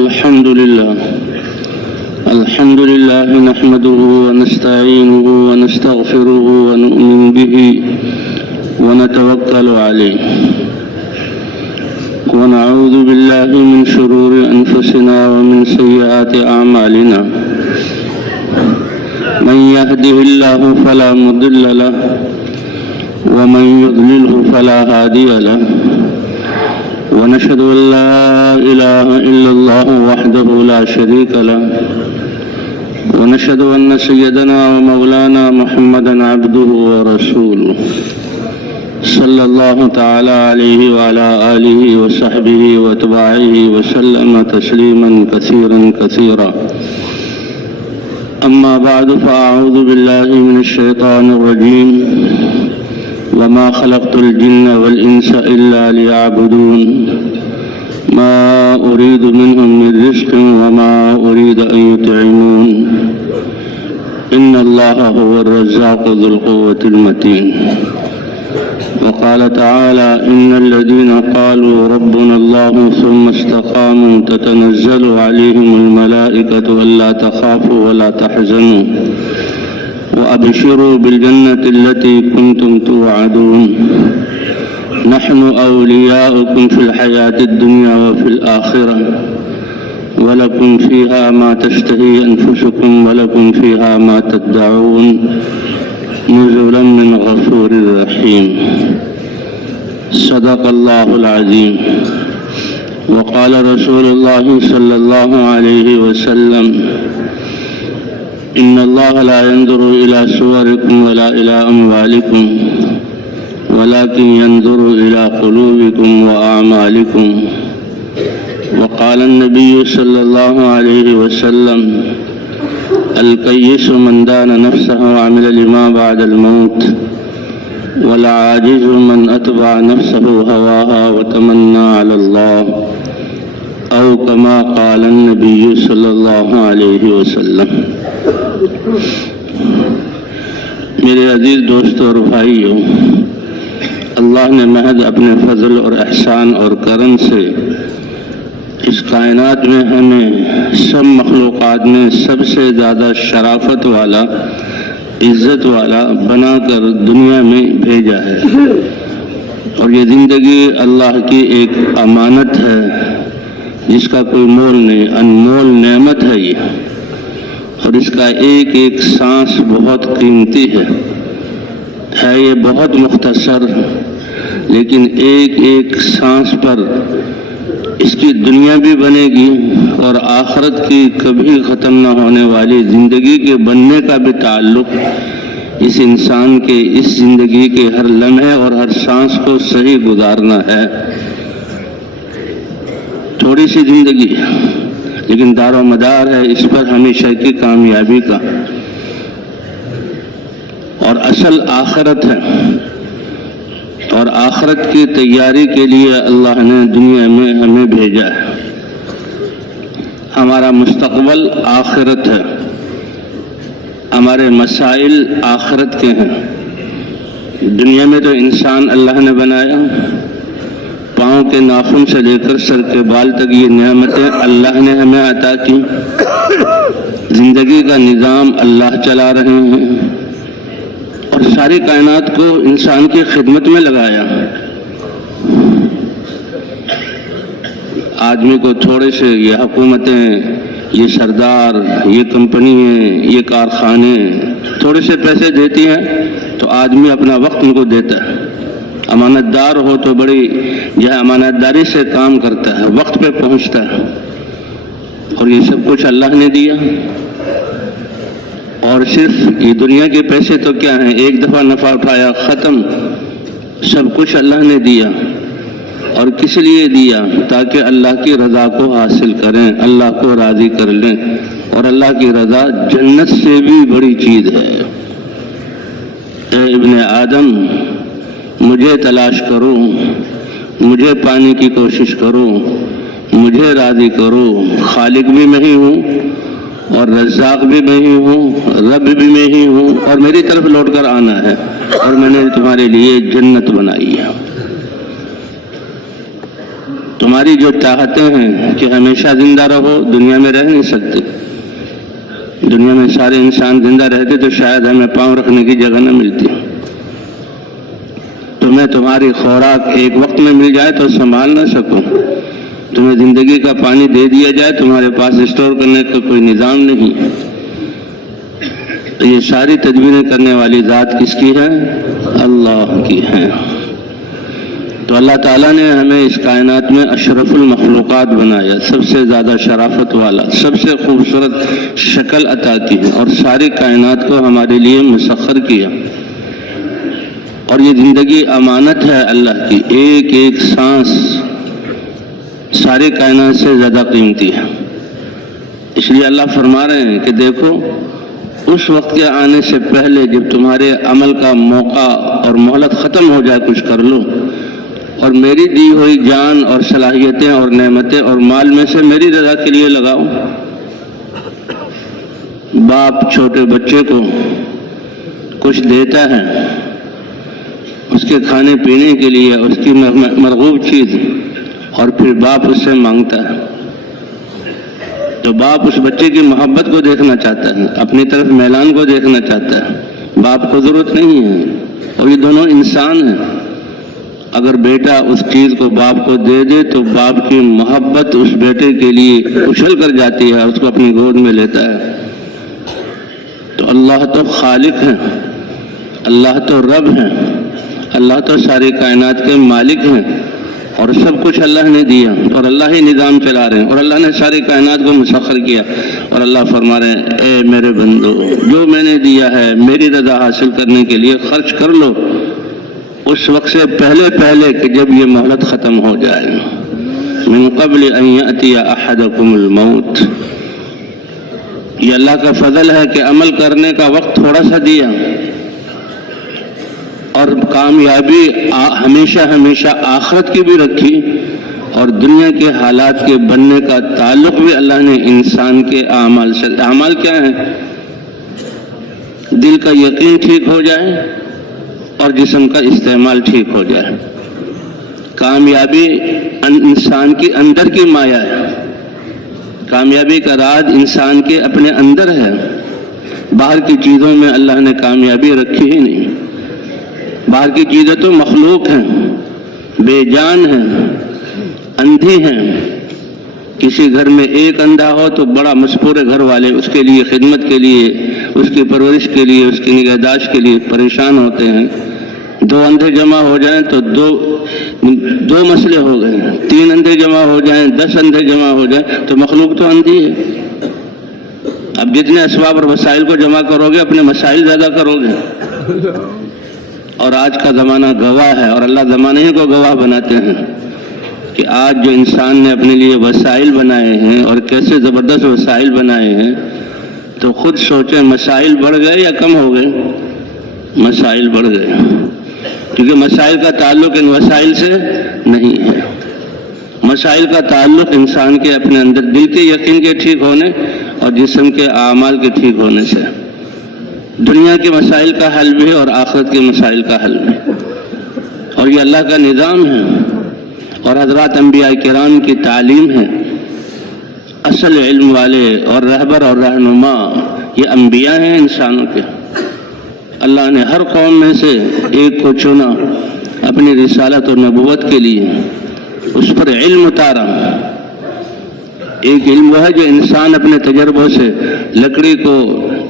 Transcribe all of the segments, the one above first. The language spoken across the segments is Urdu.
الحمد لله نحمده ونستعينه ونستغفره ونؤمن به ونتوكل عليه ونعوذ بالله من شرور أنفسنا ومن سيئات أعمالنا من يهده الله فلا مضل له ومن يضلله فلا هادي له ونشهد أن لا إله إلا الله وحده لا شريك له ونشهد أن سيدنا ومولانا محمدا عبده ورسوله صلى الله تعالى عليه وعلى آله وصحبه واتباعه وسلم تسليما كثيرا كثيرا أما بعد فأعوذ بالله من الشيطان الرجيم وما خلقت الجن والإنس إلا ليعبدون ما أريد منهم من رزق وما أريد أن يطعمون إن الله هو الرزاق ذو القوة المتين وقال تعالى إن الذين قالوا ربنا الله ثم استقاموا تتنزل عليهم الملائكة ألا تخافوا ولا تحزنوا وأبشروا بالجنة التي كنتم توعدون نحن أولياؤكم في الحياة الدنيا وفي الآخرة ولكم فيها ما تشتهي أنفسكم ولكم فيها ما تدعون نزلا من غفور رحيم صدق الله العظيم وقال رسول الله صلى الله عليه وسلم إن الله لا ينظر إلى صوركم ولا إلى أموالكم ولكن ينظر إلى قلوبكم وأعمالكم وقال النبي صلى الله عليه وسلم الكيس من دان نفسه وعمل لما بعد الموت والعاجز من أتبع نفسه هواها وتمنى على الله أو كما قال النبي صلى الله عليه وسلم. میرے عزیز دوستوں اور بھائیوں، اللہ نے محض اپنے فضل اور احسان اور کرم سے اس کائنات میں ہمیں سب مخلوقات میں سب سے زیادہ شرافت والا، عزت والا بنا کر دنیا میں بھیجا ہے، اور یہ زندگی اللہ کی ایک امانت ہے جس کا کوئی مول نہیں، انمول نعمت ہے یہ، اور اس کا ایک ایک سانس بہت قیمتی ہے یہ بہت مختصر، لیکن ایک ایک سانس پر اس کی دنیا بھی بنے گی اور آخرت کی کبھی ختم نہ ہونے والی زندگی کے بننے کا بھی تعلق اس انسان کے اس زندگی کے ہر لمحے اور ہر سانس کو صحیح گزارنا ہے۔ تھوڑی سی زندگی لیکن دار و مدار ہے اس پر ہمیشہ کی کامیابی کا، اور اصل آخرت ہے، اور آخرت کی تیاری کے لیے اللہ نے دنیا میں ہمیں بھیجا ہے۔ ہمارا مستقبل آخرت ہے، ہمارے مسائل آخرت کے ہیں۔ دنیا میں تو انسان اللہ نے بنایا، پاؤں کے ناخن سے لے کر سر کے بال تک یہ نعمتیں اللہ نے ہمیں عطا کی۔ زندگی کا نظام اللہ چلا رہے ہیں اور ساری کائنات کو انسان کی خدمت میں لگایا۔ آدمی کو تھوڑے سے یہ حکومتیں، یہ سردار، یہ کمپنیاں، یہ کارخانے تھوڑے سے پیسے دیتی ہیں تو آدمی اپنا وقت ان کو دیتا ہے۔ امانت دار ہو تو بڑی امانت داری سے کام کرتا ہے، وقت پہ پہنچتا ہے، اور یہ سب کچھ اللہ نے دیا۔ اور صرف یہ دنیا کے پیسے تو کیا ہیں، ایک دفعہ نفع اٹھایا ختم، سب کچھ اللہ نے دیا۔ اور کس لیے دیا؟ تاکہ اللہ کی رضا کو حاصل کریں، اللہ کو راضی کر لیں، اور اللہ کی رضا جنت سے بھی بڑی چیز ہے۔ اے ابن آدم، مجھے تلاش کرو، مجھے پانے کی کوشش کرو، مجھے راضی کرو۔ خالق بھی میں ہی ہوں اور رزاق بھی میں ہی ہوں، رب بھی میں ہی ہوں، اور میری طرف لوٹ کر آنا ہے، اور میں نے تمہارے لیے جنت بنائی ہے۔ ہماری جو چاہتے ہیں کہ ہمیشہ زندہ رہو، دنیا میں رہ نہیں سکتے. دنیا میں سارے انسان زندہ رہتے تو شاید ہمیں پاؤں رکھنے کی جگہ نہ ملتی. تمہیں تمہاری خوراک ایک وقت میں مل جائے تو سنبھال نہ سکو. تمہیں زندگی کا پانی دے دیا جائے، تمہارے پاس اسٹور کرنے کا کوئی نظام نہیں. تو یہ ساری تدبیریں کرنے والی ذات کس کی ہے؟ اللہ کی ہے. تو اللہ تعالیٰ نے ہمیں اس کائنات میں اشرف المخلوقات بنایا، سب سے زیادہ شرافت والا، سب سے خوبصورت شکل عطا کی ہے، اور ساری کائنات کو ہمارے لیے مسخر کیا. اور یہ زندگی امانت ہے اللہ کی، ایک ایک سانس ساری کائنات سے زیادہ قیمتی ہے. اس لیے اللہ فرما رہے ہیں کہ دیکھو، اس وقت کے آنے سے پہلے جب تمہارے عمل کا موقع اور مہلت ختم ہو جائے، کچھ کر لو اور میری دی ہوئی جان اور صلاحیتیں اور نعمتیں اور مال میں سے میری رضا کے لیے لگاؤ. باپ چھوٹے بچے کو کچھ دیتا ہے اس کے کھانے پینے کے لیے، اس کی مرغوب چیز، اور پھر باپ اس سے مانگتا ہے. تو باپ اس بچے کی محبت کو دیکھنا چاہتا ہے، اپنی طرف میلان کو دیکھنا چاہتا ہے. باپ کو ضرورت نہیں ہے، اور یہ دونوں انسان ہیں. اگر بیٹا اس چیز کو باپ کو دے دے تو باپ کی محبت اس بیٹے کے لیے اچھل کر جاتی ہے، اس کو اپنی گود میں لیتا ہے. تو اللہ تو خالق ہے، اللہ تو رب ہے، اللہ تو ساری کائنات کے مالک ہیں، اور سب کچھ اللہ نے دیا، اور اللہ ہی نظام چلا رہے ہیں، اور اللہ نے ساری کائنات کو مسخر کیا. اور اللہ فرما رہے ہیں اے میرے بندو، جو میں نے دیا ہے میری رضا حاصل کرنے کے لیے خرچ کر لو، اس وقت سے پہلے کہ جب یہ مہلت ختم ہو جائے. من قبل ان یأتی احدکم الموت. یہ اللہ کا فضل ہے کہ عمل کرنے کا وقت تھوڑا سا دیا، اور کامیابی ہمیشہ آخرت کی بھی رکھی، اور دنیا کے حالات کے بننے کا تعلق بھی اللہ نے انسان کے اعمال سے. اعمال کیا ہیں؟ دل کا یقین ٹھیک ہو جائے اور جسم کا استعمال ٹھیک ہو جائے. کامیابی انسان کی اندر کی مایا ہے، کامیابی کا راز انسان کے اپنے اندر ہے. باہر کی چیزوں میں اللہ نے کامیابی رکھی ہی نہیں. باہر کی چیزیں تو مخلوق ہیں، بے جان ہیں، اندھی ہیں. کسی گھر میں ایک اندھا ہو تو بڑا مسپورے گھر والے اس کے لیے خدمت کے لیے، اس کی پرورش کے لیے، اس کی نگہداشت کے لیے پریشان ہوتے ہیں. دو اندھے جمع ہو جائیں تو دو مسئلے ہو گئے. تین اندھے جمع ہو جائیں، 10 اندھے جمع ہو جائیں تو مخلوق تو اندھی ہے. اب جتنے اسباب اور وسائل کو جمع کرو گے اپنے مسائل زیادہ کرو گے. اور آج کا زمانہ گواہ ہے، اور اللہ زمانے ہی کو گواہ بناتے ہیں کہ آج جو انسان نے اپنے لیے وسائل بنائے ہیں اور کیسے زبردست وسائل بنائے ہیں، تو خود سوچیں مسائل بڑھ گئے یا کم ہو گئے؟ مسائل بڑھ گئے، کیونکہ مسائل کا تعلق ان وسائل سے نہیں ہے. مسائل کا تعلق انسان کے اپنے اندر دل کے یقین کے ٹھیک ہونے اور جسم کے اعمال کے ٹھیک ہونے سے. دنیا کے مسائل کا حل بھی اور آخرت کے مسائل کا حل بھی، اور یہ اللہ کا نظام ہے اور حضرات انبیاء کرام کی تعلیم ہے. اصل علم والے اور رہبر اور رہنما یہ انبیاء ہیں انسانوں کے. اللہ نے ہر قوم میں سے ایک کو چنا اپنی رسالت اور نبوت کے لیے، اس پر علم اتارا. ایک علم وہ ہے جو انسان اپنے تجربوں سے لکڑی کو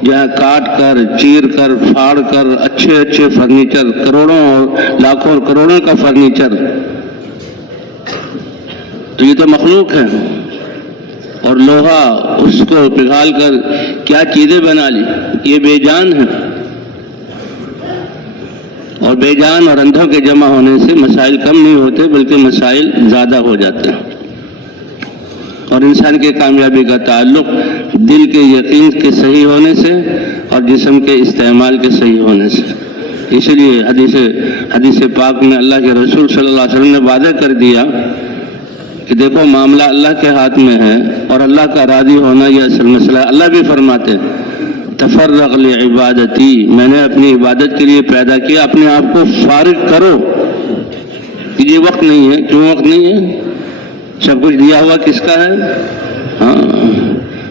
جہاں کاٹ کر، چیر کر، پھاڑ کر اچھے فرنیچر، کروڑوں اور لاکھوں اور کروڑوں کا فرنیچر، تو یہ تو مخلوق ہے. اور لوہا اس کو پگھال کر کیا چیزیں بنا لی، یہ بے جان ہے. اور بے جان اور اندھوں کے جمع ہونے سے مسائل کم نہیں ہوتے بلکہ مسائل زیادہ ہو جاتے ہیں. اور انسان کے کامیابی کا تعلق دل کے یقین کے صحیح ہونے سے اور جسم کے استعمال کے صحیح ہونے سے. اس لیے حدیث پاک میں اللہ کے رسول صلی اللہ علیہ وسلم نے وعدہ کر دیا کہ دیکھو معاملہ اللہ کے ہاتھ میں ہے، اور اللہ کا راضی ہونا یہ اصل مسئلہ ہے. اللہ بھی فرماتے ہیں تفرغ لعبادتی، میں نے اپنی عبادت کے لیے پیدا کیا، اپنے آپ کو فارغ کرو. یہ وقت نہیں ہے. کیوں وقت نہیں ہے؟ سب کچھ دیا ہوا کس کا ہے؟ ہاں،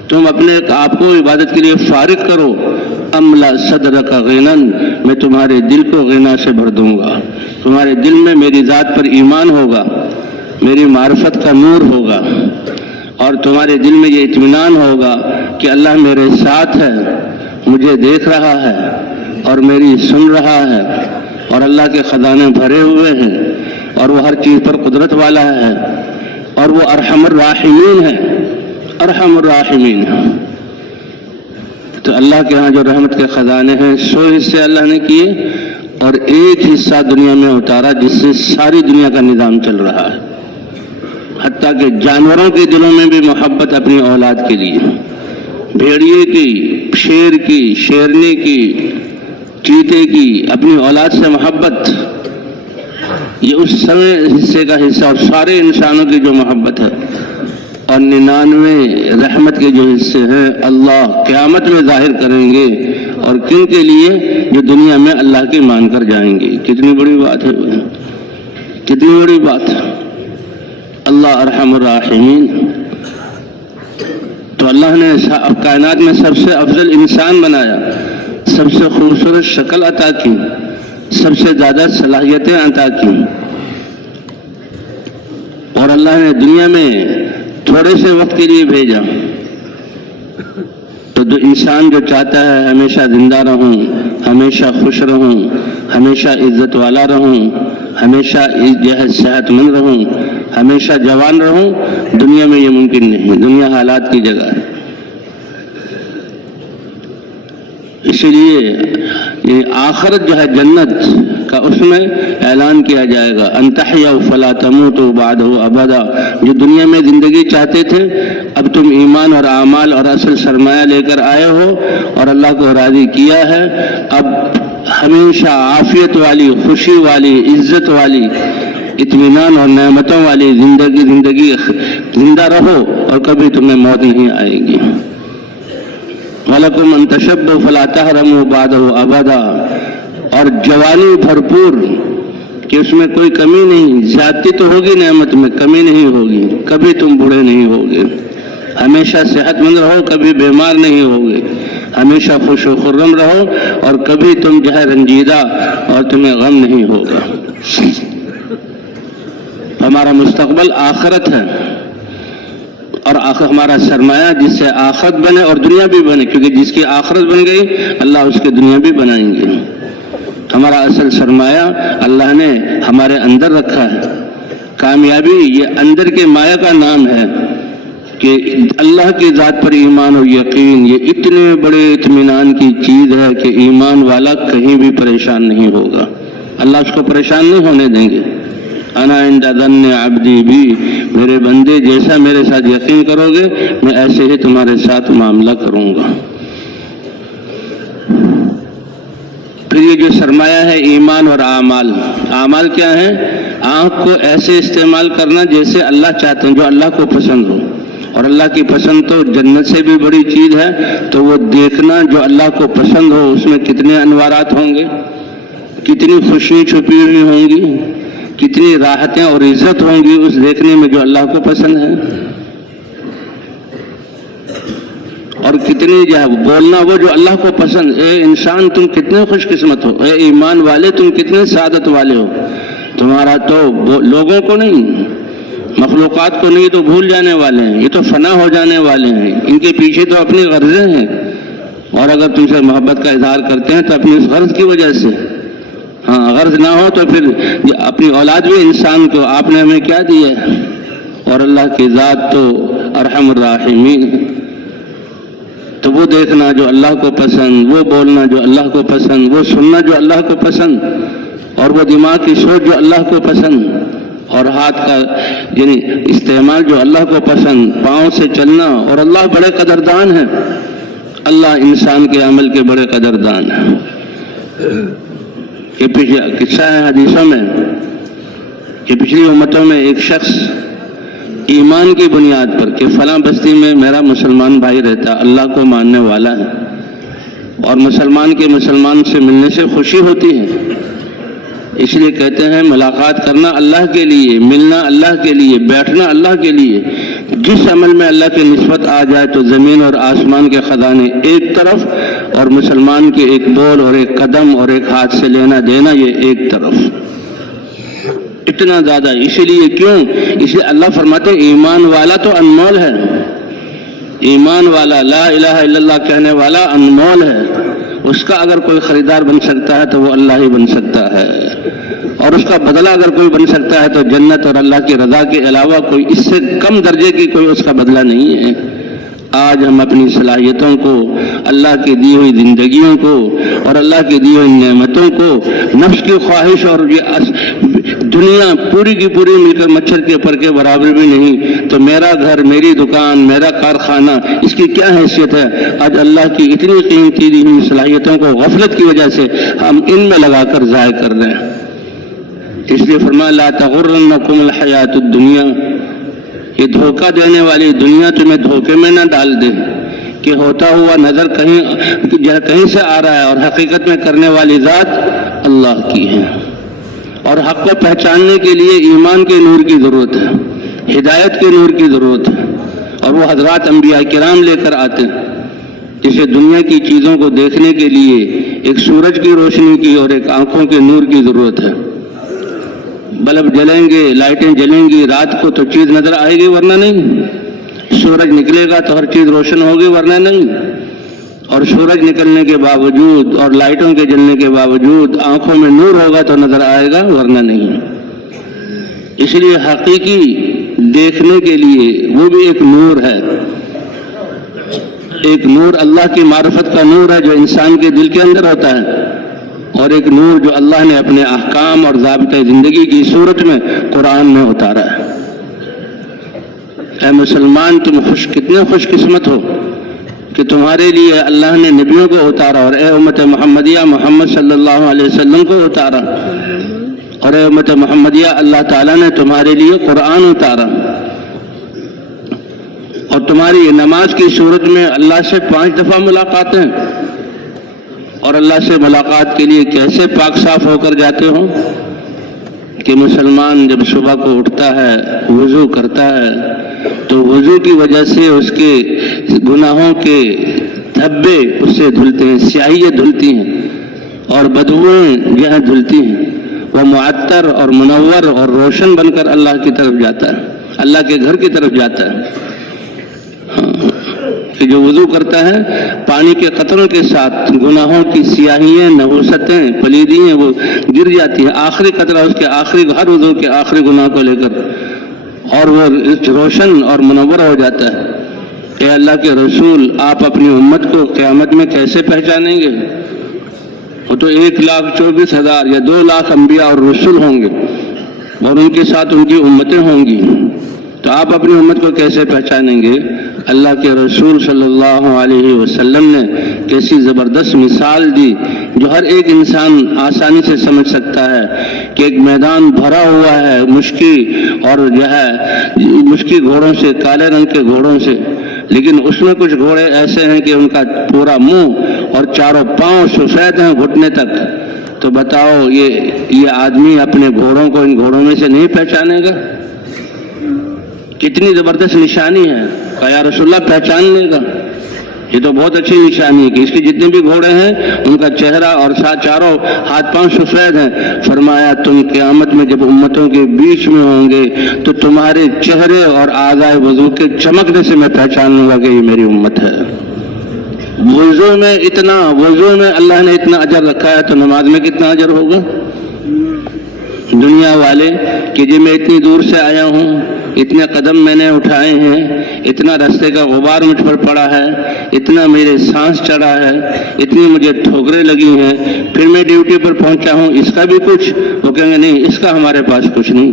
تم اپنے آپ کو عبادت کے لیے فارغ کرو. املا صدرک غنن، میں تمہارے دل کو غنا سے بھر دوں گا. تمہارے دل میں میری ذات پر ایمان ہوگا، میری معرفت کا نور ہوگا، اور تمہارے دل میں یہ اطمینان ہوگا کہ اللہ میرے ساتھ ہے، مجھے دیکھ رہا ہے اور میری سن رہا ہے، اور اللہ کے خزانے بھرے ہوئے ہیں، اور وہ ہر چیز پر قدرت والا ہے، اور وہ ارحم الراحمین ہے، ارحم الراحمین ہے. تو اللہ کے ہاں جو رحمت کے خزانے ہیں 100 حصے اللہ نے کیے، اور ایک حصہ دنیا میں اتارا جس سے ساری دنیا کا نظام چل رہا ہے. حتیٰ کہ جانوروں کے دلوں میں بھی محبت اپنی اولاد کے لیے، بھیڑیے کی، شیر کی، شیرنی کی، چیتے کی، اپنی اولاد سے محبت، یہ اس سمے حصے کا حصہ، اور سارے انسانوں کی جو محبت ہے. اور 99 رحمت کے جو حصے ہیں اللہ قیامت میں ظاہر کریں گے، اور کن کے لیے؟ جو دنیا میں اللہ کی مان کر جائیں گے. کتنی بڑی بات ہے، کتنی بڑی بات ہے. اللہ ارحم الراحمین. تو اللہ نے کائنات میں سب سے افضل انسان بنایا، سب سے خوبصورت شکل عطا کی، سب سے زیادہ صلاحیتیں عطا کی، اور اللہ نے دنیا میں تھوڑے سے وقت کے لیے بھیجا. تو انسان جو چاہتا ہے ہمیشہ زندہ رہوں، ہمیشہ خوش رہوں، ہمیشہ عزت والا رہوں، ہمیشہ جو ہے صحت مند رہوں، ہمیشہ جوان رہوں، دنیا میں یہ ممکن نہیں. دنیا حالات کی جگہ ہے. اسی لیے یہ آخرت جو ہے جنت کا، اس میں اعلان کیا جائے گا ان تحیوا فلا تموتوا بعدہ ابدا. جو دنیا میں زندگی چاہتے تھے، اب تم ایمان اور اعمال اور اصل سرمایہ لے کر آئے ہو اور اللہ کو راضی کیا ہے. اب ہمیشہ عافیت والی، خوشی والی، عزت والی، اطمینان اور نعمتوں والی زندگی زندہ رہو، اور کبھی تمہیں موت نہیں آئے گی. وَلَكُمْ أَن تَشَبُّوا فَلَا تَحْرَمُوا بَعْدَهُ أَبَدًا. اور جوانی بھرپور کہ اس میں کوئی کمی نہیں. زیادتی تو ہوگی نعمت میں، کمی نہیں ہوگی. کبھی تم بوڑھے نہیں ہوگے. ہمیشہ صحت مند رہو، کبھی بیمار نہیں ہوگے. ہمیشہ خوش و خرم رہو، اور کبھی تم جو ہے رنجیدہ اور تمہیں غم نہیں ہوگا. ہمارا مستقبل آخرت ہے، اور ہمارا سرمایہ جس سے آخرت بنے اور دنیا بھی بنے، کیونکہ جس کی آخرت بن گئی اللہ اس کی دنیا بھی بنائیں گے. ہمارا اصل سرمایہ اللہ نے ہمارے اندر رکھا ہے. کامیابی یہ اندر کے مایہ کا نام ہے کہ اللہ کی ذات پر ایمان و یقین، یہ اتنے بڑے اطمینان کی چیز ہے کہ ایمان والا کہیں بھی پریشان نہیں ہوگا. اللہ اس کو پریشان نہیں ہونے دیں گے. انا عند ظن عبدی بھی، میرے بندے جیسا میرے ساتھ یقین کرو گے میں ایسے ہی تمہارے ساتھ معاملہ کروں گا. پھر یہ جو سرمایہ ہے ایمان اور اعمال. اعمال کیا ہے؟ آنکھ کو ایسے استعمال کرنا جیسے اللہ چاہتے ہیں، جو اللہ کو پسند ہو. اور اللہ کی پسند تو جنت سے بھی بڑی چیز ہے. تو وہ دیکھنا جو اللہ کو پسند ہو، اس میں کتنے انوارات ہوں گے، کتنی خوشی چھپی ہوئی ہوں گی، کتنی راحتیں اور عزت ہوں گی اس دیکھنے میں جو اللہ کو پسند ہے. اور کتنی جو ہے بولنا وہ جو اللہ کو پسند. اے انسان تم کتنے خوش قسمت ہو، اے ایمان والے تم کتنے سعادت والے ہو. تمہارا تو لوگوں کو نہیں، مخلوقات کو نہیں تو بھول جانے والے ہیں، یہ تو فنا ہو جانے والے ہیں. ان کے پیچھے تو اپنی غرضیں ہیں، اور اگر تم سے محبت کا اظہار کرتے ہیں تو اپنی اس غرض کی وجہ سے. ہاں، غرض نہ ہو تو پھر اپنی اولاد بھی انسان کو آپ نے ہمیں کیا دیا ہے. اور اللہ کی ذات تو ارحم الراحمین. تو وہ دیکھنا جو اللہ کو پسند، وہ بولنا جو اللہ کو پسند، وہ سننا جو اللہ کو پسند، اور وہ دماغ کی سوچ جو اللہ کو پسند، اور ہاتھ کا یعنی استعمال جو اللہ کو پسند، پاؤں سے چلنا. اور اللہ بڑے قدردان ہیں، اللہ انسان کے عمل کے بڑے قدردان ہیں. کہ قصہ ہے حدیثوں میں کہ پچھلی امتوں میں ایک شخص ایمان کی بنیاد پر کہ فلاں بستی میں میرا مسلمان بھائی رہتا، اللہ کو ماننے والا ہے، اور مسلمان کے مسلمان سے ملنے سے خوشی ہوتی ہے، اس لیے کہتے ہیں ملاقات کرنا اللہ کے لیے، ملنا اللہ کے لیے، بیٹھنا اللہ کے لیے۔ جس عمل میں اللہ کی نسبت آ جائے تو زمین اور آسمان کے خزانے ایک طرف اور مسلمان کے ایک بول اور ایک قدم اور ایک ہاتھ سے لینا دینا یہ ایک طرف، اتنا زیادہ۔ اسی لیے کیوں؟ اس لیے اللہ فرماتے ہیں ایمان والا تو انمول ہے، ایمان والا لا الہ الا اللہ کہنے والا انمول ہے۔ اس کا اگر کوئی خریدار بن سکتا ہے تو وہ اللہ ہی بن سکتا ہے، اور اس کا بدلہ اگر کوئی بن سکتا ہے تو جنت اور اللہ کی رضا کے علاوہ کوئی اس سے کم درجے کی کوئی اس کا بدلہ نہیں ہے۔ آج ہم اپنی صلاحیتوں کو، اللہ کی دی ہوئی زندگیوں کو اور اللہ کی دی ہوئی نعمتوں کو نفس کی خواہش اور یہ دنیا پوری کی پوری مل کر مچھر کے پر کے برابر بھی نہیں، تو میرا گھر، میری دکان، میرا کارخانہ، اس کی کیا حیثیت ہے؟ آج اللہ کی اتنی قیمتی دی ہوئی صلاحیتوں کو غفلت کی وجہ سے ہم ان میں لگا کر ضائع کر رہے ہیں۔ اس لیے فرمایا لا تغرنکم الحیات الدنیا، یہ دھوکہ دینے والی دنیا تمہیں دھوکے میں نہ ڈال دے کہ ہوتا ہوا نظر کہیں سے آ رہا ہے اور حقیقت میں کرنے والی ذات اللہ کی ہے۔ اور حق کو پہچاننے کے لیے ایمان کے نور کی ضرورت ہے، ہدایت کے نور کی ضرورت ہے، اور وہ حضرات انبیاء کرام لے کر آتے ہیں۔ جسے دنیا کی چیزوں کو دیکھنے کے لیے ایک سورج کی روشنی کی اور ایک آنکھوں کے نور کی ضرورت ہے۔ بلب جلیں گے، لائٹیں جلیں گی، رات کو تو چیز نظر آئے گی ورنہ نہیں، سورج نکلے گا تو ہر چیز روشن ہوگی ورنہ نہیں، اور سورج نکلنے کے باوجود اور لائٹوں کے جلنے کے باوجود آنکھوں میں نور ہوگا تو نظر آئے گا ورنہ نہیں۔ اس لیے حقیقی دیکھنے کے لیے وہ بھی ایک نور ہے، ایک نور اللہ کی معرفت کا نور ہے جو انسان کے دل کے اندر ہوتا ہے، اور ایک نور جو اللہ نے اپنے احکام اور ضابطۂ زندگی کی صورت میں قرآن میں اتارا ہے۔ اے مسلمان، تم کتنے خوش قسمت ہو کہ تمہارے لیے اللہ نے نبیوں کو اتارا، اور اے امت محمدیہ محمد صلی اللہ علیہ وسلم کو اتارا، اور اے امت محمدیہ اللہ تعالیٰ نے تمہارے لیے قرآن اتارا، اور تمہاری نماز کی صورت میں اللہ سے 5 دفعہ ملاقاتیں، اور اللہ سے ملاقات کے لیے کیسے پاک صاف ہو کر جاتے ہو کہ مسلمان جب صبح کو اٹھتا ہے، وضو کرتا ہے، تو وضو کی وجہ سے اس کے گناہوں کے دھبے اس سے دھلتے ہیں، سیاہیاں دھلتی ہیں اور بدبوئیں جہاں دھلتی ہیں، وہ معطر اور منور اور روشن بن کر اللہ کی طرف جاتا ہے، اللہ کے گھر کی طرف جاتا ہے۔ کہ جو وضو کرتا ہے پانی کے قطروں کے ساتھ گناہوں کی سیاہیاں، نحوستیں، پلیدیاں وہ گر جاتی ہیں، آخری قطرہ اس کے آخری، ہر وضو کے آخری گناہ کو لے کر، اور وہ روشن اور منور ہو جاتا ہے۔ اے اللہ کے رسول، آپ اپنی امت کو قیامت میں کیسے پہچانیں گے؟ وہ تو 1,24,000 یا 2 لاکھ انبیاء اور رسول ہوں گے، اور ان کے ساتھ ان کی امتیں ہوں گی، تو آپ اپنی امت کو کیسے پہچانیں گے؟ اللہ کے رسول صلی اللہ علیہ وسلم نے کیسی زبردست مثال دی جو ہر ایک انسان آسانی سے سمجھ سکتا ہے کہ ایک میدان بھرا ہوا ہے مشکی اور جو ہے مشکی گھوڑوں سے، کالے رنگ کے گھوڑوں سے، لیکن اس میں کچھ گھوڑے ایسے ہیں کہ ان کا پورا منہ اور چاروں پاؤں سفید ہیں گھٹنے تک۔ تو بتاؤ یہ آدمی اپنے گھوڑوں کو ان گھوڑوں میں سے نہیں پہچانے گا؟ کتنی زبردست نشانی ہے کہ یا رسول اللہ پہچان لے گا۔ یہ تو بہت اچھی نشانی ہے کہ اس کے جتنے بھی گھوڑے ہیں ان کا چہرہ اور چاروں ہاتھ پاؤں سفید ہیں۔ فرمایا تم قیامت میں جب امتوں کے بیچ میں ہوں گے تو تمہارے چہرے اور اعضائے وضو کے چمکنے سے میں پہچان لوں گا کہ یہ میری امت ہے۔ وضو میں اللہ نے اتنا اجر رکھا ہے تو نماز میں کتنا اجر ہوگا؟ دنیا والے کہ جی میں اتنی دور سے آیا ہوں، اتنے قدم میں نے اٹھائے ہیں، اتنا راستے کا غبار مجھ پر پڑا ہے، اتنا میرے سانس چڑھا ہے، اتنی مجھے ٹھوکریں لگی ہیں، پھر میں ڈیوٹی پر پہنچا ہوں، اس کا بھی کچھ؟ وہ کہیں گے نہیں، اس کا ہمارے پاس کچھ نہیں۔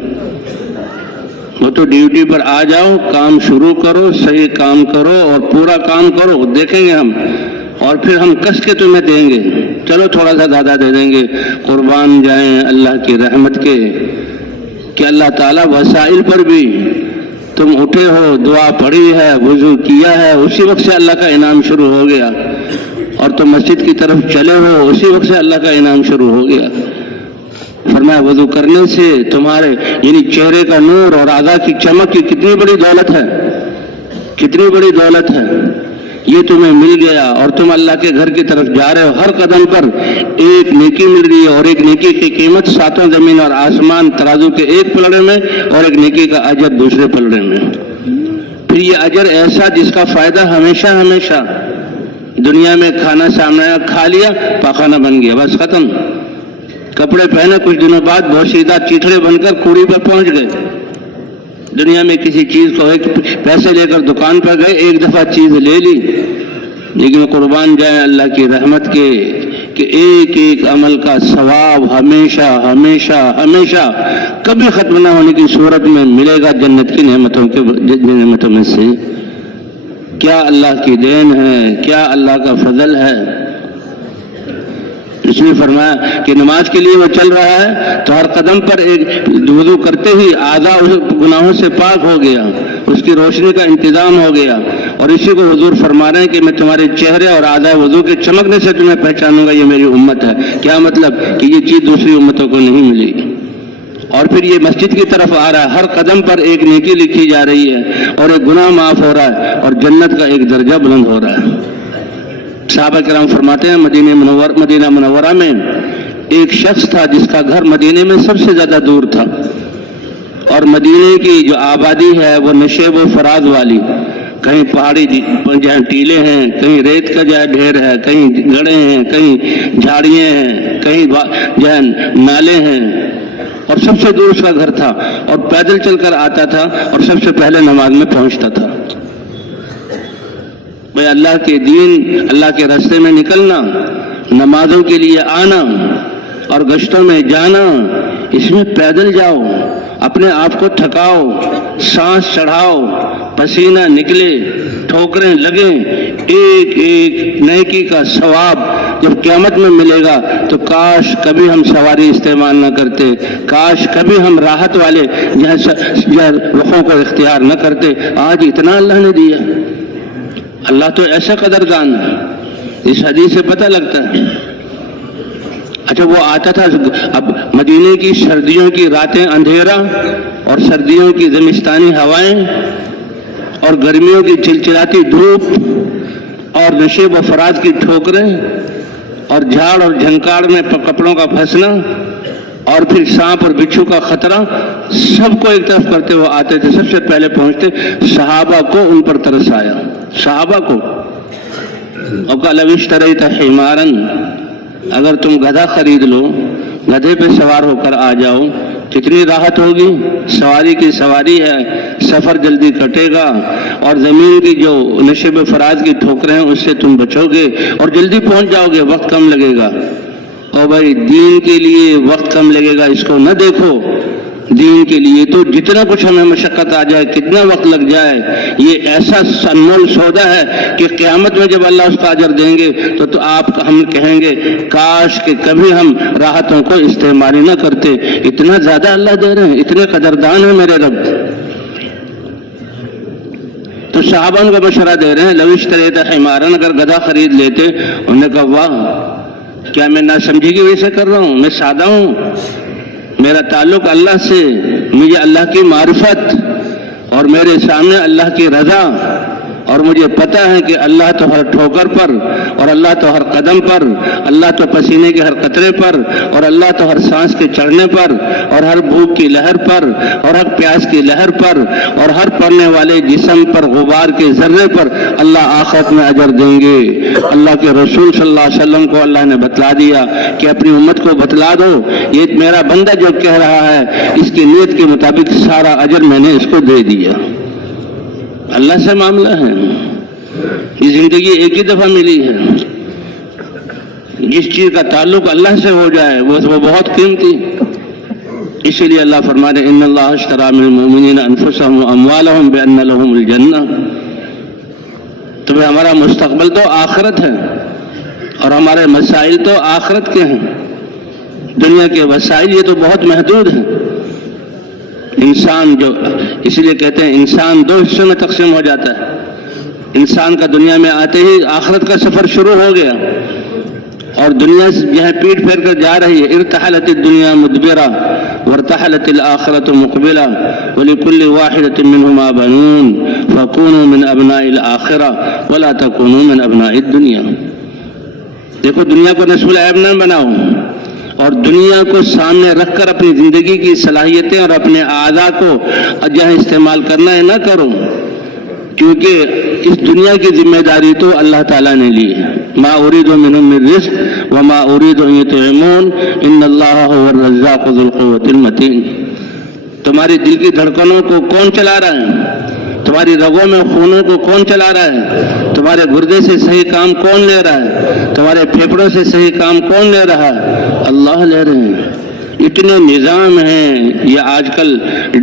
وہ تو ڈیوٹی پر آ جاؤ، کام شروع کرو، صحیح کام کرو اور پورا کام کرو، دیکھیں گے ہم، اور پھر ہم کس کے تمہیں دیں گے، چلو تھوڑا سا زیادہ دے دیں گے۔ قربان جائیں اللہ کی رحمت کے کہ اللہ تعالیٰ وسائل پر بھی تم اٹھے ہو، دعا پڑھی ہے، وضو کیا ہے، اسی وقت سے اللہ کا انعام شروع ہو گیا، اور تم مسجد کی طرف چلے ہو، اسی وقت سے اللہ کا انعام شروع ہو گیا۔ فرمایا وضو کرنے سے تمہارے یعنی چہرے کا نور اور اعضاء کی چمک کی کتنی بڑی دولت ہے، کتنی بڑی دولت ہے، یہ تمہیں مل گیا اور تم اللہ کے گھر کی طرف جا رہے ہو، ہر قدم پر ایک نیکی مل رہی ہے، اور ایک نیکی کی قیمت ساتوں زمین اور آسمان ترازو کے ایک پلڑے میں، اور ایک نیکی کا اجر دوسرے پلڑے میں۔ پھر یہ اجر ایسا جس کا فائدہ ہمیشہ ہمیشہ، دنیا میں کھانا سامنے کھا لیا پاخانہ بن گیا بس ختم، کپڑے پہنے کچھ دنوں بعد بوسیدہ چیتڑے بن کر کوڑی پر پہنچ گئے۔ دنیا میں کسی چیز کو پیسے لے کر دکان پر گئے، ایک دفعہ چیز لے لی، لیکن قربان جائیں اللہ کی رحمت کے کہ ایک ایک عمل کا ثواب ہمیشہ ہمیشہ ہمیشہ کبھی ختم نہ ہونے کی صورت میں ملے گا جنت کی نعمتوں میں سے۔ کیا اللہ کی دین ہے، کیا اللہ کا فضل ہے۔ اس نے فرمایا کہ نماز کے لیے وہ چل رہا ہے تو ہر قدم پر ایک وضو کرتے ہی اعضاء گناہوں سے پاک ہو گیا، اس کی روشنی کا انتظام ہو گیا، اور اسی کو حضور فرما رہے ہیں کہ میں تمہارے چہرے اور اعضاء وضو کے چمکنے سے تمہیں پہچانوں گا، یہ میری امت ہے۔ کیا مطلب کہ یہ چیز دوسری امتوں کو نہیں ملی۔ اور پھر یہ مسجد کی طرف آ رہا ہے، ہر قدم پر ایک نیکی لکھی جا رہی ہے اور ایک گناہ معاف ہو رہا ہے اور جنت کا ایک درجہ بلند ہو رہا ہے۔ صحابہ کرام فرماتے ہیں مدینہ منورہ میں ایک شخص تھا جس کا گھر مدینے میں سب سے زیادہ دور تھا، اور مدینے کی جو آبادی ہے وہ نشیب و فراز والی، کہیں پہاڑی جہاں ٹیلے ہیں، کہیں ریت کا جہاں ڈھیر ہے، کہیں گڑھے ہیں، کہیں جھاڑیاں ہیں، کہیں جہاں نالے ہیں، اور سب سے دور اس کا گھر تھا، اور پیدل چل کر آتا تھا اور سب سے پہلے نماز میں پہنچتا تھا۔ بھئی اللہ کے دین، اللہ کے راستے میں نکلنا، نمازوں کے لیے آنا اور گشتوں میں جانا، اس میں پیدل جاؤ، اپنے آپ کو تھکاؤ، سانس چڑھاؤ، پسینہ نکلے، ٹھوکریں لگیں، ایک ایک نیکی کا ثواب جب قیامت میں ملے گا تو کاش کبھی ہم سواری استعمال نہ کرتے، کاش کبھی ہم راحت والے جہاں رخوں کو اختیار نہ کرتے۔ آج اتنا اللہ نے دیا، اللہ تو ایسا قدردان ہے، اس حدیث سے پتہ لگتا ہے۔ اچھا وہ آتا تھا، اب مدینے کی سردیوں کی راتیں اندھیرا اور سردیوں کی زمستانی ہوائیں اور گرمیوں کی چلچلاتی دھوپ اور نشیب و فراز کی ٹھوکریں اور جھاڑ اور جھنکاڑ میں کپڑوں کا پھنسنا اور پھر سانپ اور بچھو کا خطرہ، سب کو ایک طرف کرتے وہ آتے تھے، سب سے پہلے پہنچتے۔ صحابہ کو ان پر ترس آیا، صحابہ کو، اور لو اشتریت حمارا، اگر تم گدھا خرید لو، گدھے پہ سوار ہو کر آ جاؤ، کتنی راحت ہوگی، سواری کی سواری ہے، سفر جلدی کٹے گا، اور زمین کی جو نشیب فراز کی ٹھوکریں ہیں اس سے تم بچو گے اور جلدی پہنچ جاؤ گے، وقت کم لگے گا۔ اور بھائی دین کے لیے وقت کم لگے گا اس کو نہ دیکھو، دین کے لیے تو جتنا کچھ ہمیں مشقت آ جائے، کتنا وقت لگ جائے، یہ ایسا انمول سودا ہے کہ قیامت میں جب اللہ اس کا اجر دیں گے تو ہم کہیں گے کاش کہ کبھی ہم راحتوں کو استعمال نہ کرتے، اتنا زیادہ اللہ دے رہے ہیں، اتنے قدردان ہیں میرے رب۔ تو صحابہ کو مشورہ دے رہے ہیں، لو اشتریت حمارا، اگر گدھا خرید لیتے، انہوں نے کہا واہ، کیا میں ناسمجھی کی وجہ سے کر رہا ہوں؟ میں سادہ ہوں، میرا تعلق اللہ سے، مجھے اللہ کی معرفت اور میرے سامنے اللہ کی رضا، اور مجھے پتہ ہے کہ اللہ تو ہر ٹھوکر پر، اور اللہ تو ہر قدم پر، اللہ تو پسینے کے ہر قطرے پر، اور اللہ تو ہر سانس کے چڑھنے پر، اور ہر بھوک کی لہر پر، اور ہر پیاس کی لہر پر، اور ہر پڑنے والے جسم پر غبار کے ذرے پر اللہ آخرت میں اجر دیں گے۔ اللہ کے رسول صلی اللہ علیہ وسلم کو اللہ نے بتلا دیا کہ اپنی امت کو بتلا دو، یہ میرا بندہ جو کہہ رہا ہے اس کی نیت کے مطابق سارا اجر میں نے اس کو دے دیا۔ اللہ سے معاملہ ہے، یہ زندگی ایک ہی دفعہ ملی ہے، جس چیز کا تعلق اللہ سے ہو جائے وہ بہت قیمتی۔ اسی لیے اللہ فرما رہے ان اللہ اشتری من المؤمنین انفسهم واموالهم بان لهم الجنہ۔ تو ہمارا مستقبل تو آخرت ہے اور ہمارے مسائل تو آخرت کے ہیں، دنیا کے وسائل یہ تو بہت محدود ہیں۔ انسان جو، اس لیے کہتے ہیں انسان دو حصوں میں تقسیم ہو جاتا ہے، انسان کا دنیا میں آتے ہی آخرت کا سفر شروع ہو گیا، اور دنیا سے جو ہے پیٹ پھیر کر جا رہی ہے. ارتحلت الدنیا مدبرہ وارتحلت الآخرة مقبلہ ولكل واحدة منهما بنون فكونوا من ابناء الآخرة ولا تكونوا من ابناء الدنیا. دیکھو دنیا کو نسب العیب نہ بناؤ اور دنیا کو سامنے رکھ کر اپنی زندگی کی صلاحیتیں اور اپنے اعضاء کو جہاں استعمال کرنا ہے نہ کرو، کیونکہ اس دنیا کی ذمہ داری تو اللہ تعالیٰ نے لی ہے. ما اريد منهم من رزق وما اريد ان يطعمون ان الله هو الرزاق ذو القوة المتين. تمہاری دل کی دھڑکنوں کو کون چلا رہا ہے؟ تمہاری رگوں میں خونوں کو کون چلا رہا ہے؟ تمہارے گردے سے صحیح کام کون لے رہا ہے؟ تمہارے پھیپھڑوں سے صحیح کام کون لے رہا ہے؟ اللہ لے رہے ہیں. اتنے نظام ہیں یہ آج کل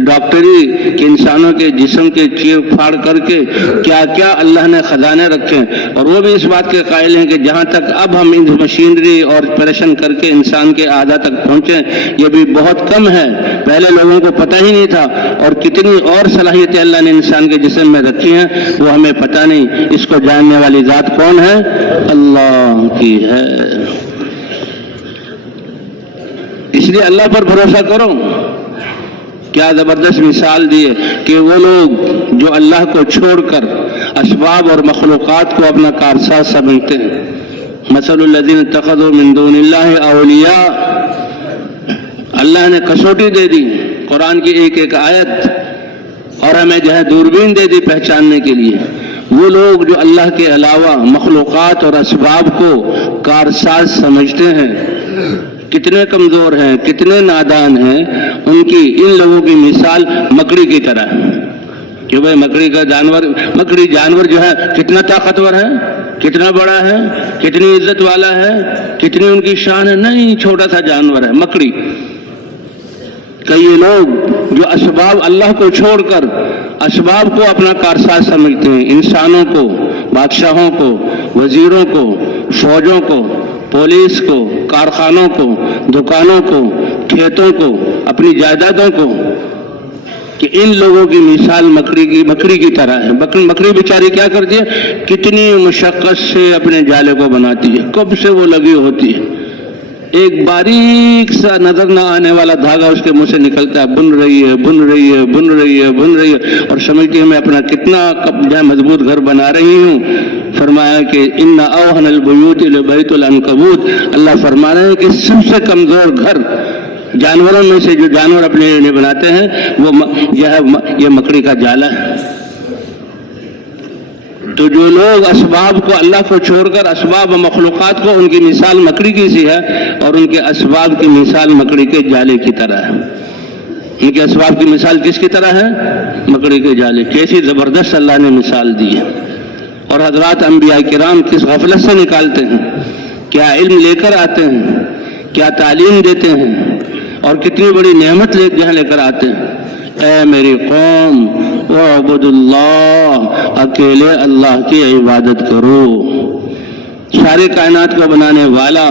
ڈاکٹری کہ انسانوں کے جسم کے چیر پھاڑ کر کے کیا کیا اللہ نے خزانے رکھے ہیں، اور وہ بھی اس بات کے قائل ہیں کہ جہاں تک اب ہم ان مشینری اور آپریشن کر کے انسان کے اعضاء تک پہنچے یہ بھی بہت کم ہے. پہلے لوگوں کو پتہ ہی نہیں تھا، اور کتنی اور صلاحیتیں اللہ نے انسان کے جسم میں رکھی ہیں وہ ہمیں پتہ نہیں. اس کو جاننے والی ذات کون ہے؟ اللہ کی ہے. اس لیے اللہ پر بھروسہ کرو. کیا زبردست مثال دی ہے کہ وہ لوگ جو اللہ کو چھوڑ کر اسباب اور مخلوقات کو اپنا کارساز سمجھتے ہیں. مثل الذین اتخذوا من دون اللہ اولیاء. اللہ نے کسوٹی دے دی قرآن کی ایک ایک آیت، اور ہمیں جو ہے دوربین دے دی پہچاننے کے لیے. وہ لوگ جو اللہ کے علاوہ مخلوقات اور اسباب کو کارساز سمجھتے ہیں کتنے کمزور ہیں، کتنے نادان ہیں. ان لوگوں کی مثال مکڑی کی طرح ہے کہ بھائی مکڑی جانور جو ہے کتنا طاقتور ہے، کتنا بڑا ہے، کتنی عزت والا ہے، کتنی ان کی شان ہے. نہیں، چھوٹا سا جانور ہے مکڑی. کئی لوگ جو اسباب اللہ کو چھوڑ کر اسباب کو اپنا کارساز سمجھتے ہیں، انسانوں کو، بادشاہوں کو، وزیروں کو، فوجوں کو، پولیس کو، کارخانوں کو، دکانوں کو، کھیتوں کو، اپنی جائیدادوں کو، کہ ان لوگوں کی مثال مکڑی کی طرح ہے. مکڑی بیچاری کیا کرتی ہے؟ کتنی مشقت سے اپنے جالے کو بناتی ہے، کب سے وہ لگی ہوتی ہے. ایک باریک سا نظر نہ آنے والا دھاگا اس کے منہ سے نکلتا ہے، بن رہی ہے بن رہی ہے بن رہی ہے بن رہی ہے، اور سمجھتی ہے میں اپنا کتنا مضبوط گھر بنا رہی ہوں. فرمایا کہ ان اوہن البیوت لبیت العنکبوت. اللہ فرما رہے ہیں کہ سب سے کمزور گھر جانوروں میں سے جو جانور اپنے لیے بناتے ہیں وہ یہ مکڑی کا جالا ہے. تو جو لوگ اسباب کو اللہ کو چھوڑ کر اسباب و مخلوقات کو، ان کی مثال مکڑی کی سی ہے، اور ان کے اسباب کی مثال مکڑی کے جالے کی طرح ہے. ان کے اسباب کی مثال کس کی طرح ہے؟ مکڑی کے جالے. کیسی زبردست اللہ نے مثال دی ہے. اور حضرات انبیاء کرام کس غفلت سے نکالتے ہیں، کیا علم لے کر آتے ہیں، کیا تعلیم دیتے ہیں، اور کتنی بڑی نعمت جہاں لے کر آتے ہیں. اے میری قوم وعبد اللہ، اکیلے اللہ کی عبادت کرو. سارے کائنات کو بنانے والا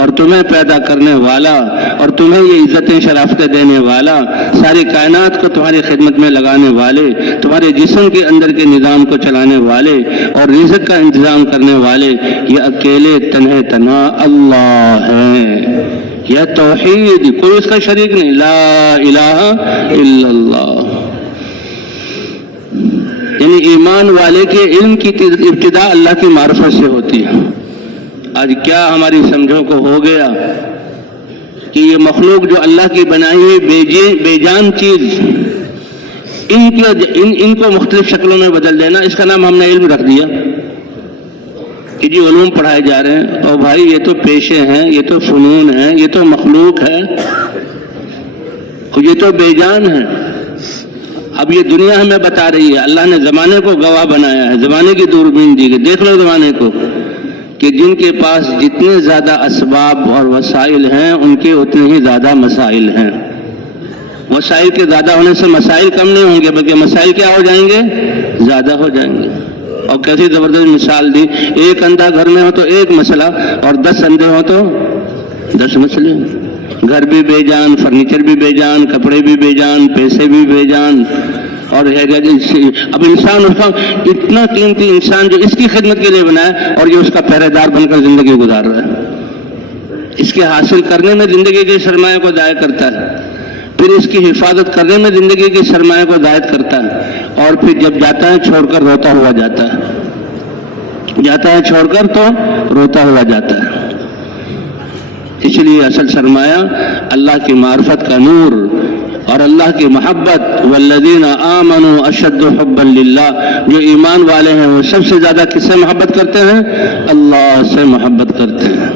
اور تمہیں پیدا کرنے والا اور تمہیں یہ عزتیں شرافتیں دینے والا، ساری کائنات کو تمہاری خدمت میں لگانے والے، تمہارے جسم کے اندر کے نظام کو چلانے والے اور رزق کا انتظام کرنے والے، یہ اکیلے تنہا اللہ ہیں. یہ توحید، کوئی اس کا شریک نہیں. لا الہ الا اللہ. یعنی ایمان والے کے علم کی ابتدا اللہ کی معرفت سے ہوتی ہے. آج کیا ہماری سمجھوں کو ہو گیا کہ یہ مخلوق جو اللہ کی بنائی ہوئی بے جان چیز، ان کو مختلف شکلوں میں بدل دینا، اس کا نام ہم نے علم رکھ دیا کہ جی علوم پڑھائے جا رہے ہیں. اور بھائی یہ تو پیشے ہیں، یہ تو فنون ہیں، یہ تو مخلوق ہے، یہ تو بے جان ہے. اب یہ دنیا ہمیں بتا رہی ہے، اللہ نے زمانے کو گواہ بنایا ہے، زمانے کی دوربین دی ہے. دیکھ لو زمانے کو کہ جن کے پاس جتنے زیادہ اسباب اور وسائل ہیں ان کے اتنے ہی زیادہ مسائل ہیں. وسائل کے زیادہ ہونے سے مسائل کم نہیں ہوں گے، بلکہ مسائل کیا ہو جائیں گے؟ زیادہ ہو جائیں گے. اور کیسی زبردست مثال دی، ایک اندھا گھر میں ہو تو ایک مسئلہ، اور 10 اندھے ہو تو 10 مسئلے. گھر بھی بے جان، فرنیچر بھی بے جان، کپڑے بھی بے جان، پیسے بھی بے جان. اور اب انسان اس کا اتنا قیمتی انسان جو اس کی خدمت کے لیے بنا ہے، اور یہ اس کا پہرے دار بن کر زندگی گزار رہا ہے. اس کے حاصل کرنے میں زندگی کے سرمایہ کو ضائع کرتا ہے، پھر اس کی حفاظت کرنے میں زندگی کے سرمایہ کو ضائع کرتا ہے، اور پھر جب جاتا ہے چھوڑ کر روتا ہوا جاتا ہے، جاتا ہے چھوڑ کر تو روتا ہوا جاتا ہے۔ اس لیے اصل سرمایہ اللہ کی معرفت کا نور اور اللہ کی محبت، والذین آمنوا اشد حبا للہ، جو ایمان والے ہیں وہ سب سے زیادہ کس سے محبت کرتے ہیں؟ اللہ سے محبت کرتے ہیں۔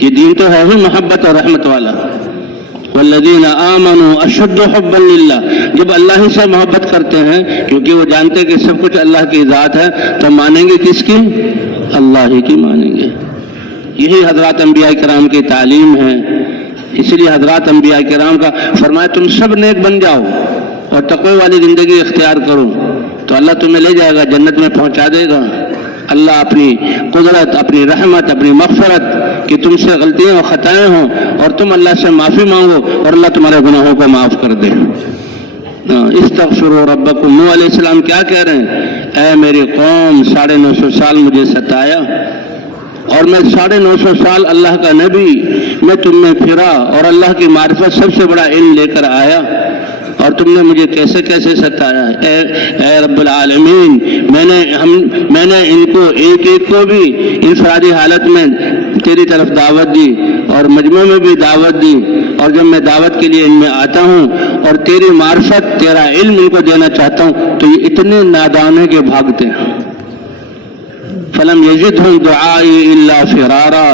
یہ دین تو ہے ہی محبت اور رحمت والا۔ والذین آمنوا اشد حبا للہ، جب اللہ ہی سے محبت کرتے ہیں کیونکہ وہ جانتے ہیں کہ سب کچھ اللہ کی ذات ہے، تو مانیں گے کس کی؟ اللہ ہی کی مانیں گے۔ یہی حضرات انبیاء کرام کی تعلیم ہے۔ اس لیے حضرات انبیاء کرام کا فرمایا تم سب نیک بن جاؤ اور تقوی والی زندگی اختیار کرو تو اللہ تمہیں لے جائے گا، جنت میں پہنچا دے گا۔ اللہ اپنی قدرت، اپنی رحمت، اپنی مغفرت کہ تم سے غلطیاں اور خطائیں ہوں اور تم اللہ سے معافی مانگو اور اللہ تمہارے گناہوں کو معاف کر دے۔ استغفروا ربکم، نوح علیہ السلام کیا کہہ رہے ہیں؟ اے میری قوم، 950 سال مجھے ستایا اور میں 950 سال اللہ کا نبی، میں تم میں پھرا اور اللہ کی معرفت سب سے بڑا علم لے کر آیا اور تم نے مجھے کیسے کیسے ستایا۔ اے رب العالمین، میں نے ان کو ایک ایک کو بھی انفرادی حالت میں تیری طرف دعوت دی اور مجمع میں بھی دعوت دی، اور جب میں دعوت کے لیے ان میں آتا ہوں اور تیری معرفت، تیرا علم ان کو دینا چاہتا ہوں تو یہ اتنے نادان ہیں کہ بھاگتے ہیں۔ فلم یزدہم دعائی الا فرارا،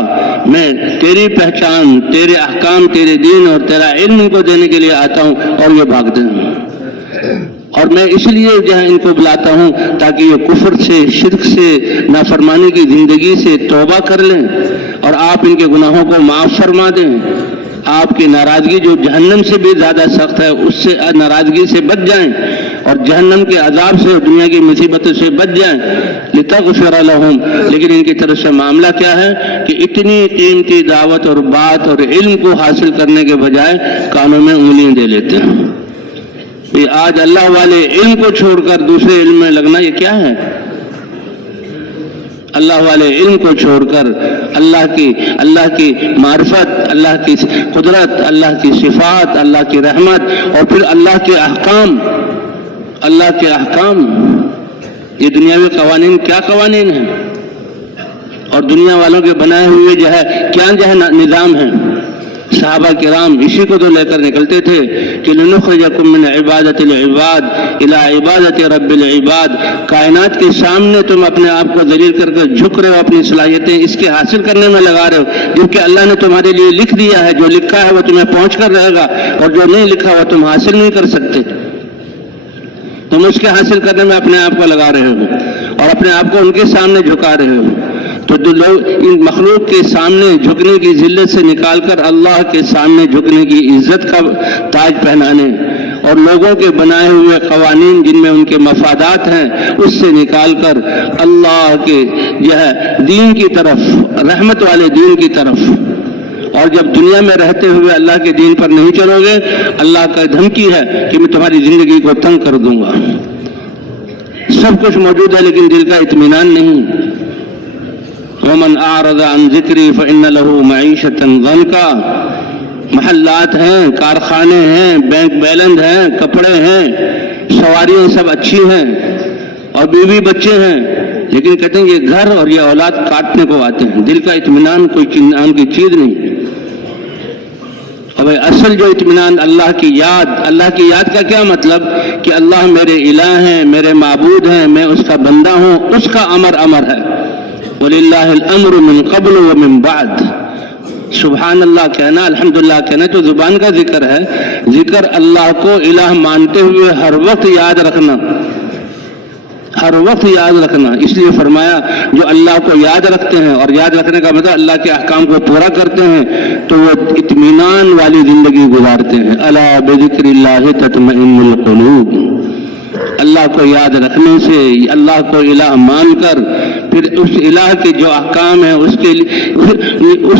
میں تیری پہچان، تیرے احکام، تیرے دین اور تیرا علم ان کو دینے کے لیے آتا ہوں اور یہ بھاگتے ہیں۔ اور میں اس لیے ان کو بلاتا ہوں تاکہ یہ کفر سے، شرک سے، نافرمانی کی زندگی سے توبہ کر لیں اور آپ ان کے گناہوں کو معاف فرما دیں۔ آپ کی ناراضگی جو جہنم سے بھی زیادہ سخت ہے اس سے ناراضگی سے بچ جائیں اور جہنم کے عذاب سے، دنیا کی مصیبتوں سے بچ جائیں۔ لتغفر لہم، لیکن ان کی طرف سے معاملہ کیا ہے کہ اتنی قیمتی دعوت اور بات اور علم کو حاصل کرنے کے بجائے کانوں میں انگلیاں دے لیتے ہیں۔ یہ آج اللہ والے علم کو چھوڑ کر دوسرے علم میں لگنا یہ کیا ہے؟ اللہ والے علم کو چھوڑ کر اللہ کی معرفت، اللہ کی قدرت، اللہ کی صفات، اللہ کی رحمت اور پھر اللہ کے احکام، یہ دنیاوی قوانین کیا قوانین ہیں اور دنیا والوں کے بنائے ہوئے کیا نظام ہے۔ صحابہ کرام اسی کو تو لے کر نکلتے تھے کہ لنخرجکم من عبادت العباد الى عبادت رب العباد، کائنات کے سامنے تم اپنے آپ کو ذلیل کر کے جھک رہے ہو، اپنی صلاحیتیں اس کے حاصل کرنے میں لگا رہے ہو، جبکہ اللہ نے تمہارے لیے لکھ دیا ہے، جو لکھا ہے وہ تمہیں پہنچ کر رہے گا اور جو نہیں لکھا وہ تم حاصل نہیں کر سکتے۔ تم اس کے حاصل کرنے میں اپنے آپ کو لگا رہے ہو اور اپنے آپ کو ان کے سامنے جھکا رہے ہو۔ تو لوگ ان مخلوق کے سامنے جھکنے کی ذلت سے نکال کر اللہ کے سامنے جھکنے کی عزت کا تاج پہنانے اور لوگوں کے بنائے ہوئے قوانین جن میں ان کے مفادات ہیں اس سے نکال کر اللہ کے دین کی طرف، رحمت والے دین کی طرف، اور جب دنیا میں رہتے ہوئے اللہ کے دین پر نہیں چلو گے، اللہ کا دھمکی ہے کہ میں تمہاری زندگی کو تنگ کر دوں گا۔ سب کچھ موجود ہے لیکن دل کا اطمینان نہیں۔ ومن اعرض عن ذکری فإن له معیشۃ ضنکا، محلات ہیں، کارخانے ہیں، بینک بیلنس ہیں، کپڑے ہیں، سواریاں سب اچھی ہیں اور بیوی بچے ہیں، لیکن کہتے ہیں یہ گھر اور یہ اولاد کاٹنے کو آتے ہیں۔ دل کا اطمینان کوئی نام کی چیز نہیں۔ اب اصل جو اطمینان اللہ کی یاد کا کیا مطلب کہ اللہ میرے الہ ہیں، میرے معبود ہیں، میں اس کا بندہ ہوں، اس کا امر ہے۔ وَلِلَّهِ الْأَمْرُ مِنْ قَبْلُ وَمِنْ بَعْدُ، سبحان اللہ کہنا، الحمدللہ کہنا تو زبان کا ذکر ہے، ذکر اللہ کو الہ مانتے ہوئے ہر وقت یاد رکھنا، ہر وقت یاد رکھنا۔ اس لیے فرمایا جو اللہ کو یاد رکھتے ہیں، اور یاد رکھنے کا مطلب اللہ کے احکام کو پورا کرتے ہیں تو وہ اطمینان والی زندگی گزارتے ہیں۔ الا بذکر اللہ تطمئن القلوب، اللہ کو یاد رکھنے سے، اللہ کو الہ مان کر پھر اس الہ کے جو احکام ہیں اس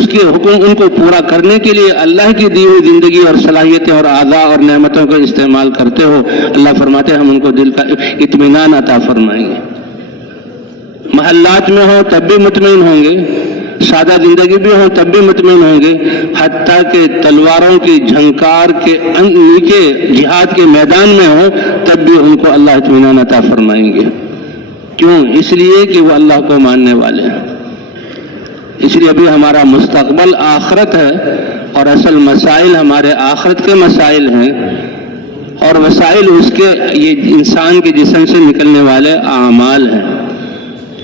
کے حکم ان کو پورا کرنے کے لیے اللہ کی دی ہوئی زندگی اور صلاحیتیں اور اعضاء اور نعمتوں کا استعمال کرتے ہو، اللہ فرماتے ہیں ہم ان کو دل کا اطمینان عطا فرمائیں گے۔ محلات میں ہو تب بھی مطمئن ہوں گے، سادہ زندگی بھی ہوں تب بھی مطمئن ہوں گے، حتیٰ کہ تلواروں کی جھنکار کے نیچے جہاد کے میدان میں ہوں تب بھی ان کو اللہ اطمینان عطا فرمائیں گے۔ کیوں؟ اس لیے کہ وہ اللہ کو ماننے والے ہیں۔ اس لیے ابھی ہمارا مستقبل آخرت ہے، اور اصل مسائل ہمارے آخرت کے مسائل ہیں، اور وسائل اس کے یہ انسان کے جسم سے نکلنے والے اعمال ہیں۔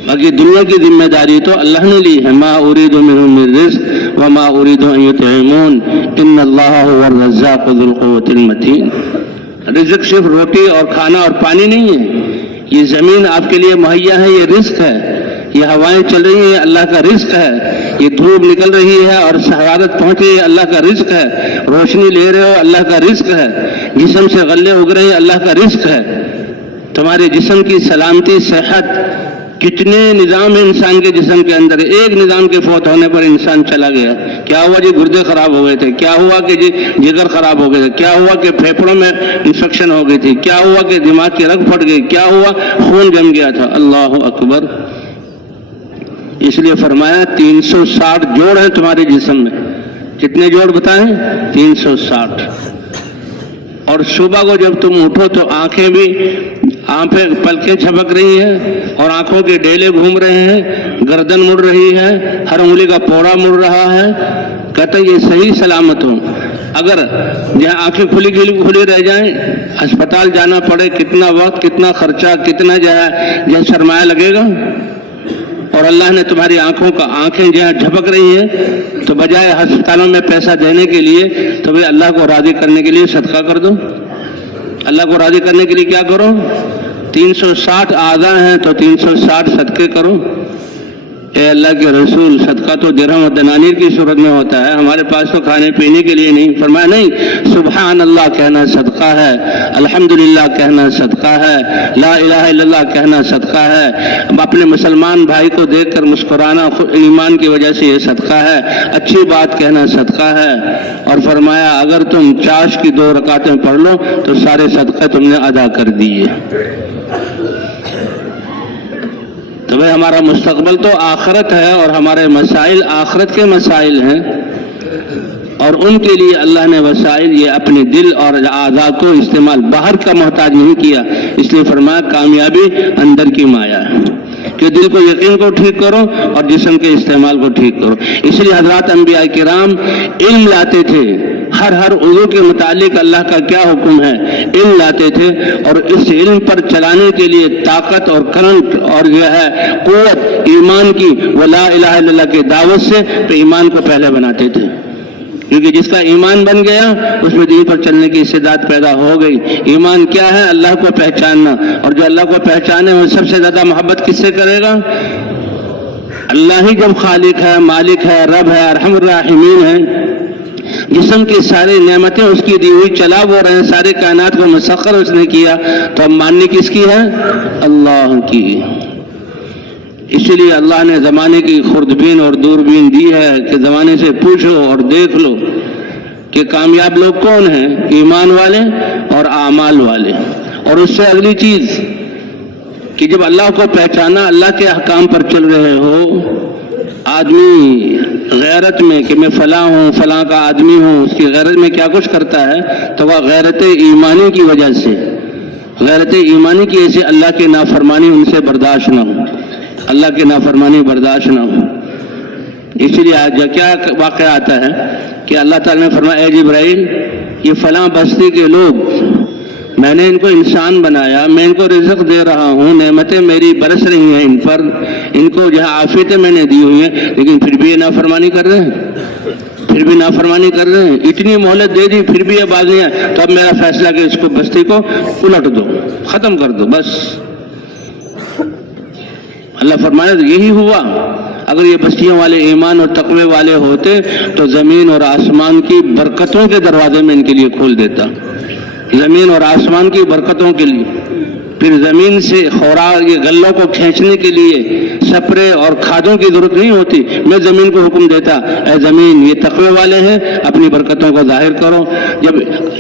باقی دنیا کی ذمہ داری تو اللہ نے لی ہے، ما اريد منهم من رزق وما اريد ان يطعمون ان اللہ هو الرزاق ذو القوة المتین۔ رزق صرف روٹی اور کھانا اور پانی نہیں ہے، یہ زمین آپ کے لیے مہیا ہے، یہ رزق ہے، یہ ہوائیں چل رہی ہیں، اللہ کا رزق ہے، یہ دھوپ نکل رہی ہے اور حرارت پہنچ رہی ہے، اللہ کا رزق ہے، روشنی لے رہے ہو، اللہ کا رزق ہے، جسم سے غلے اگ رہے ہیں، اللہ کا رزق ہے، تمہارے جسم کی سلامتی، صحت، کتنے نظام ہیں انسان کے جسم کے اندر، ایک نظام کے فوت ہونے پر انسان چلا گیا۔ کیا ہوا جی؟ گردے خراب ہو گئے تھے، کیا ہوا کہ جی جگر خراب ہو گئے تھے، کیا ہوا کہ پھیپھڑوں میں انفیکشن ہو گئی تھی، کیا ہوا کہ دماغ کی رگ پھٹ گئی، کیا ہوا خون جم گیا تھا۔ اللہ اکبر۔ اس لیے فرمایا 360 جوڑ ہیں تمہارے جسم میں۔ کتنے جوڑ بتائیں؟ 360۔ اور صبح کو جب تم اٹھو تو آنکھیں بھی، پلکیں چھپک رہی ہیں اور آنکھوں کے ڈیلے گھوم رہے ہیں، گردن مڑ رہی ہے، ہر انگلی کا پوڑا مڑ رہا ہے، کہتے ہیں یہ صحیح سلامت ہو۔ اگر جہاں آنکھیں کھلی رہ جائیں، اسپتال جانا پڑے، کتنا وقت، کتنا خرچہ، کتنا جو سرمایہ لگے گا۔ اور اللہ نے تمہاری آنکھیں جہاں جھپک رہی ہیں تو بجائے ہسپتالوں میں پیسہ دینے کے لیے تو بھی اللہ کو راضی کرنے کے لیے صدقہ کر دو۔ اللہ کو راضی کرنے کے لیے کیا کرو؟ 360 اعضاء ہیں تو 360 صدقے کرو۔ اے اللہ کے رسول، صدقہ تو درہم و دنانیر کی صورت میں ہوتا ہے، ہمارے پاس تو کھانے پینے کے لیے نہیں۔ فرمایا نہیں، سبحان اللہ کہنا صدقہ ہے، الحمدللہ کہنا صدقہ ہے، لا الہ الا اللہ کہنا صدقہ ہے، اپنے مسلمان بھائی کو دیکھ کر مسکرانا ایمان کی وجہ سے یہ صدقہ ہے، اچھی بات کہنا صدقہ ہے۔ اور فرمایا اگر تم چاش کی 2 رکعتیں پڑھ لو تو سارے صدقے تم نے ادا کر دیے۔ تو بھائی ہمارا مستقبل تو آخرت ہے، اور ہمارے مسائل آخرت کے مسائل ہیں، اور ان کے لیے اللہ نے وسائل یہ اپنے دل اور اعضاء کو استعمال، باہر کا محتاج نہیں کیا۔ اس لیے فرمایا کامیابی اندر کی مایا ہے، کہ دل کو یقین کو ٹھیک کرو اور جسم کے استعمال کو ٹھیک کرو۔ اس لیے حضرات انبیاء کرام علم لاتے تھے، ہر عضو کے متعلق اللہ کا کیا حکم ہے علم لاتے تھے، اور اس علم پر چلانے کے لیے طاقت اور کرنٹ اور جو ہے قوت ایمان کی ولا الہ الا اللہ کے دعوت سے تو ایمان کو پہلے بناتے تھے، کیونکہ جس کا ایمان بن گیا اس میں دین پر چلنے کی استعداد پیدا ہو گئی۔ ایمان کیا ہے؟ اللہ کو پہچاننا، اور جو اللہ کو پہچانے وہ سب سے زیادہ محبت کس سے کرے گا؟ اللہ ہی جب خالق ہے، مالک ہے، رب ہے، ارحم الراحمین ہے، جسم کی ساری نعمتیں اس کی دی ہوئی، چلا وہ رہے ہیں، سارے کائنات کو مسخر اس نے کیا، تو اب ماننے کس کی ہے؟ اللہ کی۔ اسی لیے اللہ نے زمانے کی خوردبین اور دوربین دی ہے کہ زمانے سے پوچھو اور دیکھ لو کہ کامیاب لوگ کون ہیں، ایمان والے اور اعمال والے۔ اور اس سے اگلی چیز کہ جب اللہ کو پہچانا، اللہ کے احکام پر چل رہے ہو، آدمی غیرت میں کہ میں فلاں ہوں، فلاں کا آدمی ہوں، اس کی غیرت میں کیا کچھ کرتا ہے تو وہ غیرت ایمانی کی وجہ سے، غیرت ایمانی کی وجہ سے اللہ کی نافرمانی ان سے برداشت نہ ہو، اللہ کی نافرمانی برداشت نہ ہو۔ اسی لیے آج کیا واقعہ آتا ہے کہ اللہ تعالیٰ نے فرمایا اے جبرائیل، یہ فلاں بستی کے لوگ، میں نے ان کو انسان بنایا، میں ان کو رزق دے رہا ہوں، نعمتیں میری برس رہی ہیں ان پر، ان کو جہاں عافیتیں میں نے دی ہوئی ہیں، لیکن پھر بھی یہ نافرمانی کر رہے ہیں، پھر بھی نافرمانی کر رہے ہیں، اتنی مہلت دے دی پھر بھی یہ باز نہیں ہے، تو اب میرا فیصلہ کہ اس کو بستی کو الٹ دو، ختم کر دو بس۔ اللہ فرمایا یہی ہوا، اگر یہ بستیوں والے ایمان اور تقوی والے ہوتے تو زمین اور آسمان کی برکتوں کے دروازے میں ان کے لیے کھول دیتا، زمین اور آسمان کی برکتوں کے لیے۔ پھر زمین سے خوراک یہ غلوں کو کھینچنے کے لیے سپرے اور کھادوں کی ضرورت نہیں ہوتی. میں زمین کو حکم دیتا اے زمین یہ تقوی والے ہیں اپنی برکتوں کو ظاہر کرو. جب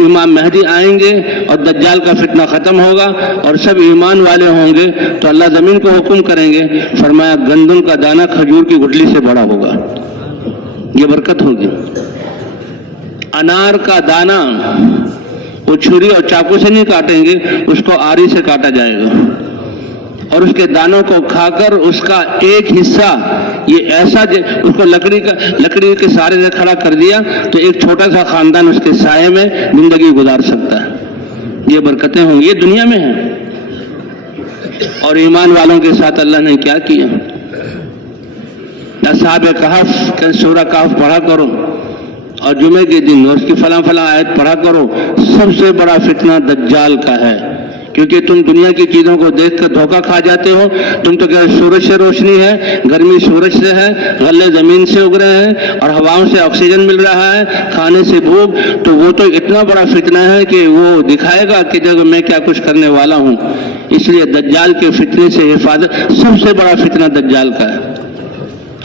امام مہدی آئیں گے اور دجال کا فتنہ ختم ہوگا اور سب ایمان والے ہوں گے تو اللہ زمین کو حکم کریں گے, فرمایا گندم کا دانہ کھجور کی گٹلی سے بڑا ہوگا, یہ برکت ہوگی. انار کا دانہ وہ چھری اور چاقو سے نہیں کاٹیں گے, اس کو آری سے کاٹا جائے گا اور اس کے دانوں کو کھا کر اس کا ایک حصہ یہ ایسا اس کو لکڑی کے سہارے سے کھڑا کر دیا تو ایک چھوٹا سا خاندان اس کے سائے میں زندگی گزار سکتا ہے. یہ برکتیں ہوں گی, یہ دنیا میں ہیں. اور ایمان والوں کے ساتھ اللہ نے کیا کیا. اصحاب کہف کا سورہ کہف پڑھا کرو اور جمعے کے دن اس کی فلاں فلاں آیت پڑھا کرو. سب سے بڑا فتنہ دجال کا ہے, کیونکہ تم دنیا کی چیزوں کو دیکھ کر دھوکہ کھا جاتے ہو. تم تو کیا سورج سے روشنی ہے, گرمی سورج سے ہے, غلے زمین سے اگ رہے ہیں اور ہواؤں سے آکسیجن مل رہا ہے, کھانے سے بھوک. تو وہ تو اتنا بڑا فتنہ ہے کہ وہ دکھائے گا کہ دیکھو میں کیا کچھ کرنے والا ہوں. اس لیے دجال کے فتنے سے حفاظت, سب سے بڑا فتنہ دجال کا ہے.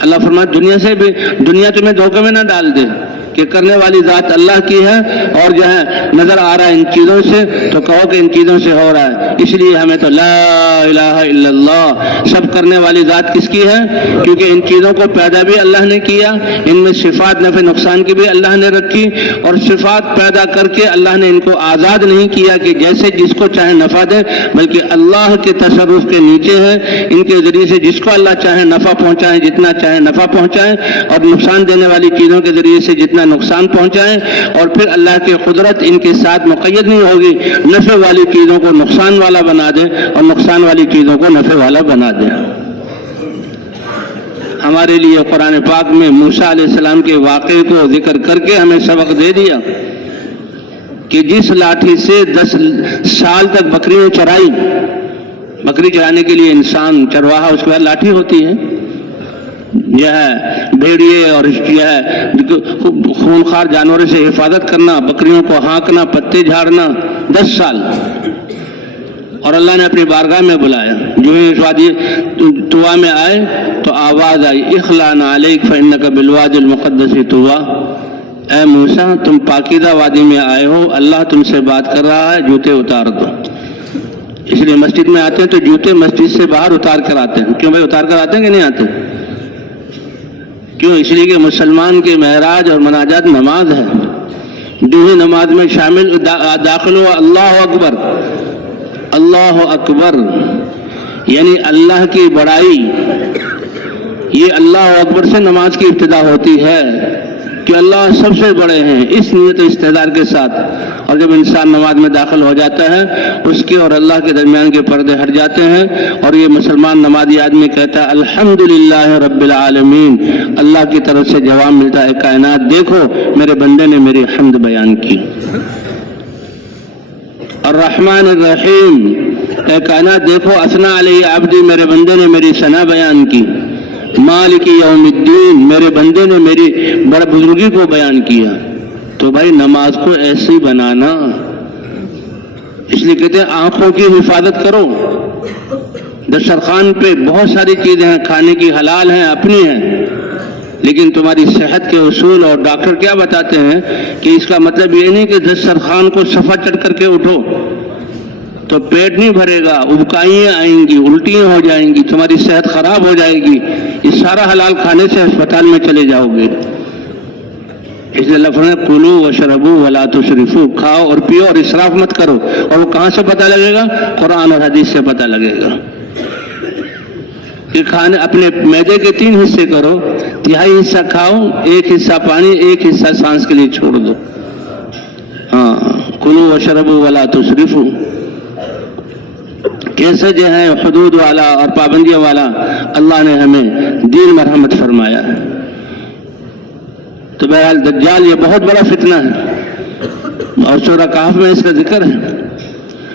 اللہ فرماتا دنیا سے بھی, دنیا تمہیں دھوکے میں نہ ڈال دے کہ کرنے والی ذات اللہ کی ہے اور جو ہے نظر آ رہا ہے ان چیزوں سے تو کہو کہ ان چیزوں سے ہو رہا ہے. اس لیے ہمیں تو لا الہ الا اللہ, سب کرنے والی ذات کس کی ہے, کیونکہ ان چیزوں کو پیدا بھی اللہ نے کیا, ان میں صفات نفع نقصان کی بھی اللہ نے رکھی اور صفات پیدا کر کے اللہ نے ان کو آزاد نہیں کیا کہ جیسے جس کو چاہے نفع دے, بلکہ اللہ کے تصرف کے نیچے ہے. ان کے ذریعے سے جس کو اللہ چاہے نفع پہنچائیں, جتنا چاہے نفع پہنچائیں, اور نقصان دینے والی چیزوں کے ذریعے سے جتنا نقصان پہنچائیں. اور پھر اللہ کی قدرت ان کے ساتھ مقید نہیں ہوگی, نفع والی چیزوں کو نقصان والا بنا دے اور نقصان والی چیزوں کو نفع والا بنا دے. ہمارے لیے قرآن پاک میں موسیٰ علیہ السلام کے واقعے کو ذکر کر کے ہمیں سبق دے دیا کہ جس لاٹھی سے 10 سال تک بکریاں چرائی, بکری چرانے کے لیے انسان چرواہا اس کے بعد لاٹھی ہوتی ہے, یہ ہے بھیڑیے اور یہ ہے خونخوار جانوروں سے حفاظت کرنا, بکریوں کو ہانکنا, پتے جھاڑنا, 10 سال. اور اللہ نے اپنی بارگاہ میں بلایا. جو ہی وادی طوا میں آئے تو آواز آئی اخلا علیک فانک بالوادی المقدس طوا, اے موسیٰ تم پاکیزہ وادی میں آئے ہو, اللہ تم سے بات کر رہا ہے, جوتے اتار دو. اس لیے مسجد میں آتے ہیں تو جوتے مسجد سے باہر اتار کر آتے ہیں. کیوں بھائی اتار کر آتے ہیں کہ نہیں آتے؟ کیوں؟ اس لیے کہ مسلمان کے معراج اور مناجات نماز ہے. جو ہی نماز میں شامل داخل ہو اللہ اکبر, اللہ اکبر یعنی اللہ کی بڑائی, یہ اللہ اکبر سے نماز کی ابتدا ہوتی ہے کہ اللہ سب سے بڑے ہیں, اس نیت و استحضار کے ساتھ. اور جب انسان نماز میں داخل ہو جاتا ہے اس کے اور اللہ کے درمیان کے پردے ہٹ جاتے ہیں اور یہ مسلمان نمازی آدمی کہتا ہے الحمدللہ رب العالمین, اللہ کی طرف سے جواب ملتا ہے کائنات دیکھو میرے بندے نے میری حمد بیان کی. الرحمن الرحیم, اے کائنات دیکھو اثنا علیہ عبدی, میرے بندے نے میری ثنا بیان کی. مالک یوم الدین, میرے بندے نے میری بڑے بزرگی کو بیان کیا. تو بھائی نماز کو ایسی بنانا, اس لیے کہتے ہیں آنکھوں کی حفاظت کرو. دسترخوان پہ بہت ساری چیزیں ہیں کھانے کی, حلال ہیں, اپنی ہیں, لیکن تمہاری صحت کے اصول اور ڈاکٹر کیا بتاتے ہیں کہ اس کا مطلب یہ نہیں کہ دسترخوان کو صفا چڑھ کر کے اٹھو تو پیٹ نہیں بھرے گا, ابکائیاں آئیں گی, الٹیاں ہو جائیں گی, تمہاری صحت خراب ہو جائے گی. یہ سارا حلال کھانے سے ہسپتال میں چلے جاؤ گے. اس لیے اللہ فرماتا ہے کلو وشربو ولا تسرفو, کھاؤ اور پیو اور اسراف مت کرو. اور وہ کہاں سے پتہ لگے گا؟ قرآن اور حدیث سے پتہ لگے گا. کہ کھانے اپنے معدے کے 3 حصے کرو, تہائی حصہ کھاؤ, 1 حصہ پانی, 1 حصہ سانس کے لیے چھوڑ دو. ہاں کلو وشربو ولا تسرفو, کیسے جو ہے حدود والا اور پابندیوں والا اللہ نے ہمیں دین مرحمت فرمایا ہے. تو بہرحال دجال یہ بہت بڑا فتنہ ہے اور سورہ کہف میں اس کا ذکر ہے.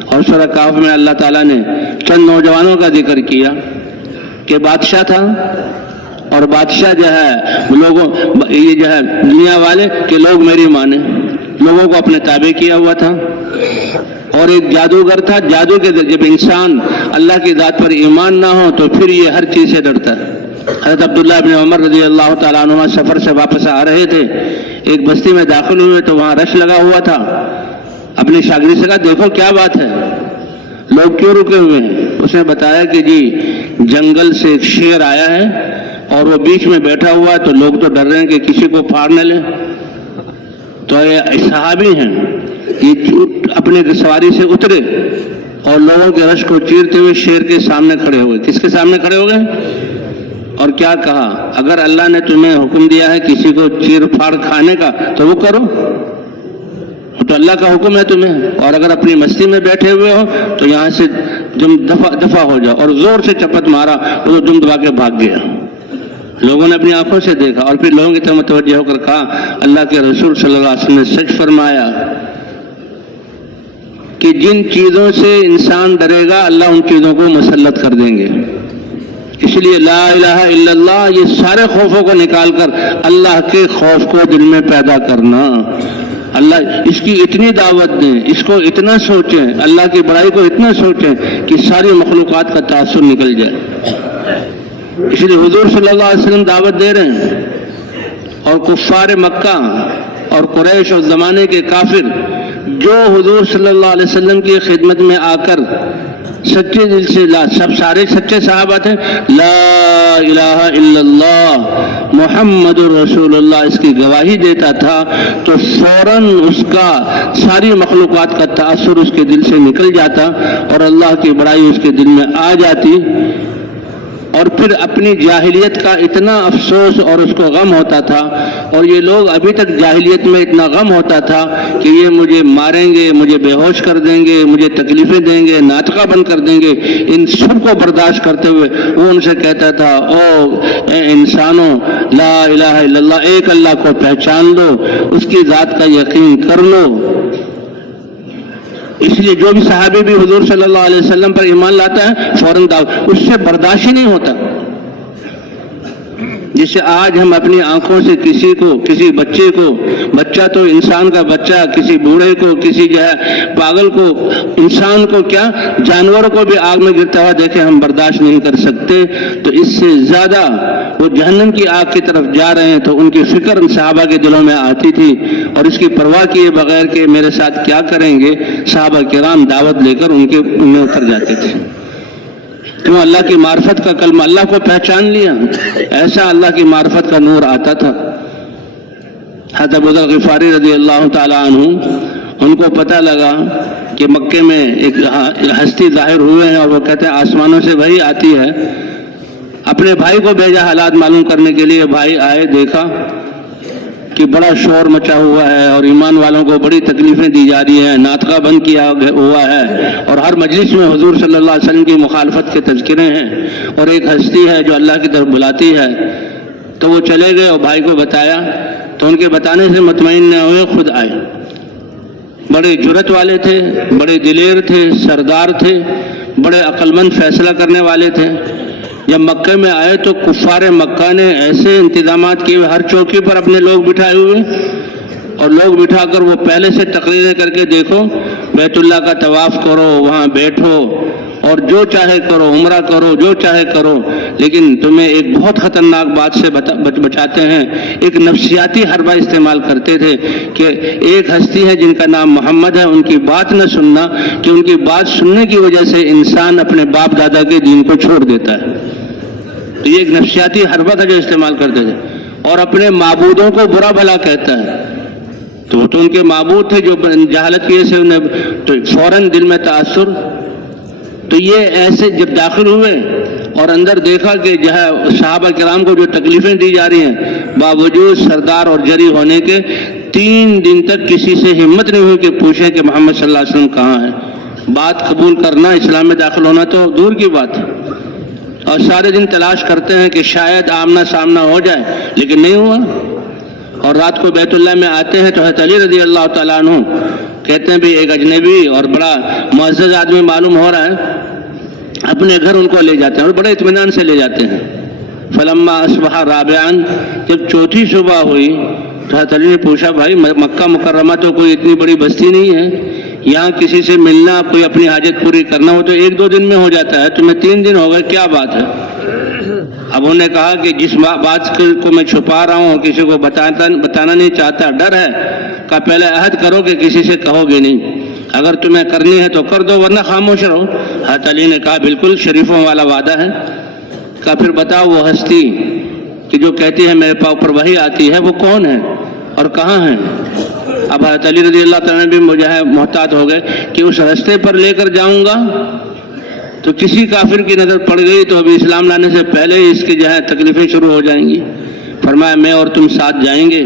اور سورہ کہف میں اللہ تعالیٰ نے چند نوجوانوں کا ذکر کیا کہ بادشاہ تھا اور بادشاہ جو ہے لوگوں یہ جو ہے دنیا والے کہ لوگ میری مانیں, لوگوں کو اپنے تابع کیا ہوا تھا اور ایک جادوگر تھا، جادو کے جب انسان اللہ کی ذات پر ایمان نہ ہو تو پھر یہ ہر چیز سے ڈرتا ہے۔ حضرت عبداللہ بن عمر رضی اللہ تعالیٰ عنہ سفر سے واپس آ رہے تھے، ایک بستی میں داخل ہوئے تو وہاں رش لگا ہوا تھا۔ اپنے شاگرد سے کہا دیکھو کیا بات ہے، لوگ کیوں رکے ہوئے ہیں؟ اس نے بتایا کہ جی جنگل سے ایک شیر آیا ہے اور وہ بیچ میں بیٹھا ہوا ہے، تو لوگ تو ڈر رہے ہیں کہ کسی کو پھاڑ نہ لے۔ تو یہ صحابی ہیں، یہ اپنے سواری سے اترے اور لوگوں کے رش کو چیرتے ہوئے شیر کے سامنے کھڑے ہوئے۔ کس کے سامنے کھڑے ہو گئے؟ اور کیا کہا، اگر اللہ نے تمہیں حکم دیا ہے کسی کو چیر پھاڑ کھانے کا تو وہ کرو، تو اللہ کا حکم ہے تمہیں، اور اگر اپنی مستی میں بیٹھے ہوئے ہو تو یہاں سے دفع ہو جاؤ۔ اور زور سے چپت مارا، وہ دم دبا کے بھاگ گیا۔ لوگوں نے اپنی آنکھوں سے دیکھا اور پھر لوگوں کی طرف متوجہ ہو کر کہا اللہ کے رسول صلی اللہ علیہ وسلم نے سچ فرمایا کہ جن چیزوں سے انسان ڈرے گا اللہ ان چیزوں کو مسلط کر دیں گے۔ اس لیے لا الہ الا اللہ، یہ سارے خوفوں کو نکال کر اللہ کے خوف کو دل میں پیدا کرنا۔ اللہ اس کی اتنی دعوت دیں، اس کو اتنا سوچیں، اللہ کی بڑائی کو اتنا سوچیں کہ ساری مخلوقات کا تاثر نکل جائے۔ اس لیے حضور صلی اللہ علیہ وسلم دعوت دے رہے ہیں، اور کفار مکہ اور قریش اور زمانے کے کافر جو حضور صلی اللہ علیہ وسلم کی خدمت میں آ کر سچے دل سے سب سارے سچے صحابہ تھے، لا الہ الا اللہ محمد رسول اللہ اس کی گواہی دیتا تھا، تو فوراً اس کا ساری مخلوقات کا تاثر اس کے دل سے نکل جاتا اور اللہ کی بڑائی اس کے دل میں آ جاتی، اور پھر اپنی جاہلیت کا اتنا افسوس اور اس کو غم ہوتا تھا، اور یہ لوگ ابھی تک جاہلیت میں اتنا غم ہوتا تھا کہ یہ مجھے ماریں گے، مجھے بے ہوش کر دیں گے، مجھے تکلیفیں دیں گے، ناطقہ بند کر دیں گے، ان سب کو برداشت کرتے ہوئے وہ ان سے کہتا تھا او اے انسانوں، لا الہ الا اللہ، ایک اللہ کو پہچان لو، اس کی ذات کا یقین کر لو۔ اس لیے جو بھی صحابی بھی حضور صلی اللہ علیہ وسلم پر ایمان لاتا ہے فوراً اس سے برداشت ہی نہیں ہوتا۔ جسے آج ہم اپنی آنکھوں سے کسی کو، کسی بچے کو، بچہ تو انسان کا بچہ، کسی بوڑھے کو، کسی جو ہے پاگل کو، انسان کو کیا جانوروں کو بھی آگ میں گرتا ہوا دیکھے ہم برداشت نہیں کر سکتے، تو اس سے زیادہ وہ جہنم کی آگ کی طرف جا رہے ہیں تو ان کی فکر صحابہ کے دلوں میں آتی تھی، اور اس کی پرواہ کیے بغیر کہ میرے ساتھ کیا کریں گے صحابہ کرام دعوت لے کر ان کے میں اتر جاتے تھے۔ کیوں؟ اللہ کی معرفت کا کلمہ، اللہ کو پہچان لیا، ایسا اللہ کی معرفت کا نور آتا تھا۔ حضرت ابو ذر غفاری رضی اللہ تعالیٰ عنہ، ان کو پتہ لگا کہ مکے میں ایک ہستی ظاہر ہوئے ہیں، اور وہ کہتے ہیں آسمانوں سے وحی آتی ہے۔ اپنے بھائی کو بھیجا حالات معلوم کرنے کے لیے، بھائی آئے، دیکھا کہ بڑا شور مچا ہوا ہے اور ایمان والوں کو بڑی تکلیفیں دی جا رہی ہیں، ناطقہ بند کیا ہوا ہے، اور ہر مجلس میں حضور صلی اللہ علیہ وسلم کی مخالفت کے تذکرے ہیں، اور ایک ہستی ہے جو اللہ کی طرف بلاتی ہے۔ تو وہ چلے گئے اور بھائی کو بتایا، تو ان کے بتانے سے مطمئن نہ ہوئے، خود آئے۔ بڑے جرأت والے تھے، بڑے دلیر تھے، سردار تھے، بڑے عقل مند فیصلہ کرنے والے تھے۔ جب مکہ میں آئے تو کفار مکہ نے ایسے انتظامات کیے، ہر چوکی پر اپنے لوگ بٹھائے ہوئے، اور لوگ بٹھا کر وہ پہلے سے تقریریں کر کے دیکھو بیت اللہ کا طواف کرو، وہاں بیٹھو اور جو چاہے کرو، عمرہ کرو، جو چاہے کرو، لیکن تمہیں ایک بہت خطرناک بات سے بچاتے ہیں۔ ایک نفسیاتی حربہ استعمال کرتے تھے کہ ایک ہستی ہے جن کا نام محمد ہے، ان کی بات نہ سننا، کہ ان کی بات سننے کی وجہ سے انسان اپنے باپ دادا کے دین کو چھوڑ دیتا ہے۔ تو یہ ایک نفسیاتی حربہ تھا جو استعمال کرتے تھے، اور اپنے معبودوں کو برا بھلا کہتا ہے۔ تو وہ تو ان کے معبود تھے جو جہالت کی وجہ سے انہیں تو فوراً دل میں تاثر۔ تو یہ ایسے جب داخل ہوئے اور اندر دیکھا کہ جو ہے صحابہ کرام کو جو تکلیفیں دی جا رہی ہیں، باوجود سردار اور جری ہونے کے 3 دن تک کسی سے ہمت نہیں ہوئی کہ پوچھیں کہ محمد صلی اللہ علیہ وسلم کہاں ہے۔ بات قبول کرنا، اسلام میں داخل ہونا تو دور کی بات ہے، اور سارے دن تلاش کرتے ہیں کہ شاید آمنا سامنا ہو جائے، لیکن نہیں ہوا۔ اور رات کو بیت اللہ میں آتے ہیں تو حضرت علی رضی اللہ تعالیٰ عنہ کہتے ہیں بھی ایک اجنبی اور بڑا معزز آدمی معلوم ہو رہا ہے، اپنے گھر ان کو لے جاتے ہیں اور بڑے اطمینان سے لے جاتے ہیں۔ فلما اصبح رابعاً، جب چوتھی صبح ہوئی تو حضرت علی نے پوچھا بھائی مکہ مکرمہ تو کوئی اتنی بڑی بستی نہیں ہے، یہاں کسی سے ملنا، کوئی اپنی حاجت پوری کرنا ہو تو 1-2 دن میں ہو جاتا ہے، تمہیں 3 دن ہو گئے، کیا بات ہے؟ اب انہوں نے کہا کہ جس بات کو میں چھپا رہا ہوں، کسی کو بتانا نہیں چاہتا، ڈر ہے، کہ پہلے عہد کرو کہ کسی سے کہو گے نہیں، اگر تمہیں کرنی ہے تو کر دو ورنہ خاموش رہو۔ حضرت علی نے کہا بالکل شریفوں والا وعدہ ہے۔ کہا پھر بتاؤ وہ ہستی کہ جو کہتی ہے میرے پاؤں پر وحی آتی ہے وہ کون ہے اور کہاں ہے؟ اب حضرت علی رضی اللہ تعالیٰ بھی مجھے محتاط ہو گئے کہ اس رستے پر لے کر جاؤں گا تو کسی کافر کی نظر پڑ گئی تو ابھی اسلام لانے سے پہلے ہی اس کی تکلیفیں شروع ہو جائیں گی۔ فرمایا میں اور تم ساتھ جائیں گے،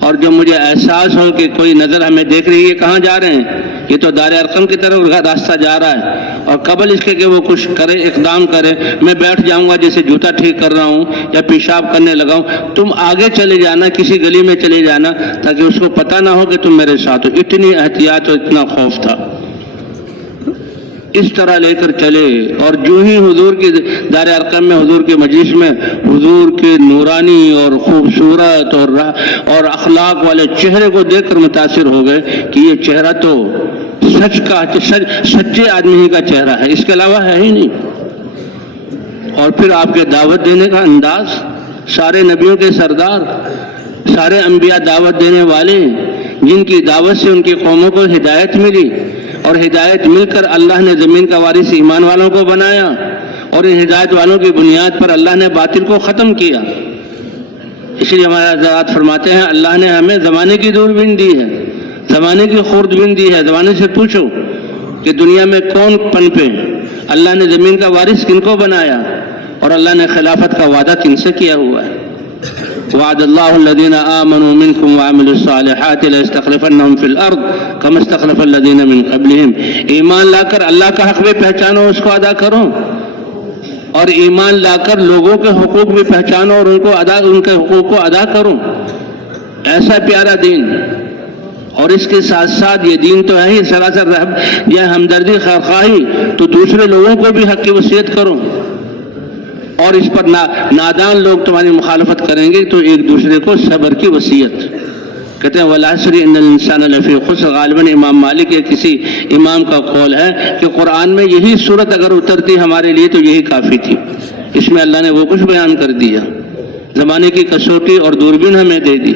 اور جب مجھے احساس ہو کہ کوئی نظر ہمیں دیکھ رہی ہے، کہاں جا رہے ہیں؟ یہ تو دار ارقم کی طرف راستہ جا رہا ہے، اور قبل اس کے کہ وہ کچھ کرے، اقدام کرے، میں بیٹھ جاؤں گا جیسے جوتا ٹھیک کر رہا ہوں یا پیشاب کرنے لگا ہوں، تم آگے چلے جانا، کسی گلی میں چلے جانا تاکہ اس کو پتہ نہ ہو کہ تم میرے ساتھ ہو۔ اتنی احتیاط اور اتنا خوف تھا، اس طرح لے کر چلے۔ اور جو ہی حضور کی دار ارقم میں، حضور کے مجلس میں، حضور کے نورانی اور خوبصورت اور اخلاق والے چہرے کو دیکھ کر متاثر ہو گئے کہ یہ چہرہ تو سچے آدمی کا چہرہ ہے، اس کے علاوہ ہے ہی نہیں۔ اور پھر آپ کے دعوت دینے کا انداز، سارے نبیوں کے سردار، سارے انبیاء دعوت دینے والے، جن کی دعوت سے ان کی قوموں کو ہدایت ملی، اور ہدایت مل کر اللہ نے زمین کا وارث ایمان والوں کو بنایا، اور ان ہدایت والوں کی بنیاد پر اللہ نے باطل کو ختم کیا۔ اس لیے ہمارے حضرات فرماتے ہیں اللہ نے ہمیں زمانے کی دوربین دی ہے، زمانے کی خوردبین دی ہے۔ زمانے سے پوچھو کہ دنیا میں کون پنپے، اللہ نے زمین کا وارث کن کو بنایا، اور اللہ نے خلافت کا وعدہ کن سے کیا ہوا ہے؟ وعد اللہ الذین آمنوا منکم وعملوا الصالحات ليستخلفنهم في الارض كما استخلف الذین من قبلهم۔ ایمان لا کر اللہ کا حق بھی پہچانو، اس کو ادا کرو، اور ایمان لا کر لوگوں کے حقوق بھی پہچانو اور ان کے حقوق کو ادا کرو۔ ایسا پیارا دین، اور اس کے ساتھ ساتھ یہ دین تو ہے ہی سراسر یہ ہمدردی خواہی، تو دوسرے لوگوں کو بھی حق کی وصیت کرو، اور اس پر نادان لوگ تمہاری مخالفت کریں گے تو ایک دوسرے کو صبر کی وصیت کہتے ہیں۔ والعصر ان الانسان لفی خسر، غالباً امام مالک یا کسی امام کا قول ہے کہ قرآن میں یہی صورت اگر اترتی ہمارے لیے تو یہی کافی تھی۔ اس میں اللہ نے وہ کچھ بیان کر دیا، زمانے کی کسوٹی اور دوربین ہمیں دے دی،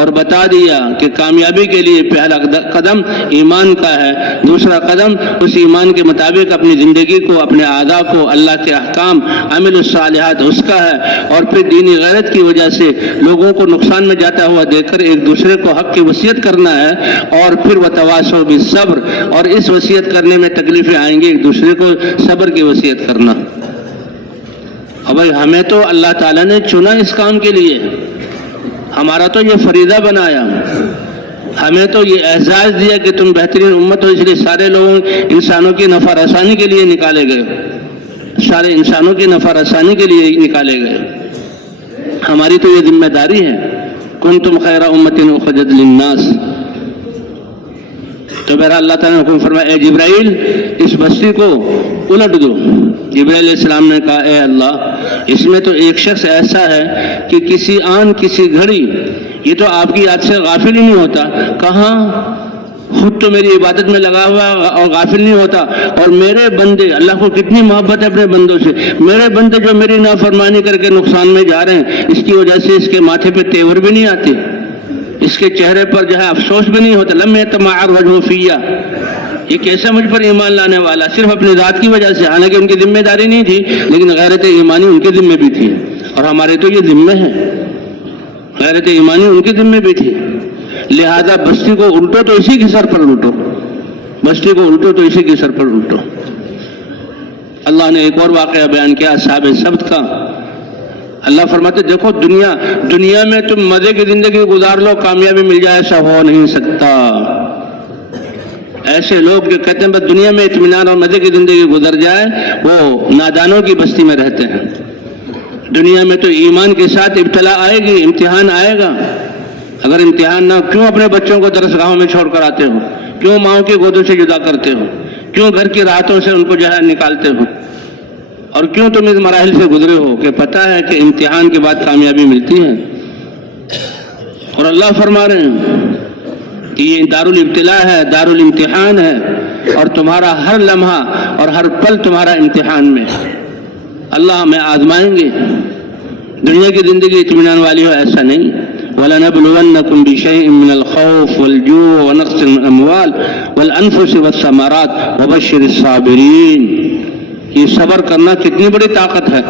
اور بتا دیا کہ کامیابی کے لیے پہلا قدم ایمان کا ہے، دوسرا قدم اس ایمان کے مطابق اپنی زندگی کو، اپنے اعضاء کو اللہ کے احکام، عمل الصالحات اس کا ہے، اور پھر دینی غیرت کی وجہ سے لوگوں کو نقصان میں جاتا ہوا دیکھ کر ایک دوسرے کو حق کی وصیت کرنا ہے، اور پھر وتواصوا بالصبر، اور اس وصیت کرنے میں تکلیفیں آئیں گی، ایک دوسرے کو صبر کی وصیت کرنا۔ اب بھائی ہمیں تو اللہ تعالیٰ نے چنا اس کام کے لیے، ہمارا تو یہ فریضہ بنایا، ہمیں تو یہ اعزاز دیا کہ تم بہترین امت ہو، اس لیے سارے لوگوں انسانوں کی نفع رسانی کے لیے نکالے گئے، سارے انسانوں کی نفع رسانی کے لیے نکالے گئے۔ ہماری تو یہ ذمہ داری ہے، کنتم خیر امت اخرجت للناس۔ تو بہرحال اللہ تعالیٰ نے حکم فرمایا اے جبرائیل اس بستی کو الٹ دو۔ جبرائیل علیہ السلام نے کہا اے اللہ اس میں تو ایک شخص ایسا ہے کہ کسی آن کسی گھڑی یہ تو آپ کی یاد سے غافل ہی نہیں ہوتا، کہاں خود تو میری عبادت میں لگا ہوا اور غافل نہیں ہوتا، اور میرے بندے، اللہ کو کتنی محبت ہے اپنے بندوں سے، میرے بندے جو میری نافرمانی کر کے نقصان میں جا رہے ہیں اس کی وجہ سے اس کے ماتھے پہ تیور بھی نہیں آتے، اس کے چہرے پر افسوس بھی نہیں ہوتا، لم یتمعر وجہہ فیہ، یہ کیسا مجھ پر ایمان لانے والا، صرف اپنی ذات کی وجہ سے، حالانکہ ان کی ذمہ داری نہیں تھی لیکن غیرت ایمانی ان کے ذمہ بھی تھی، اور ہمارے تو یہ ذمہ ہے، غیرت ایمانی ان کے ذمہ بھی تھی، لہذا بستی کو الٹو تو اسی کے سر پر الٹو، بستی کو الٹو تو اسی کے سر پر الٹو۔ اللہ نے ایک اور واقعہ بیان کیا اصحاب سبت کا۔ اللہ فرماتے دیکھو دنیا میں تم مزے کی زندگی گزار لو، کامیابی مل جائے ایسا ہو نہیں سکتا۔ ایسے لوگ جو کہتے ہیں بس دنیا میں اطمینان اور مزے کی زندگی گزر جائے وہ نادانوں کی بستی میں رہتے ہیں۔ دنیا میں تو ایمان کے ساتھ ابتلا آئے گی، امتحان آئے گا، اگر امتحان نہ کیوں اپنے بچوں کو درسگاہوں میں چھوڑ کر آتے ہو، کیوں ماؤں کی گودوں سے جدا کرتے ہو، کیوں گھر کی راحتوں سے ان کو نکالتے ہو، اور کیوں تم اس مراحل سے گزرے ہو کہ پتہ ہے کہ امتحان کے بعد کامیابی ملتی ہے۔ اور اللہ فرما رہے ہیں کہ یہ دارال ابتلا ہے، دارال امتحان ہے، اور تمہارا ہر لمحہ اور ہر پل تمہارا امتحان میں اللہ ہمیں آزمائیں گے۔ دنیا کی زندگی اطمینان والی ہو ایسا نہیں۔ وَلَنَبْلُوَنَّكُمْ بِشَيْءٍ مِّنَ الْخَوْفِ وَالْجُوعِ وَنَقْصٍ مِّنَ الْأَمْوَالِ وَالْأَنفُسِ وَالثَّمَرَاتِ وَبَشِّرِ الصَّابِرِينَ۔ یہ صبر کرنا کتنی بڑی طاقت ہے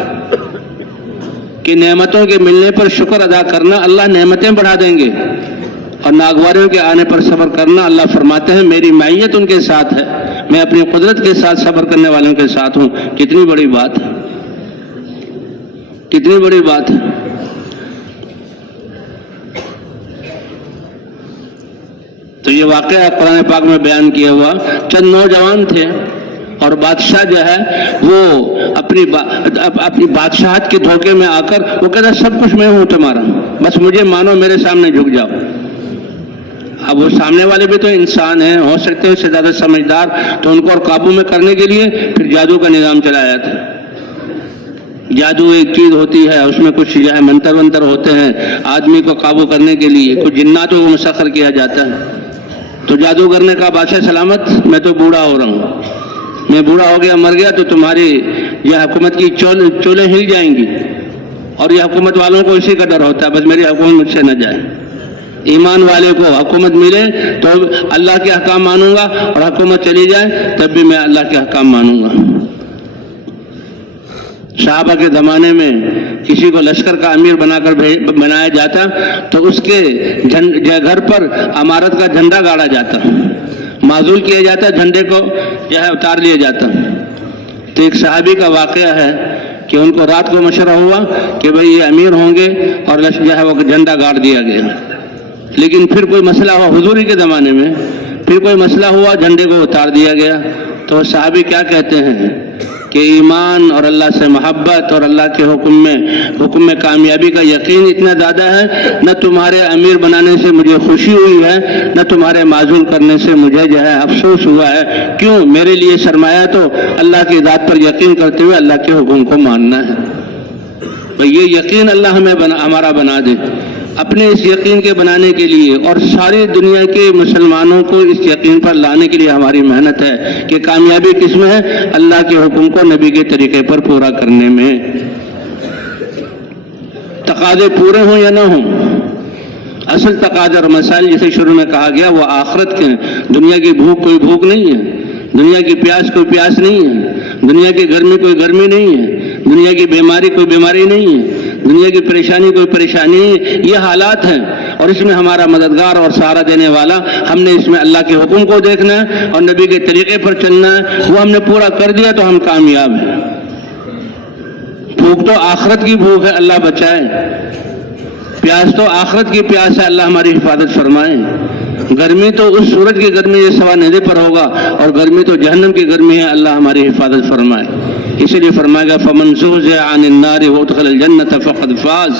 کہ نعمتوں کے ملنے پر شکر ادا کرنا، اللہ نعمتیں بڑھا دیں گے، اور ناگواریوں کے آنے پر صبر کرنا، اللہ فرماتے ہیں میری معیت ان کے ساتھ ہے، میں اپنی قدرت کے ساتھ صبر کرنے والوں کے ساتھ ہوں۔ کتنی بڑی بات ہے، کتنی بڑی بات ہے۔ تو یہ واقعہ قرآن پاک میں بیان کیا ہوا، چند نوجوان تھے اور بادشاہ جو ہے وہ اپنی بادشاہت کے دھوکے میں آ کر وہ کہتا سب کچھ میں ہوں تمہارا، بس مجھے مانو، میرے سامنے جھک جاؤ۔ اب وہ سامنے والے بھی تو انسان ہیں، ہو سکتے ہیں اس سے زیادہ سمجھدار، تو ان کو اور قابو میں کرنے کے لیے پھر جادو کا نظام چلایا تھا۔ جادو ایک چیز ہوتی ہے، اس میں کچھ جو ہے منتر ونتر ہوتے ہیں آدمی کو قابو کرنے کے لیے، کچھ جناتوں کو مسخر کیا جاتا ہے۔ تو جادوگر نے کہا بادشاہ سلامت، میں تو بوڑھا ہو رہا ہوں، میں بوڑھا ہو گیا، مر گیا تو تمہاری یہ حکومت کی چولیں ہل جائیں گی، اور یہ حکومت والوں کو اسی کا ڈر ہوتا ہے، بس میری حکومت مجھ سے نہ جائے۔ ایمان والے کو حکومت ملے تو اللہ کے احکام مانوں گا، اور حکومت چلی جائے تب بھی میں اللہ کے احکام مانوں گا۔ صحابہ کے زمانے میں کسی کو لشکر کا امیر بنا کر بنایا جاتا تو اس کے گھر پر امارت کا جھنڈا گاڑا جاتا، معزول کیا جاتا، جھنڈے کو جو ہے اتار لیا جاتا۔ تو ایک صحابی کا واقعہ ہے کہ ان کو رات کو مشورہ ہوا کہ بھئی یہ امیر ہوں گے، اور جو ہے وہ جھنڈا گاڑ دیا گیا۔ لیکن پھر کوئی مسئلہ ہوا حضوری کے زمانے میں، پھر کوئی مسئلہ ہوا، جھنڈے کو اتار دیا گیا۔ تو صحابی کیا کہتے ہیں کہ ایمان اور اللہ سے محبت اور اللہ کے حکم میں کامیابی کا یقین اتنا زیادہ ہے، نہ تمہارے امیر بنانے سے مجھے خوشی ہوئی ہے، نہ تمہارے معزول کرنے سے مجھے جو ہے افسوس ہوا ہے۔ کیوں؟ میرے لیے سرمایہ تو اللہ کی ذات پر یقین کرتے ہوئے اللہ کے حکم کو ماننا ہے۔ بھئی یہ یقین اللہ ہمارا بنا دے۔ اپنے اس یقین کے بنانے کے لیے اور ساری دنیا کے مسلمانوں کو اس یقین پر لانے کے لیے ہماری محنت ہے کہ کامیابی کس میں ہے؟ اللہ کے حکم کو نبی کے طریقے پر پورا کرنے میں۔ تقاضے پورے ہوں یا نہ ہوں، اصل تقاضے اور مسائل جسے شروع میں کہا گیا وہ آخرت کے ہیں۔ دنیا کی بھوک کوئی بھوک نہیں ہے، دنیا کی پیاس کوئی پیاس نہیں ہے، دنیا کی گرمی کوئی گرمی نہیں ہے، دنیا کی بیماری کوئی بیماری نہیں ہے، دنیا کی پریشانی کوئی پریشانی نہیں۔ یہ حالات ہیں، اور اس میں ہمارا مددگار اور سہارا دینے والا ہم نے اس میں اللہ کے حکم کو دیکھنا ہے اور نبی کے طریقے پر چلنا ہے۔ وہ ہم نے پورا کر دیا تو ہم کامیاب ہیں۔ بھوک تو آخرت کی بھوک ہے، اللہ بچائے۔ پیاس تو آخرت کی پیاس ہے، اللہ ہماری حفاظت فرمائے۔ گرمی تو اس سورج کی گرمی یہ سوا ندے پر ہوگا، اور گرمی تو جہنم کی گرمی ہے، اللہ ہماری حفاظت فرمائے۔ اسی لیے فرمائے گا فَمَنْ زُحْزِحَ عَنِ النَّارِ وَأُدْخِلَ الْجَنَّةَ فَقَدْ فَازَ،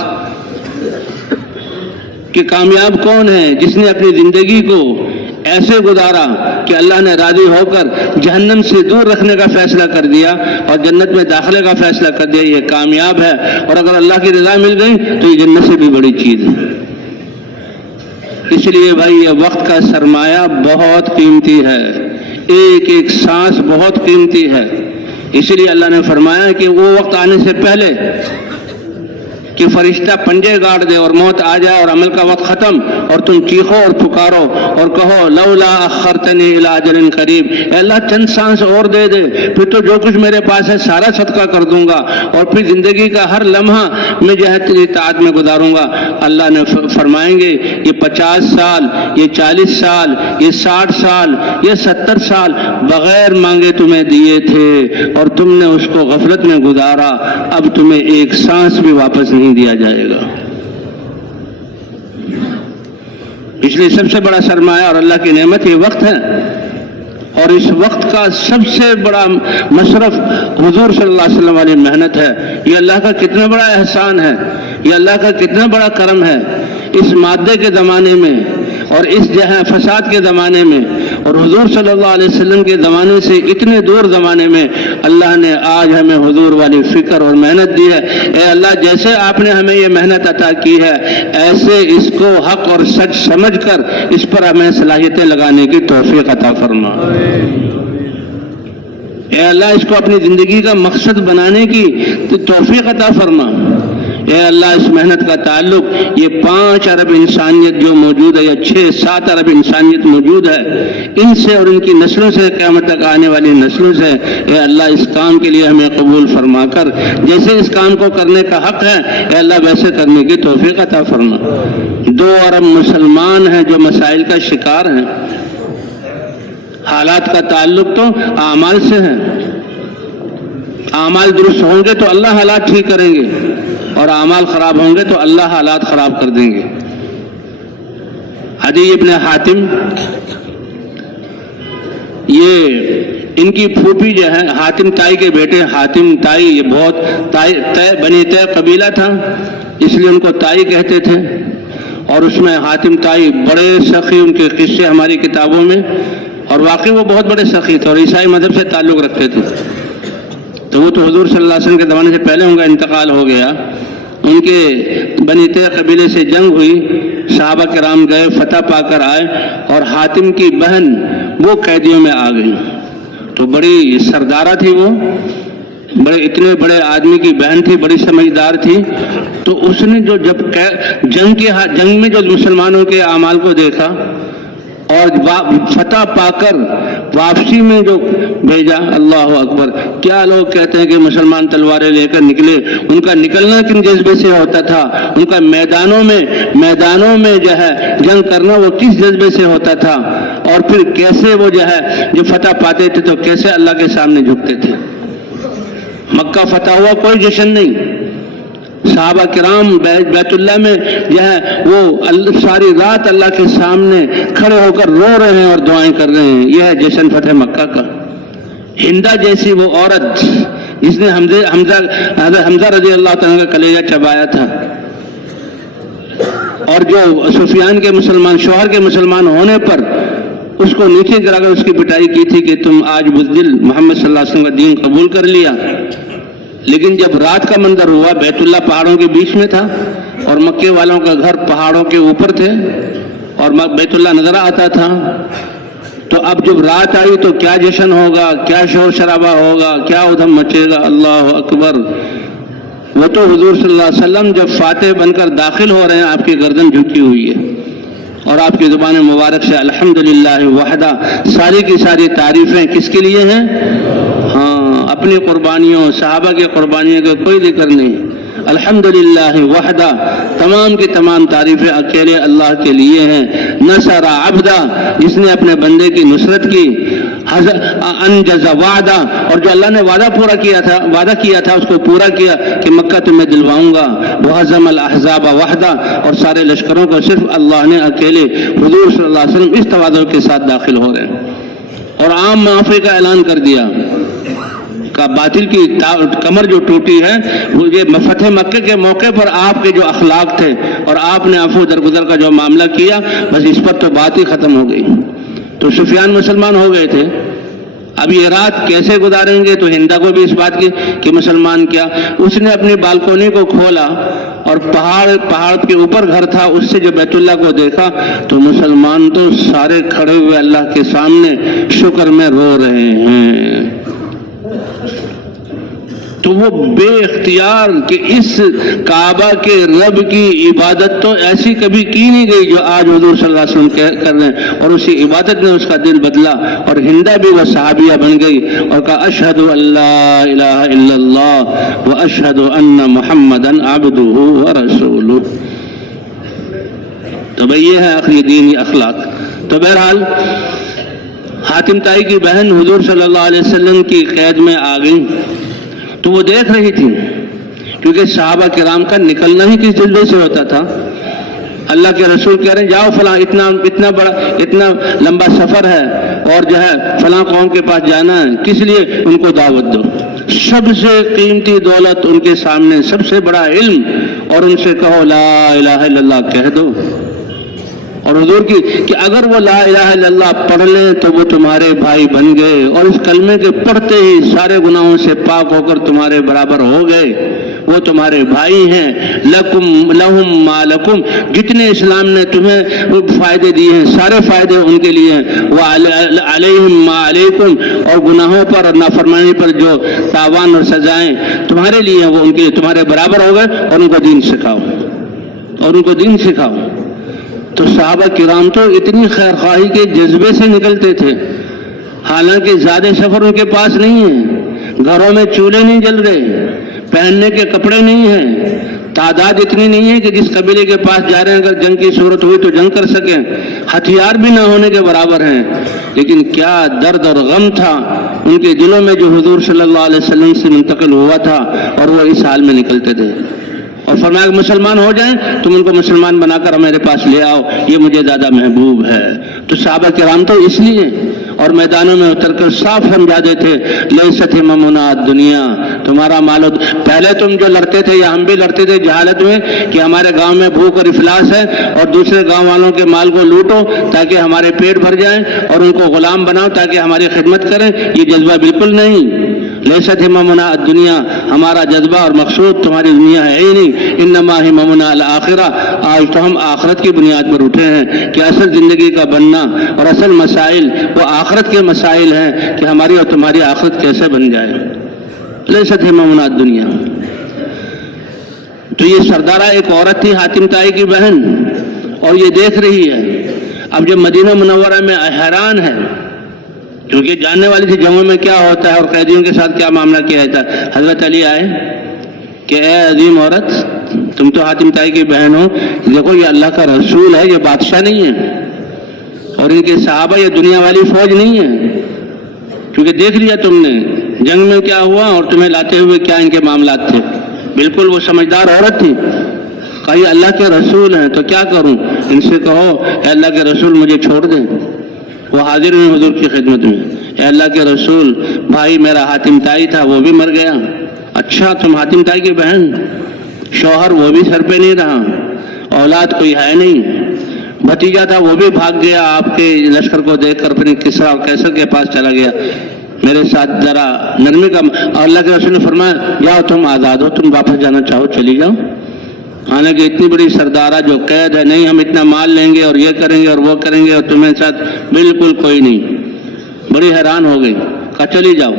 کہ کامیاب کون ہے؟ جس نے اپنی زندگی کو ایسے گزارا کہ اللہ نے راضی ہو کر جہنم سے دور رکھنے کا فیصلہ کر دیا اور جنت میں داخلے کا فیصلہ کر دیا، یہ کامیاب ہے۔ اور اگر اللہ کی رضا مل گئی تو یہ جنت سے بھی بڑی چیز ہے۔ اس لیے بھائی یہ وقت کا سرمایہ بہت قیمتی ہے، ایک ایک سانس بہت قیمتی ہے۔ اسی لیے اللہ نے فرمایا کہ وہ وقت آنے سے پہلے کہ فرشتہ پنجے گاڑ دے اور موت آ جائے اور عمل کا وقت ختم، اور تم چیخو اور پکارو اور کہو لولا اخرتنی الی اجل قریب، اے اللہ چند سانس اور دے دے، پھر تو جو کچھ میرے پاس ہے سارا صدقہ کر دوں گا، اور پھر زندگی کا ہر لمحہ میں جو ہے تیری اطاعت میں گزاروں گا۔ اللہ نے فرمائیں گے یہ 50 سال، یہ 40 سال، یہ 60 سال، یہ 70 سال بغیر مانگے تمہیں دیے تھے اور تم نے اس کو غفلت میں گزارا، اب تمہیں ایک سانس بھی واپس نہیں دیا جائے گا۔ اس لیے سب سے بڑا سرمایہ اور اللہ کی نعمت یہ وقت ہے، اور اس وقت کا سب سے بڑا مصرف حضور صلی اللہ علیہ وسلم والی محنت ہے۔ یہ اللہ کا کتنا بڑا احسان ہے، یہ اللہ کا کتنا بڑا کرم ہے۔ اس مادے کے زمانے میں اور اس فساد کے زمانے میں اور حضور صلی اللہ علیہ وسلم کے زمانے سے اتنے دور زمانے میں اللہ نے آج ہمیں حضور والی فکر اور محنت دی ہے۔ اے اللہ، جیسے آپ نے ہمیں یہ محنت عطا کی ہے، ایسے اس کو حق اور سچ سمجھ کر اس پر ہمیں صلاحیتیں لگانے کی توفیق عطا فرما۔ اے اللہ، اس کو اپنی زندگی کا مقصد بنانے کی توفیق عطا فرما۔ اے اللہ، اس محنت کا تعلق یہ 5 ارب انسانیت جو موجود ہے یا 6-7 ارب انسانیت موجود ہے، ان سے اور ان کی نسلوں سے، قیامت تک آنے والی نسلوں سے، اے اللہ اس کام کے لیے ہمیں قبول فرما کر جیسے اس کام کو کرنے کا حق ہے، اے اللہ ویسے کرنے کی توفیق عطا فرما۔ 2 ارب مسلمان ہیں جو مسائل کا شکار ہیں۔ حالات کا تعلق تو اعمال سے ہے۔ اعمال درست ہوں گے تو اللہ حالات ٹھیک کریں گے، اور اعمال خراب ہوں گے تو اللہ حالات خراب کر دیں گے۔ عدی ابن حاتم، یہ ان کی پھوپھی جو ہے، حاتم تائی کے بیٹے، حاتم تائی، یہ بہت بنی طے قبیلہ تھا، اس لیے ان کو تائی کہتے تھے، اور اس میں حاتم تائی بڑے سخی، ان کے قصے ہماری کتابوں میں، اور واقعی وہ بہت بڑے سخی تھے اور عیسائی مذہب سے تعلق رکھتے تھے۔ تو وہ تو حضور صلی اللہ علیہ وسلم کے زمانے سے پہلے ان کا انتقال ہو گیا۔ ان کے بنی طے قبیلے سے جنگ ہوئی، صحابہ کرام گئے، فتح پا کر آئے، اور حاتم کی بہن وہ قیدیوں میں آ گئی۔ تو بڑی سردارہ تھی، وہ اتنے بڑے آدمی کی بہن تھی، بڑی سمجھدار تھی۔ تو اس نے جو جب جنگ میں جو مسلمانوں کے اعمال کو دیکھا اور فتح پا کر واپسی میں جو بھیجا، اللہ اکبر، کیا لوگ کہتے ہیں کہ مسلمان تلواریں لے کر نکلے، ان کا نکلنا کن جذبے سے ہوتا تھا، ان کا میدانوں میں جو ہے جنگ کرنا وہ کس جذبے سے ہوتا تھا، اور پھر کیسے وہ جو ہے جو فتح پاتے تھے تو کیسے اللہ کے سامنے جھکتے تھے۔ مکہ فتح ہوا، کوئی جشن نہیں، صحابہ کرام بیت اللہ میں جو ہے وہ ساری رات اللہ کے سامنے کھڑے ہو کر رو رہے ہیں اور دعائیں کر رہے ہیں۔ یہ ہے جشن فتح مکہ کا۔ ہندہ جیسی وہ عورت جس نے حمزہ رضی اللہ تعالیٰ کا کلیجہ چبایا تھا، اور جو سفیان کے مسلمان شوہر کے مسلمان ہونے پر اس کو نیچے گرا کر اس کی پٹائی کی تھی کہ تم آج بزدل محمد صلی اللہ علیہ وسلم کا دین قبول کر لیا۔ لیکن جب رات کا منظر ہوا، بیت اللہ پہاڑوں کے بیچ میں تھا اور مکے والوں کا گھر پہاڑوں کے اوپر تھے اور بیت اللہ نظر آتا تھا، تو اب جب رات آئی تو کیا جشن ہوگا، کیا شور شرابہ ہوگا، کیا ادھم مچے گا، اللہ اکبر۔ وہ تو حضور صلی اللہ علیہ وسلم جب فاتح بن کر داخل ہو رہے ہیں، آپ کی گردن جھکی ہوئی ہے اور آپ کی زبان مبارک سے الحمدللہ وحدہ، ساری کی ساری تعریفیں کس کے لیے ہیں؟ ہاں، اپنی قربانیوں، صحابہ کی قربانیوں کا کوئی ذکر نہیں۔ الحمدللہ وحدہ، تمام کی تمام تعریفیں اکیلے اللہ کے لیے ہیں۔ نصر عبدہ، جس نے اپنے بندے کی نصرت کی، انجز وعدہ، اور جو اللہ نے وعدہ کیا تھا اس کو پورا کیا کہ مکہ تمہیں دلواؤں گا۔ وہزم الاحزاب وحدہ، اور سارے لشکروں کو صرف اللہ نے اکیلے، حضور صلی اللہ علیہ وسلم اس تواضع کے ساتھ داخل ہو رہے ہیں، اور عام معافی کا اعلان کر دیا کا باطل کی کمر جو ٹوٹی ہے، وہ یہ فتح مکہ کے موقع پر آپ کے جو اخلاق تھے اور آپ نے عفو درگزر کا جو معاملہ کیا، بس اس پر تو بات ہی ختم ہو گئی۔ تو سفیان مسلمان ہو گئے تھے، اب یہ رات کیسے گزاریں گے؟ تو ہندا کو بھی اس بات کی کہ مسلمان کیا، اس نے اپنی بالکونی کو کھولا اور پہاڑ کے اوپر گھر تھا، اس سے جو بیت اللہ کو دیکھا تو مسلمان تو سارے کھڑے ہوئے اللہ کے سامنے شکر میں رو رہے ہیں۔ تو وہ بے اختیار کہ اس کعبہ کے رب کی عبادت تو ایسی کبھی کی نہیں گئی جو آج حضور صلی اللہ علیہ وسلم کر رہے ہیں، اور اسی عبادت نے اس کا دل بدلا، اور ہندا بھی وہ صحابیہ بن گئی اور کہا اشہد ان لا الہ الا اللہ و اشہد ان محمدا عبدہ ورسولہ۔ تو بھئی یہ ہے آخری دینی اخلاق۔ تو بہرحال حاتم تائی کی بہن حضور صلی اللہ علیہ وسلم کی قید میں آ گئی، تو وہ دیکھ رہی تھی، کیونکہ صحابہ کرام کا نکلنا ہی کس جذبے سے ہوتا تھا۔ اللہ کے رسول کہہ رہے ہیں جاؤ فلاں اتنا لمبا سفر ہے اور جو ہے فلاں قوم کے پاس جانا ہے، کس لیے؟ ان کو دعوت دو۔ سب سے قیمتی دولت ان کے سامنے، سب سے بڑا علم، اور ان سے کہو لا الہ الا اللہ کہہ دو۔ اور حضور کی کہ اگر وہ لا الہ الا اللہ پڑھ لیں تو وہ تمہارے بھائی بن گئے، اور اس کلمے کے پڑھتے ہی سارے گناہوں سے پاک ہو کر تمہارے برابر ہو گئے، وہ تمہارے بھائی ہیں۔ لکم لہم ما لکم، جتنے اسلام نے تمہیں فائدے دیے ہیں سارے فائدے ان کے لیے ہیں۔ وعلیہم ما علیکم، اور گناہوں پر اور نافرمانی پر جو تاوان اور سزائیں تمہارے لیے ہیں وہ ان کے لیے تمہارے برابر ہو گئے، اور ان کو دین سکھاؤ، اور ان کو دین سکھاؤ۔ تو صحابہ کرام تو اتنی خیر خواہی کے جذبے سے نکلتے تھے، حالانکہ زیادہ سفر ان کے پاس نہیں ہے، گھروں میں چولہے نہیں جل رہے، پہننے کے کپڑے نہیں ہیں، تعداد اتنی نہیں ہے کہ جس قبیلے کے پاس جا رہے ہیں اگر جنگ کی صورت ہوئی تو جنگ کر سکیں، ہتھیار بھی نہ ہونے کے برابر ہیں، لیکن کیا درد اور غم تھا ان کے دلوں میں جو حضور صلی اللہ علیہ وسلم سے منتقل ہوا تھا، اور وہ اس حال میں نکلتے تھے۔ اور فرمایا کہ مسلمان ہو جائیں تم ان کو مسلمان بنا کر میرے پاس لے آؤ، یہ مجھے زیادہ محبوب ہے۔ تو صحابہ کرام تو اس لیے اور میدانوں میں اتر کر صاف سمجھا دیتے، لیست ہممنا الدنیا، تمہارا مال پہلے تم جو لڑتے تھے یا ہم بھی لڑتے تھے جہالت میں کہ ہمارے گاؤں میں بھوک اور افلاس ہے، اور دوسرے گاؤں والوں کے مال کو لوٹو تاکہ ہمارے پیٹ بھر جائیں، اور ان کو غلام بناؤ تاکہ ہماری خدمت کریں، یہ جذبہ بالکل نہیں۔ لیست ہممنا الدنیا، ہمارا جذبہ اور مقصود تمہاری دنیا ہے ہی نہیں، انما ہممنا الآخرہ، آج تو ہم آخرت کی بنیاد پر اٹھے ہیں کہ اصل زندگی کا بننا اور اصل مسائل وہ آخرت کے مسائل ہیں کہ ہماری اور تمہاری آخرت کیسے بن جائے۔ لیست ہممنا الدنیا۔ تو یہ سردارہ ایک عورت تھی، حاتم طائی کی بہن، اور یہ دیکھ رہی ہے۔ اب جب مدینہ منورہ میں حیران ہے کیونکہ جاننے والی تھی جنگوں میں کیا ہوتا ہے اور قیدیوں کے ساتھ کیا معاملہ کیا جاتا ہے۔ حضرت علی آئے کہ اے عظیم عورت، تم تو حاتم طائی کی بہن ہو، دیکھو یہ اللہ کا رسول ہے، یہ بادشاہ نہیں ہے، اور ان کے صحابہ یہ دنیا والی فوج نہیں ہے، کیونکہ دیکھ لیا تم نے جنگ میں کیا ہوا اور تمہیں لاتے ہوئے کیا ان کے معاملات تھے۔ بالکل وہ سمجھدار عورت تھی۔ کہا یہ اللہ کے رسول ہیں تو کیا کروں؟ ان سے کہو اے اللہ کے رسول مجھے چھوڑ دیں۔ وہ حاضر ہوئے حضور کی خدمت میں، اے اللہ کے رسول، بھائی میرا حاتم طائی تھا وہ بھی مر گیا۔ اچھا تم حاتم طائی کی بہن، شوہر وہ بھی سر پہ نہیں رہا، اولاد کوئی ہے نہیں، بھتیجا تھا وہ بھی بھاگ گیا آپ کے لشکر کو دیکھ کر، پھر کسریٰ اور قیصر کے پاس چلا گیا، میرے ساتھ ذرا نرمی کا۔ اور اللہ کے رسول نے فرمایا جاؤ تم آزاد ہو، تم واپس جانا چاہو چلی جاؤ۔ حالانکہ اتنی بڑی سردارہ جو قید ہے، نہیں ہم اتنا مال لیں گے اور یہ کریں گے اور وہ کریں گے اور تمہیں ساتھ بالکل کوئی نہیں، بڑی حیران ہو گئی۔ کہا چلی جاؤ۔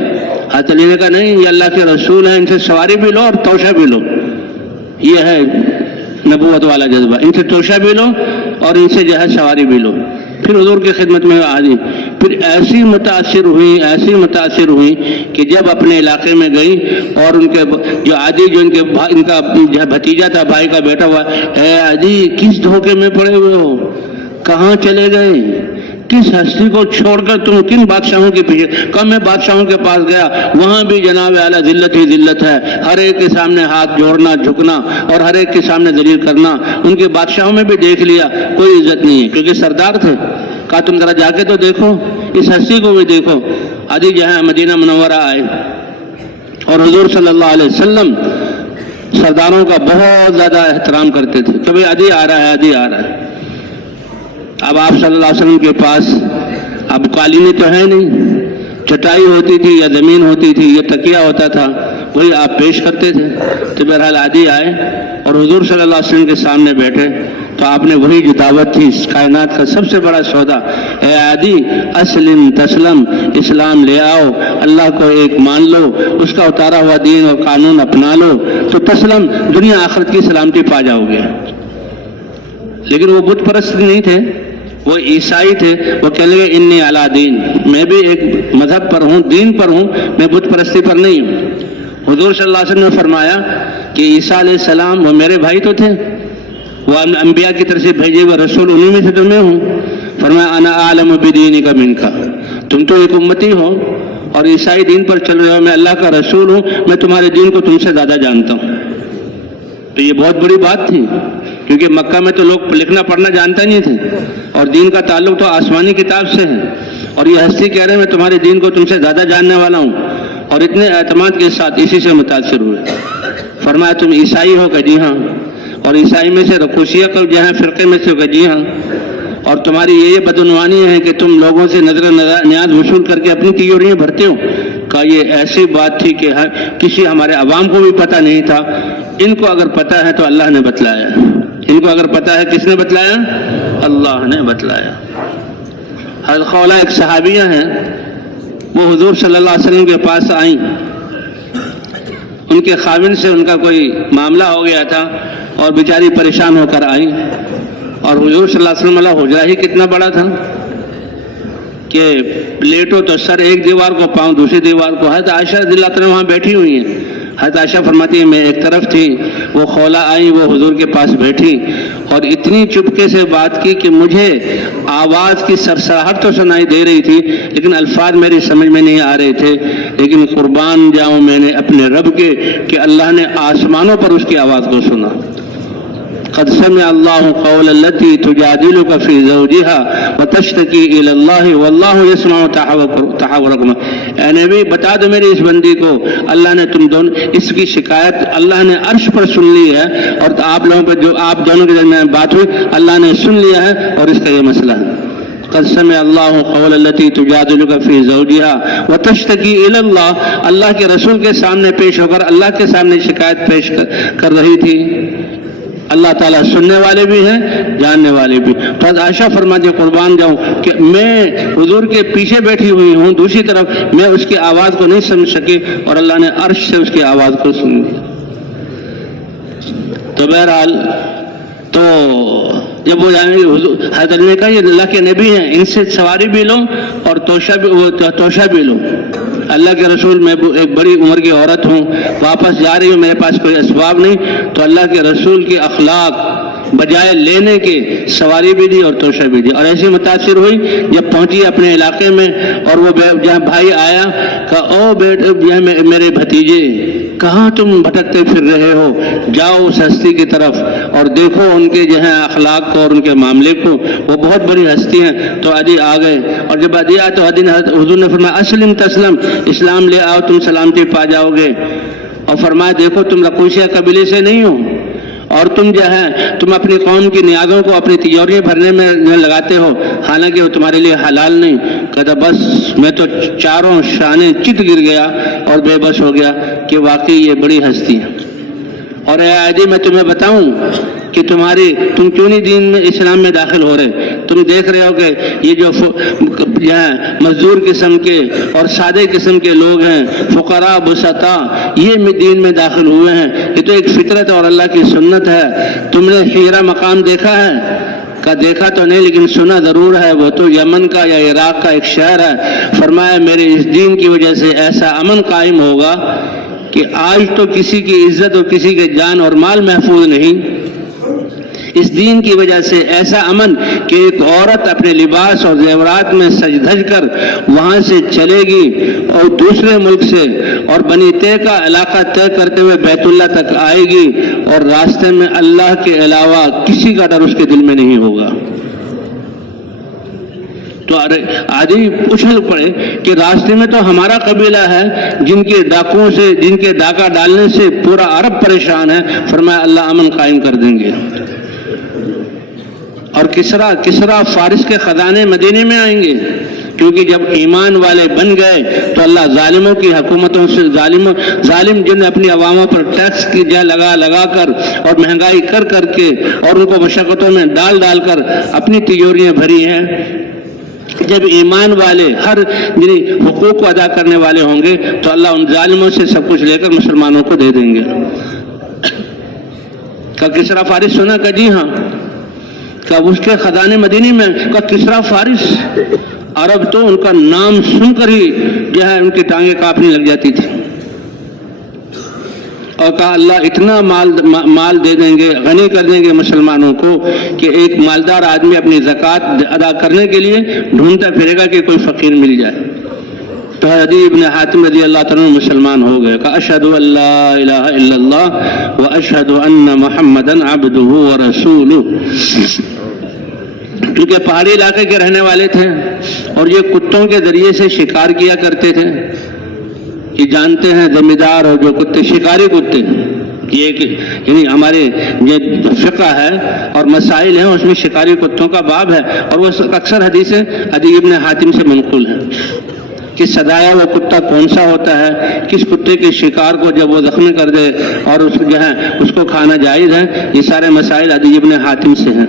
حضرت علی نے کہا نہیں یہ اللہ کے رسول ہیں، ان سے سواری بھی لو اور توشہ بھی لو، یہ ہے نبوت والا جذبہ، ان سے توشہ بھی لو اور ان سے جو ہے سواری بھی لو۔ پھر حضور کی خدمت میں آئی، پھر ایسی متاثر ہوئی کہ جب اپنے علاقے میں گئی اور ان کے جو عادی جو ان کا جو بھتیجا تھا، بھائی کا بیٹا ہوا، اے عادی کس دھوکے میں پڑے ہوئے ہو، کہاں چلے گئے، کس ہستی کو چھوڑ کر تم کن بادشاہوں کے پیچھے؟ کم میں بادشاہوں کے پاس گیا، وہاں بھی جناب اعلیٰ ذلت ہی ذلت ہے، ہر ایک کے سامنے ہاتھ جوڑنا جھکنا اور ہر ایک کے سامنے ذلیل کرنا۔ ان کے بادشاہوں میں بھی دیکھ لیا کوئی عزت نہیں ہے کیونکہ سردار تھے۔ کہا تم ذرا جا کے تو دیکھو، اس ہستی کو بھی دیکھو۔ عادی جہاں مدینہ منورہ آئے اور حضور صلی اللہ علیہ وسلم سرداروں کا بہت زیادہ احترام کرتے تھے، کبھی عادی آ رہا ہے عادی آ رہا ہے۔ اب آپ صلی اللہ علیہ وسلم کے پاس اب قالینیں تو ہے نہیں، چٹائی ہوتی تھی یا زمین ہوتی تھی یا تکیہ ہوتا تھا، وہی آپ پیش کرتے تھے۔ تو بہرحال عادی آئے اور حضور صلی اللہ علیہ وسلم کے سامنے بیٹھے تو آپ نے وہی جو دعوت تھی اس کائنات کا سب سے بڑا سودا، اے عادی اسلم تسلم، اسلام لے آؤ، اللہ کو ایک مان لو، اس کا اتارا ہوا دین اور قانون اپنا لو تو تسلم، دنیا آخرت کی سلامتی پا جاؤ گے۔ لیکن وہ بت پرست نہیں تھے، وہ عیسائی تھے، وہ کہنے لگے انی علی دین، میں بھی ایک مذہب پر ہوں، دین پر ہوں، میں بت پرستی پر نہیں ہوں۔ حضور صلی اللہ علیہ وسلم نے فرمایا کہ عیسیٰ علیہ السلام وہ میرے بھائی تو تھے، وہ انبیاء کی طرف سے بھیجے ہوئے رسول، انہی میں سے تو میں ہوں۔ فرمایا انا اعلم بدینک منک، تم تو ایک امتی ہو اور عیسائی دین پر چل رہے ہو، میں اللہ کا رسول ہوں، میں تمہارے دین کو تم سے زیادہ جانتا ہوں۔ تو یہ بہت بڑی بات تھی کیونکہ مکہ میں تو لوگ لکھنا پڑھنا جانتے نہیں تھے اور دین کا تعلق تو آسمانی کتاب سے ہے، اور یہ ہستی کہہ رہے ہیں میں تمہارے دین کو تم سے زیادہ جاننے والا ہوں، اور اتنے اعتماد کے ساتھ اسی سے متاثر ہوئے۔ فرمایا تم عیسائی ہو کہ جی ہاں، اور عیسائی میں سے رکوشیہ کا جو ہے فرقے میں سے ہو کہ جی ہاں، اور تمہاری یہ بدعنوانی ہے کہ تم لوگوں سے نظر نیاز وصول کر کے اپنی تجوریاں بھرتے ہو. کہا یہ ایسی بات تھی کہ کسی ہمارے عوام کو بھی پتہ نہیں تھا. ان کو اگر پتہ ہے تو اللہ نے بتلایا. ان کو اگر پتہ ہے کس نے بتلایا؟ اللہ نے بتلایا. حضرت خولہ ایک صحابیہ ہیں، وہ حضور صلی اللہ علیہ وسلم کے پاس آئیں. ان کے خاوند سے ان کا کوئی معاملہ ہو گیا تھا اور بیچاری پریشان ہو کر آئیں. اور حضور صلی اللہ علیہ وسلم والا حجرہ ہی کتنا بڑا تھا کہ لیٹو تو سر ایک دیوار کو، پاؤں دوسری دیوار کو. حضرت عائشہ رضی اللہ عنہا وہاں بیٹھی ہوئی ہیں. حضرت عائشہ فرماتی ہیں میں ایک طرف تھی، وہ خولہ آئیں، وہ حضور کے پاس بیٹھی اور اتنی چپکے سے بات کی کہ مجھے آواز کی سرسراہٹ تو سنائی دے رہی تھی لیکن الفاظ میری سمجھ میں نہیں آ رہے تھے. لیکن قربان جاؤں میں نے اپنے رب کے کہ اللہ نے آسمانوں پر اس کی آواز کو سنا. قد سمع اللہ قول التي تجادلك في زوجها وتشتكي الى الله والله يسمع تحاوركما. اے نبی بتا دو میری اس بندی کو، اللہ نے تم دونوں اس کی شکایت اللہ نے عرش پر سن لی ہے اور آپ لوگوں پہ جو آپ دونوں کے درمیان بات ہوئی اللہ نے سن لیا ہے اور اس کا یہ مسئلہ ہے. قد سمع اللہ قول التي تجادلك في زوجها وتشتكي الى الله. اللہ کے رسول کے سامنے پیش ہو کر اللہ کے سامنے شکایت پیش کر رہی تھی. اللہ تعالیٰ سننے والے بھی ہیں، جاننے والے بھی. تو حضرت عائشہ فرماتی ہیں قربان جاؤں کہ میں حضور کے پیچھے بیٹھی ہوئی ہوں، دوسری طرف میں اس کی آواز کو نہیں سمجھ سکی اور اللہ نے عرش سے اس کی آواز کو سن لی. تو بہرحال تو جب وہ حضرت نے کہا یہ اللہ کے نبی ہیں، ان سے سواری بھی لو اور توشہ بھی لو. اللہ کے رسول میں ایک بڑی عمر کی عورت ہوں، واپس جا رہی ہوں، میرے پاس کوئی اسباب نہیں. تو اللہ کے رسول کی اخلاق بجائے لینے کے سواری بھی دی اور توشہ بھی دی. اور ایسی متاثر ہوئی جب پہنچی اپنے علاقے میں اور وہ جہاں بھائی آیا کہا او بیٹے میرے بھتیجے کہاں تم بھٹکتے پھر رہے ہو، جاؤ اس ہستی کی طرف اور دیکھو ان کے جو ہے اخلاق کو اور ان کے معاملے کو، وہ بہت بڑی ہستی ہیں. تو عدی آ گئے اور جب عدی آیا تو حضور نے فرمایا اسلم تسلم، اسلام لے آؤ تم سلامتی پا جاؤ گے. اور فرمایا دیکھو تم رقوشیہ قبیلے سے نہیں ہو اور تم جو ہے تم اپنی قوم کی نیازوں کو اپنی تجوریاں بھرنے میں لگاتے ہو حالانکہ وہ تمہارے لیے حلال نہیں. کہتا بس میں تو چاروں شانے چت گر گیا اور بے بس ہو گیا کہ واقعی یہ بڑی ہستی ہے. اور اے عادی میں تمہیں بتاؤں کہ تم کیوں نہیں دین میں اسلام میں داخل ہو رہے. تم دیکھ رہے ہو کہ یہ جو مزدور قسم کے اور سادے قسم کے لوگ ہیں، فقراء بسطا، یہ دین میں داخل ہوئے ہیں. یہ تو ایک فطرت اور اللہ کی سنت ہے. تم نے ہیرا مقام دیکھا ہے؟ کا دیکھا تو نہیں لیکن سنا ضرور ہے، وہ تو یمن کا یا عراق کا ایک شہر ہے. فرمایا میرے اس دین کی وجہ سے ایسا امن قائم ہوگا کہ آج تو کسی کی عزت اور کسی کے جان اور مال محفوظ نہیں. اس دین کی وجہ سے ایسا امن کہ ایک عورت اپنے لباس اور زیورات میں سج دھج کر وہاں سے چلے گی اور دوسرے ملک سے اور بنی طے کا علاقہ طے کرتے ہوئے بیت اللہ تک آئے گی اور راستے میں اللہ کے علاوہ کسی کا ڈر اس کے دل میں نہیں ہوگا. تو آدمی اچھل پڑے کہ راستے میں تو ہمارا قبیلہ ہے جن کے ڈاکوؤں سے، جن کے ڈاکہ ڈالنے سے پورا عرب پریشان ہے. فرمایا اللہ امن قائم کر دیں گے. اور کسرا فارس کے خزانے مدینے میں آئیں گے کیونکہ جب ایمان والے بن گئے تو اللہ ظالموں کی حکومتوں سے ظالم جن نے اپنی عواموں پر ٹیکس کی جا لگا کر اور مہنگائی کر کے اور ان کو مشقتوں میں ڈال کر اپنی تجوریاں بھری ہیں، جب ایمان والے ہر حقوق کو ادا کرنے والے ہوں گے تو اللہ ان ظالموں سے سب کچھ لے کر مسلمانوں کو دے دیں گے. کا کسرا فارس سنا کہ جی ہاں. کہ اس کے خزانے مدینی میں کا کسرا فارس، عرب تو ان کا نام سن کر ہی جو ہے ان کی ٹانگیں کانپنے لگ جاتی تھی. اور کہا اللہ اتنا مال دے دیں گے، غنی کر دیں گے مسلمانوں کو کہ ایک مالدار آدمی اپنی زکوٰۃ ادا کرنے کے لیے ڈھونڈتا پھرے گا کہ کوئی فقیر مل جائے. تو عدی ابن حاتم رضی اللہ تعالیٰ مسلمان ہو گئے. کہا اشہد ان لا الہ الا اللہ واشہد ان محمدا عبدہ ورسولہ. کیونکہ پہاڑی علاقے کے رہنے والے تھے اور یہ کتوں کے ذریعے سے شکار کیا کرتے تھے. یہ جانتے ہیں زمیندار اور جو کتے شکاری کتے یہ ایک یعنی ہمارے جو فقہ ہے اور مسائل ہیں اس میں شکاری کتوں کا باب ہے، اور وہ اکثر حدیث عدی ابن حاتم سے منقول ہے کہ سدایا ہوا کتا کون سا ہوتا ہے، کس کتے کے شکار کو جب وہ زخمی کر دے اور اس جو ہے اس کو کھانا جائز ہے، یہ سارے مسائل عدی ابن حاتم سے ہیں۔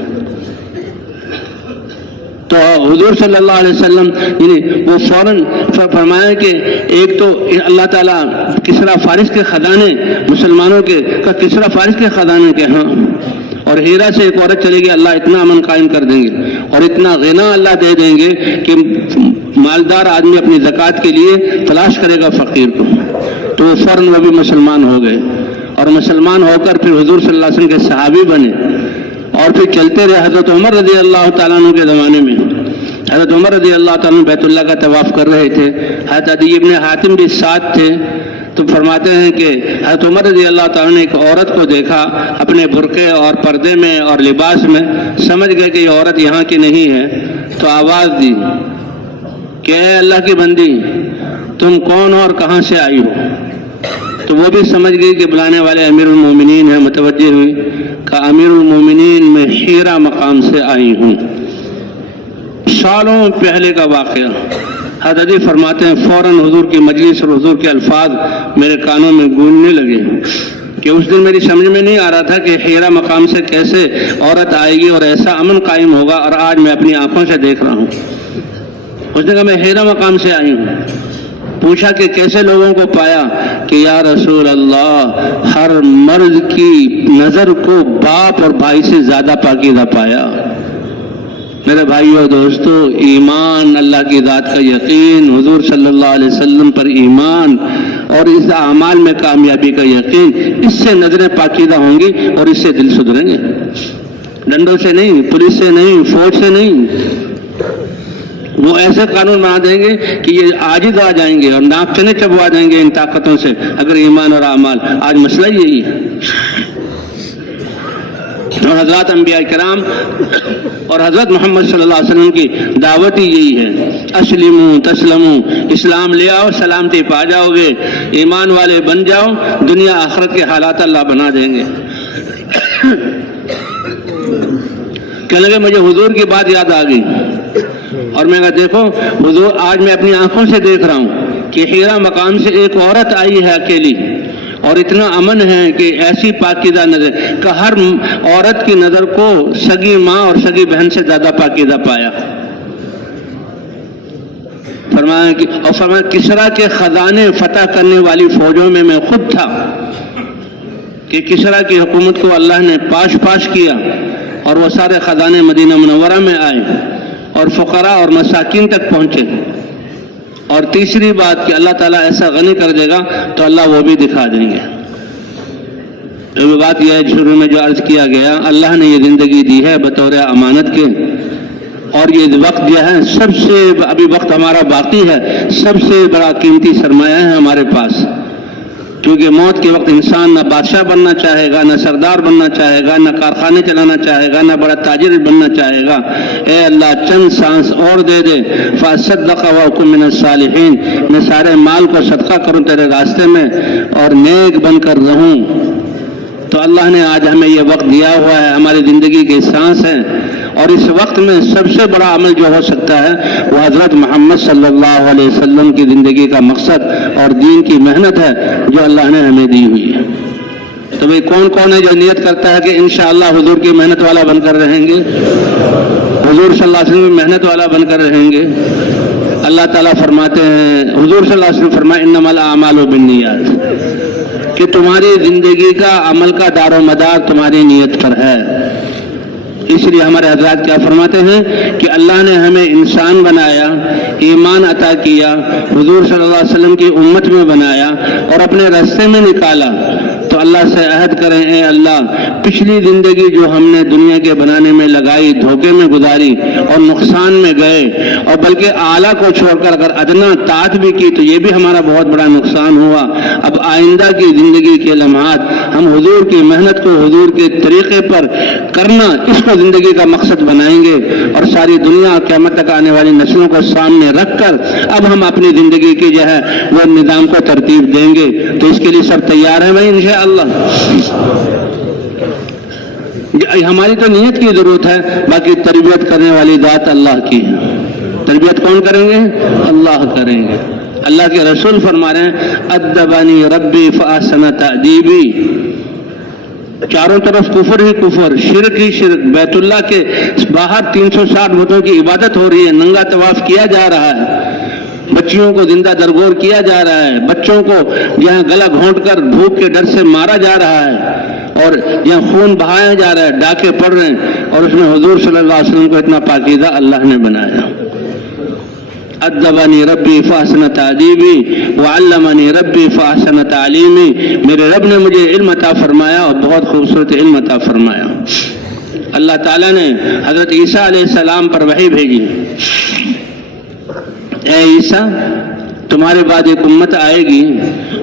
تو حضور صلی اللہ علیہ وسلم یعنی وہ فوراً فرمایا کہ ایک تو اللہ تعالیٰ کسرا فارس کے خزانے مسلمانوں کے کسرا فارس کے خزانے کے ہاں، اور ہیرا سے ایک عورت چلے گی، اللہ اتنا امن قائم کر دیں گے اور اتنا غنا اللہ دے دیں گے کہ مالدار آدمی اپنی زکوٰۃ کے لیے تلاش کرے گا فقیر کو۔ تو وہ فوراً وہ بھی مسلمان ہو گئے، اور مسلمان ہو کر پھر حضور صلی اللہ علیہ وسلم کے صحابی بنے، اور پھر چلتے رہے۔ حضرت عمر رضی اللہ تعالیٰ عنہ کے زمانے میں حضرت عمر رضی اللہ تعالیٰ عنہ بیت اللہ کا طواف کر رہے تھے، حضرت عدی ابن حاتم بھی ساتھ تھے، تو فرماتے ہیں کہ حضرت عمر رضی اللہ تعالیٰ نے ایک عورت کو دیکھا اپنے برقعے اور پردے میں اور لباس میں، سمجھ گئے کہ یہ عورت یہاں کی نہیں ہے، تو آواز دی کہ اے اللہ کی بندی، تم کون ہو اور کہاں سے آئی ہو؟ تو وہ بھی سمجھ گئی کہ بلانے والے امیر المومنین ہیں، متوجہ ہوئی، کہا امیر المومنین میں حیرہ مقام سے آئی ہوں۔ سالوں پہلے کا واقعہ۔ حضرت فرماتے ہیں فوراً حضور کی مجلس اور حضور کے الفاظ میرے کانوں میں گونجنے لگے کہ اس دن میری سمجھ میں نہیں آ رہا تھا کہ حیرہ مقام سے کیسے عورت آئے گی اور ایسا امن قائم ہوگا، اور آج میں اپنی آنکھوں سے دیکھ رہا ہوں۔ اس نے کہا میں حیرہ مقام سے آئی ہوں۔ پوچھا کہ کیسے لوگوں کو پایا؟ کہ یا رسول اللہ، ہر مرد کی نظر کو باپ اور بھائی سے زیادہ پاکیزہ پایا۔ میرے بھائیو دوستو، ایمان، اللہ کی ذات کا یقین، حضور صلی اللہ علیہ وسلم پر ایمان اور اس اعمال میں کامیابی کا یقین، اس سے نظریں پاکیزہ ہوں گی اور اس سے دل سدھریں گے۔ ڈنڈوں سے نہیں، پولیس سے نہیں، فوج سے نہیں، وہ ایسے قانون بنا دیں گے کہ یہ عاجز آ جائیں گے اور ناک چنے چبوا دیں گے ان طاقتوں سے، اگر ایمان اور اعمال۔ آج مسئلہ یہی ہے، اور حضرات انبیاء کرام اور حضرت محمد صلی اللہ علیہ وسلم کی دعوت ہی یہی ہے، اسلموا تسلموا، اسلام لے آؤ سلامتی پا جاؤ گے، ایمان والے بن جاؤ، دنیا آخرت کے حالات اللہ بنا دیں گے۔ کہنے لگے مجھے حضور کی بات یاد آ گئی، اور میں کہا دیکھو حضور، آج میں اپنی آنکھوں سے دیکھ رہا ہوں کہ حیرہ مقام سے ایک عورت آئی ہے اکیلی، اور اتنا امن ہے کہ ایسی پاکیزہ نظر کہ ہر عورت کی نظر کو سگی ماں اور سگی بہن سے زیادہ پاکیزہ پایا۔ فرمایا کسرا کے خزانے فتح کرنے والی فوجوں میں میں خود تھا، کہ کسرا کی حکومت کو اللہ نے پاش پاش کیا اور وہ سارے خزانے مدینہ منورہ میں آئے اور فقراء اور مساکین تک پہنچے۔ اور تیسری بات کہ اللہ تعالیٰ ایسا غنی کر دے گا تو اللہ وہ بھی دکھا دیں گے۔ بات یہ ہے شروع میں جو عرض کیا گیا، اللہ نے یہ زندگی دی ہے بطور امانت کے، اور یہ وقت جو ہے سب سے، ابھی وقت ہمارا باقی ہے، سب سے بڑا قیمتی سرمایہ ہے ہمارے پاس، کیونکہ موت کے وقت انسان نہ بادشاہ بننا چاہے گا، نہ سردار بننا چاہے گا، نہ کارخانے چلانا چاہے گا، نہ بڑا تاجر بننا چاہے گا۔ اے اللہ چند سانس اور دے دے، فاصدق واکن من الصالحین، میں سارے مال کو صدقہ کروں تیرے راستے میں اور نیک بن کر رہوں۔ تو اللہ نے آج ہمیں یہ وقت دیا ہوا ہے، ہماری زندگی کے سانس ہیں، اور اس وقت میں سب سے بڑا عمل جو ہو سکتا ہے وہ حضرت محمد صلی اللہ علیہ وسلم کی زندگی کا مقصد اور دین کی محنت ہے جو اللہ نے ہمیں دی ہوئی ہے۔ تو بھئی کون کون ہے جو نیت کرتا ہے کہ انشاءاللہ حضور کی محنت والا بن کر رہیں گے، حضور صلی اللہ علیہ وسلم کی محنت والا بن کر رہیں گے؟ اللہ تعالیٰ فرماتے ہیں، حضور صلی اللہ علیہ وسلم فرمائے انما الاعمال بالنیات، کہ تمہاری زندگی کا عمل کا دار و مدار تمہاری نیت پر ہے۔ اس لیے ہمارے حضرات کیا فرماتے ہیں کہ اللہ نے ہمیں انسان بنایا، ایمان عطا کیا، حضور صلی اللہ علیہ وسلم کی امت میں بنایا اور اپنے راستے میں نکالا، تو اللہ سے عہد کریں اے اللہ پچھلی زندگی جو ہم نے دنیا کے بنانے میں لگائی، دھوکے میں گزاری اور نقصان میں گئے، اور بلکہ اعلیٰ کو چھوڑ کر اگر ادنا طاعت بھی کی تو یہ بھی ہمارا بہت بڑا نقصان ہوا۔ اب آئندہ کی زندگی کے لمحات ہم حضور کی محنت کو حضور کے طریقے پر کرنا، اس کو زندگی کا مقصد بنائیں گے، اور ساری دنیا قیامت تک آنے والی نسلوں کو سامنے رکھ کر اب ہم اپنی زندگی کی جو ہے وہ نظام کو ترتیب دیں گے۔ تو اس کے لیے سب تیار ہیں بھائی انشاءاللہ؟ اللہ. ہماری تو نیت کی ضرورت ہے, باقی تربیت کرنے والی ذات اللہ کی ہے. تربیت کون کریں گے؟ اللہ کریں گے. اللہ کے رسول فرما رہے ہیں ادبانی ربی فاحسن تأدیبی. چاروں طرف کفر ہی کفر, شرک ہی شرک. بیت اللہ کے باہر 360 بتوں کی عبادت ہو رہی ہے, ننگا طواف کیا جا رہا ہے, بچیوں کو زندہ درگور کیا جا رہا ہے, بچوں کو یہاں گلا گھونٹ کر بھوک کے ڈر سے مارا جا رہا ہے, اور یہاں خون بہایا جا رہا ہے, ڈاکے پڑ رہے ہیں, اور اس میں حضور صلی اللہ علیہ وسلم کو اتنا پاکیزہ اللہ نے بنایا. ادبنی ربی فاحسن تأدیبی وعلمنی ربی فاحسن تعلیمی. میرے رب نے مجھے علم عطا فرمایا اور بہت خوبصورت علم عطا فرمایا. اللہ تعالیٰ نے حضرت عیسیٰ علیہ السلام پر وحی بھیجی, اے عیسیٰ تمہارے بعد ایک امت آئے گی,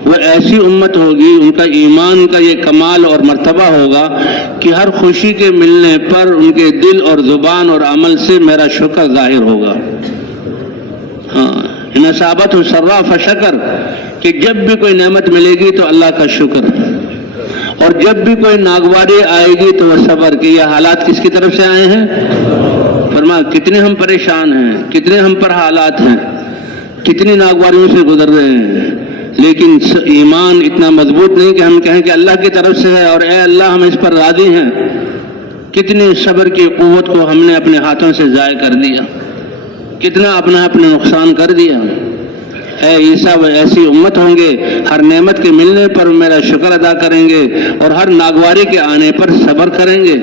وہ ایسی امت ہوگی, ان کا ایمان کا یہ کمال اور مرتبہ ہوگا کہ ہر خوشی کے ملنے پر ان کے دل اور زبان اور عمل سے میرا شکر ظاہر ہوگا. ان اصابتہ سرا فشکر, کہ جب بھی کوئی نعمت ملے گی تو اللہ کا شکر, اور جب بھی کوئی ناگواری آئے گی تو وہ صبر. کہ یہ حالات کس کی طرف سے آئے ہیں؟ فرمایا کتنے ہم پریشان ہیں, کتنے ہم پر حالات ہیں, کتنی ناگواریوں سے گزر رہے ہیں, لیکن ایمان اتنا مضبوط نہیں کہ ہم کہیں کہ اللہ کی طرف سے ہے اور اے اللہ ہم اس پر راضی ہیں. کتنی صبر کی قوت کو ہم نے اپنے ہاتھوں سے ضائع کر دیا, کتنا اپنے نقصان کر دیا. اے عیسیٰ وہ ایسی امت ہوں گے ہر نعمت کے ملنے پر میرا شکر ادا کریں گے اور ہر ناگواری کے آنے پر صبر کریں گے.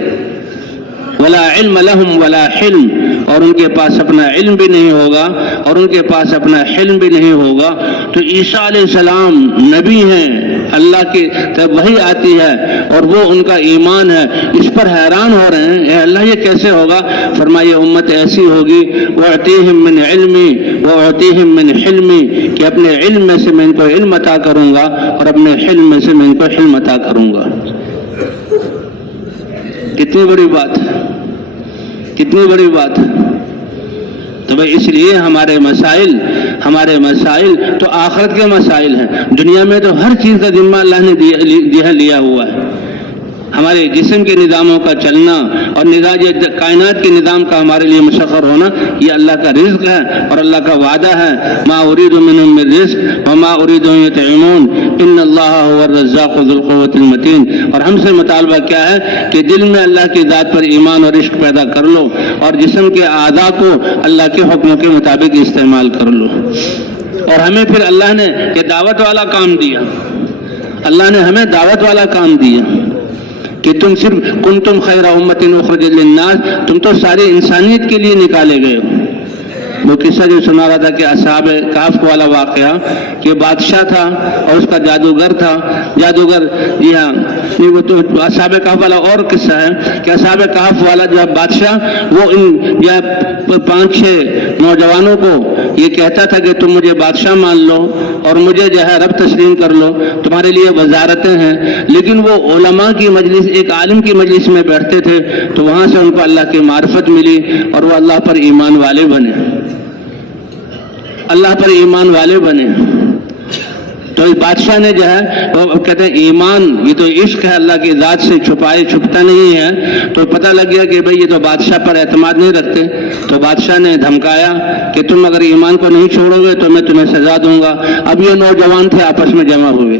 ولا علم لہم ولا حلم, اور ان کے پاس اپنا علم بھی نہیں ہوگا اور ان کے پاس اپنا حلم بھی نہیں ہوگا. تو عیسیٰ علیہ السلام نبی ہیں, اللہ کی طرف وحی آتی ہے اور وہ ان کا ایمان ہے. اس پر حیران ہو رہے ہیں, اے اللہ یہ کیسے ہوگا؟ فرمایا امت ایسی ہوگی وَأُعْطِيهِم مِّنْ عِلْمِي وَأُعْطِيهِم مِّنْ حِلْمِي, کہ اپنے علم میں سے میں ان کو علم عطا کروں گا اور اپنے حلم میں سے میں ان کو حلم عطا کروں گا. کتنی بڑی بات ہے, کتنی بڑی بات ہے. تو بھائی اس لیے ہمارے مسائل تو آخرت کے مسائل ہیں. دنیا میں تو ہر چیز کا ذمہ اللہ نے لیا ہوا ہے. ہمارے جسم کے نظاموں کا چلنا اور کائنات کے نظام کا ہمارے لیے مسخر ہونا یہ اللہ کا رزق ہے اور اللہ کا وعدہ ہے. ما اريد منهم من رزق وما اريد ان يطعمون ان اللہ هو الرزاق ذو القوة المتین. اور ہم سے مطالبہ کیا ہے کہ دل میں اللہ کی ذات پر ایمان اور عشق پیدا کر لو اور جسم کے اعضاء کو اللہ کے حکموں کے مطابق استعمال کر لو. اور ہمیں پھر اللہ نے یہ دعوت والا کام دیا, اللہ نے ہمیں دعوت والا کام دیا کہ تم صرف کنتم خیر امت اخرجت للناس, تم تو ساری انسانیت کے لیے نکالے گئے ہو. وہ قصہ جو سنا رہا تھا کہ اصحاب کہف والا واقعہ, کہ بادشاہ تھا اور اس کا جادوگر تھا. جادوگر, جی ہاں, وہ تو اصحاب کہف والا اور قصہ ہے کہ اصحاب کہف والا جو بادشاہ وہ ان 5-6 نوجوانوں کو یہ کہتا تھا کہ تم مجھے بادشاہ مان لو اور مجھے جو ہے رب تسلیم کر لو, تمہارے لیے وزارتیں ہیں. لیکن وہ علماء کی مجلس, ایک عالم کی مجلس میں بیٹھتے تھے تو وہاں سے ان کو اللہ کی معرفت ملی اور وہ اللہ پر ایمان والے بنے, اللہ پر ایمان والے بنے. تو اس بادشاہ نے جو ہے وہ کہتے ہیں ایمان یہ تو عشق ہے اللہ کی ذات سے, چھپتا نہیں ہے. تو پتہ لگ گیا کہ بھئی یہ تو بادشاہ پر اعتماد نہیں رکھتے. تو بادشاہ نے دھمکایا کہ تم اگر ایمان کو نہیں چھوڑو گے تو میں تمہیں سزا دوں گا. اب یہ نوجوان تھے آپس میں جمع ہوئے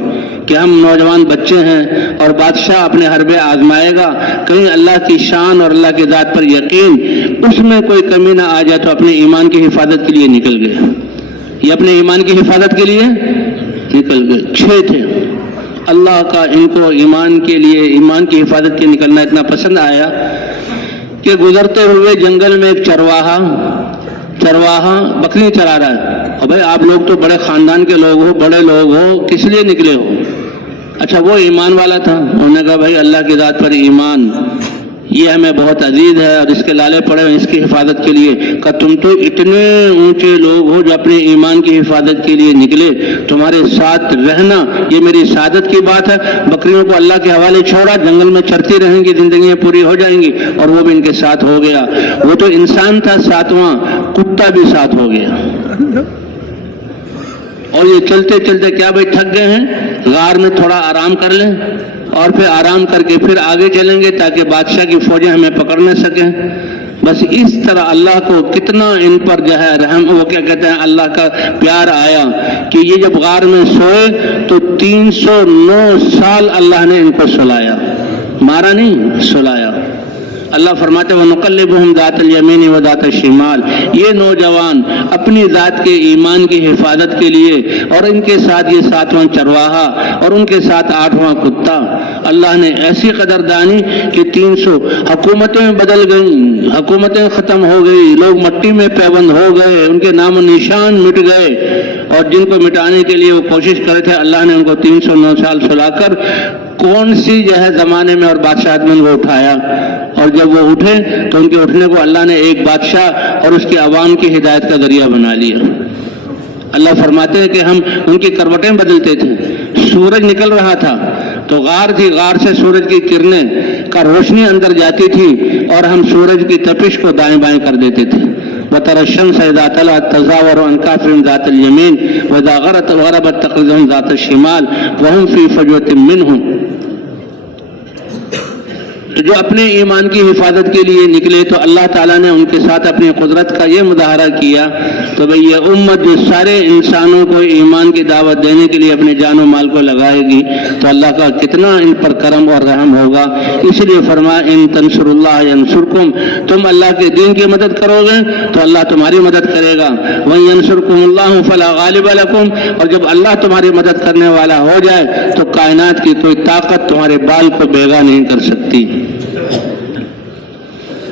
کہ ہم نوجوان بچے ہیں اور بادشاہ اپنے حربے آزمائے گا, کہیں اللہ کی شان اور اللہ کی ذات پر یقین اس میں کوئی کمی نہ آ جائے. تو اپنے ایمان کی حفاظت کے لیے نکل گئے, یہ اپنے ایمان کی حفاظت کے لیے نکل گئے. 6 تھے. اللہ کا ان کو ایمان کے لیے, ایمان کی حفاظت کے نکلنا اتنا پسند آیا کہ گزرتے ہوئے جنگل میں ایک چرواہا بکری چرا رہا ہے. اور بھائی آپ لوگ تو بڑے خاندان کے لوگ ہو, بڑے لوگ ہو, کس لیے نکلے ہو؟ اچھا وہ ایمان والا تھا. انہوں نے کہا بھائی اللہ کی ذات پر ایمان یہ ہمیں بہت عزیز ہے اور اس کے لالے پڑے ہیں اس کی حفاظت کے لیے. کہ تم تو اتنے اونچے لوگ ہو جو اپنے ایمان کی حفاظت کے لیے نکلے, تمہارے ساتھ رہنا یہ میری سعادت کی بات ہے. بکریوں کو اللہ کے حوالے چھوڑا, جنگل میں چرتی رہیں گی, زندگیاں پوری ہو جائیں گی, اور وہ بھی ان کے ساتھ ہو گیا. وہ تو انسان تھا, 7واں کتا بھی ساتھ ہو گیا. اور یہ چلتے چلتے کیا بھائی تھک گئے ہیں, غار میں تھوڑا آرام کر لیں. اور پھر آرام کر کے پھر آگے چلیں گے تاکہ بادشاہ کی فوجیں ہمیں پکڑ نہ سکیں۔ بس اس طرح اللہ کو کتنا ان پر جو ہے رحم، وہ کیا کہتے ہیں، اللہ کا پیار آیا کہ یہ جب غار میں سوئے تو 309 سال اللہ نے ان کو سلایا، مارا نہیں، سلایا۔ اللہ فرماتے ہیں وَنُقَلِّبُهُمْ ذَاتَ الْيَمِينِ وَذَاتَ الشِّمَالِ، یہ نوجوان اپنی ذات کے ایمان کی حفاظت کے لیے، اور ان کے ساتھ یہ 7واں چرواہا اور ان کے ساتھ 8واں کتا، اللہ نے ایسی قدردانی کہ 300 حکومتیں بدل گئیں، حکومتیں ختم ہو گئی، لوگ مٹی میں پیوند ہو گئے، ان کے نام و نشان مٹ گئے، اور جن کو مٹانے کے لیے وہ کوشش کرے تھے اللہ نے ان کو 309 سال سلا کر کون سی جو ہے زمانے میں اور بادشاہت میں ان کو اٹھایا، اور جب وہ اٹھے تو ان کے اٹھنے کو اللہ نے ایک بادشاہ اور اس کے عوام کی ہدایت کا ذریعہ بنا لیا۔ اللہ فرماتے ہیں کہ ہم ان کی کروٹیں بدلتے تھے، سورج نکل رہا تھا تو غار تھی، غار سے سورج کی کرنیں کا روشنی اندر جاتی تھی اور ہم سورج کی تپش کو دائیں بائیں کر دیتے تھے۔ وَتَرَى الشَّمْسَ إِذَا طَلَعَت تَزَاوَرُ عَنْ كَهْفِهِمْ ذَاتَ الْيَمِينِ وَإِذَا غَرَبَت تَقْرِضُهُمْ ذَاتَ الشِّمَالِ وَهُمْ فِي فَجْوَةٍ مِّنْهُ۔ جو اپنے ایمان کی حفاظت کے لیے نکلے تو اللہ تعالیٰ نے ان کے ساتھ اپنی قدرت کا یہ مظاہرہ کیا، تو بھئی یہ امت جو سارے انسانوں کو ایمان کی دعوت دینے کے لیے اپنے جان و مال کو لگائے گی تو اللہ کا کتنا ان پر کرم اور رحم ہوگا۔ اس لیے فرمایا ان تنصر اللہ ینصرکم، تم اللہ کے دین کی مدد کرو گے تو اللہ تمہاری مدد کرے گا، وَإِن يَنصُرْكُمُ اللَّهُ فَلَا غَالِبَ لَكُمْ، اور جب اللہ تمہاری مدد کرنے والا ہو جائے تو کائنات کی کوئی طاقت تمہارے بال کو بیگا نہیں کر سکتی۔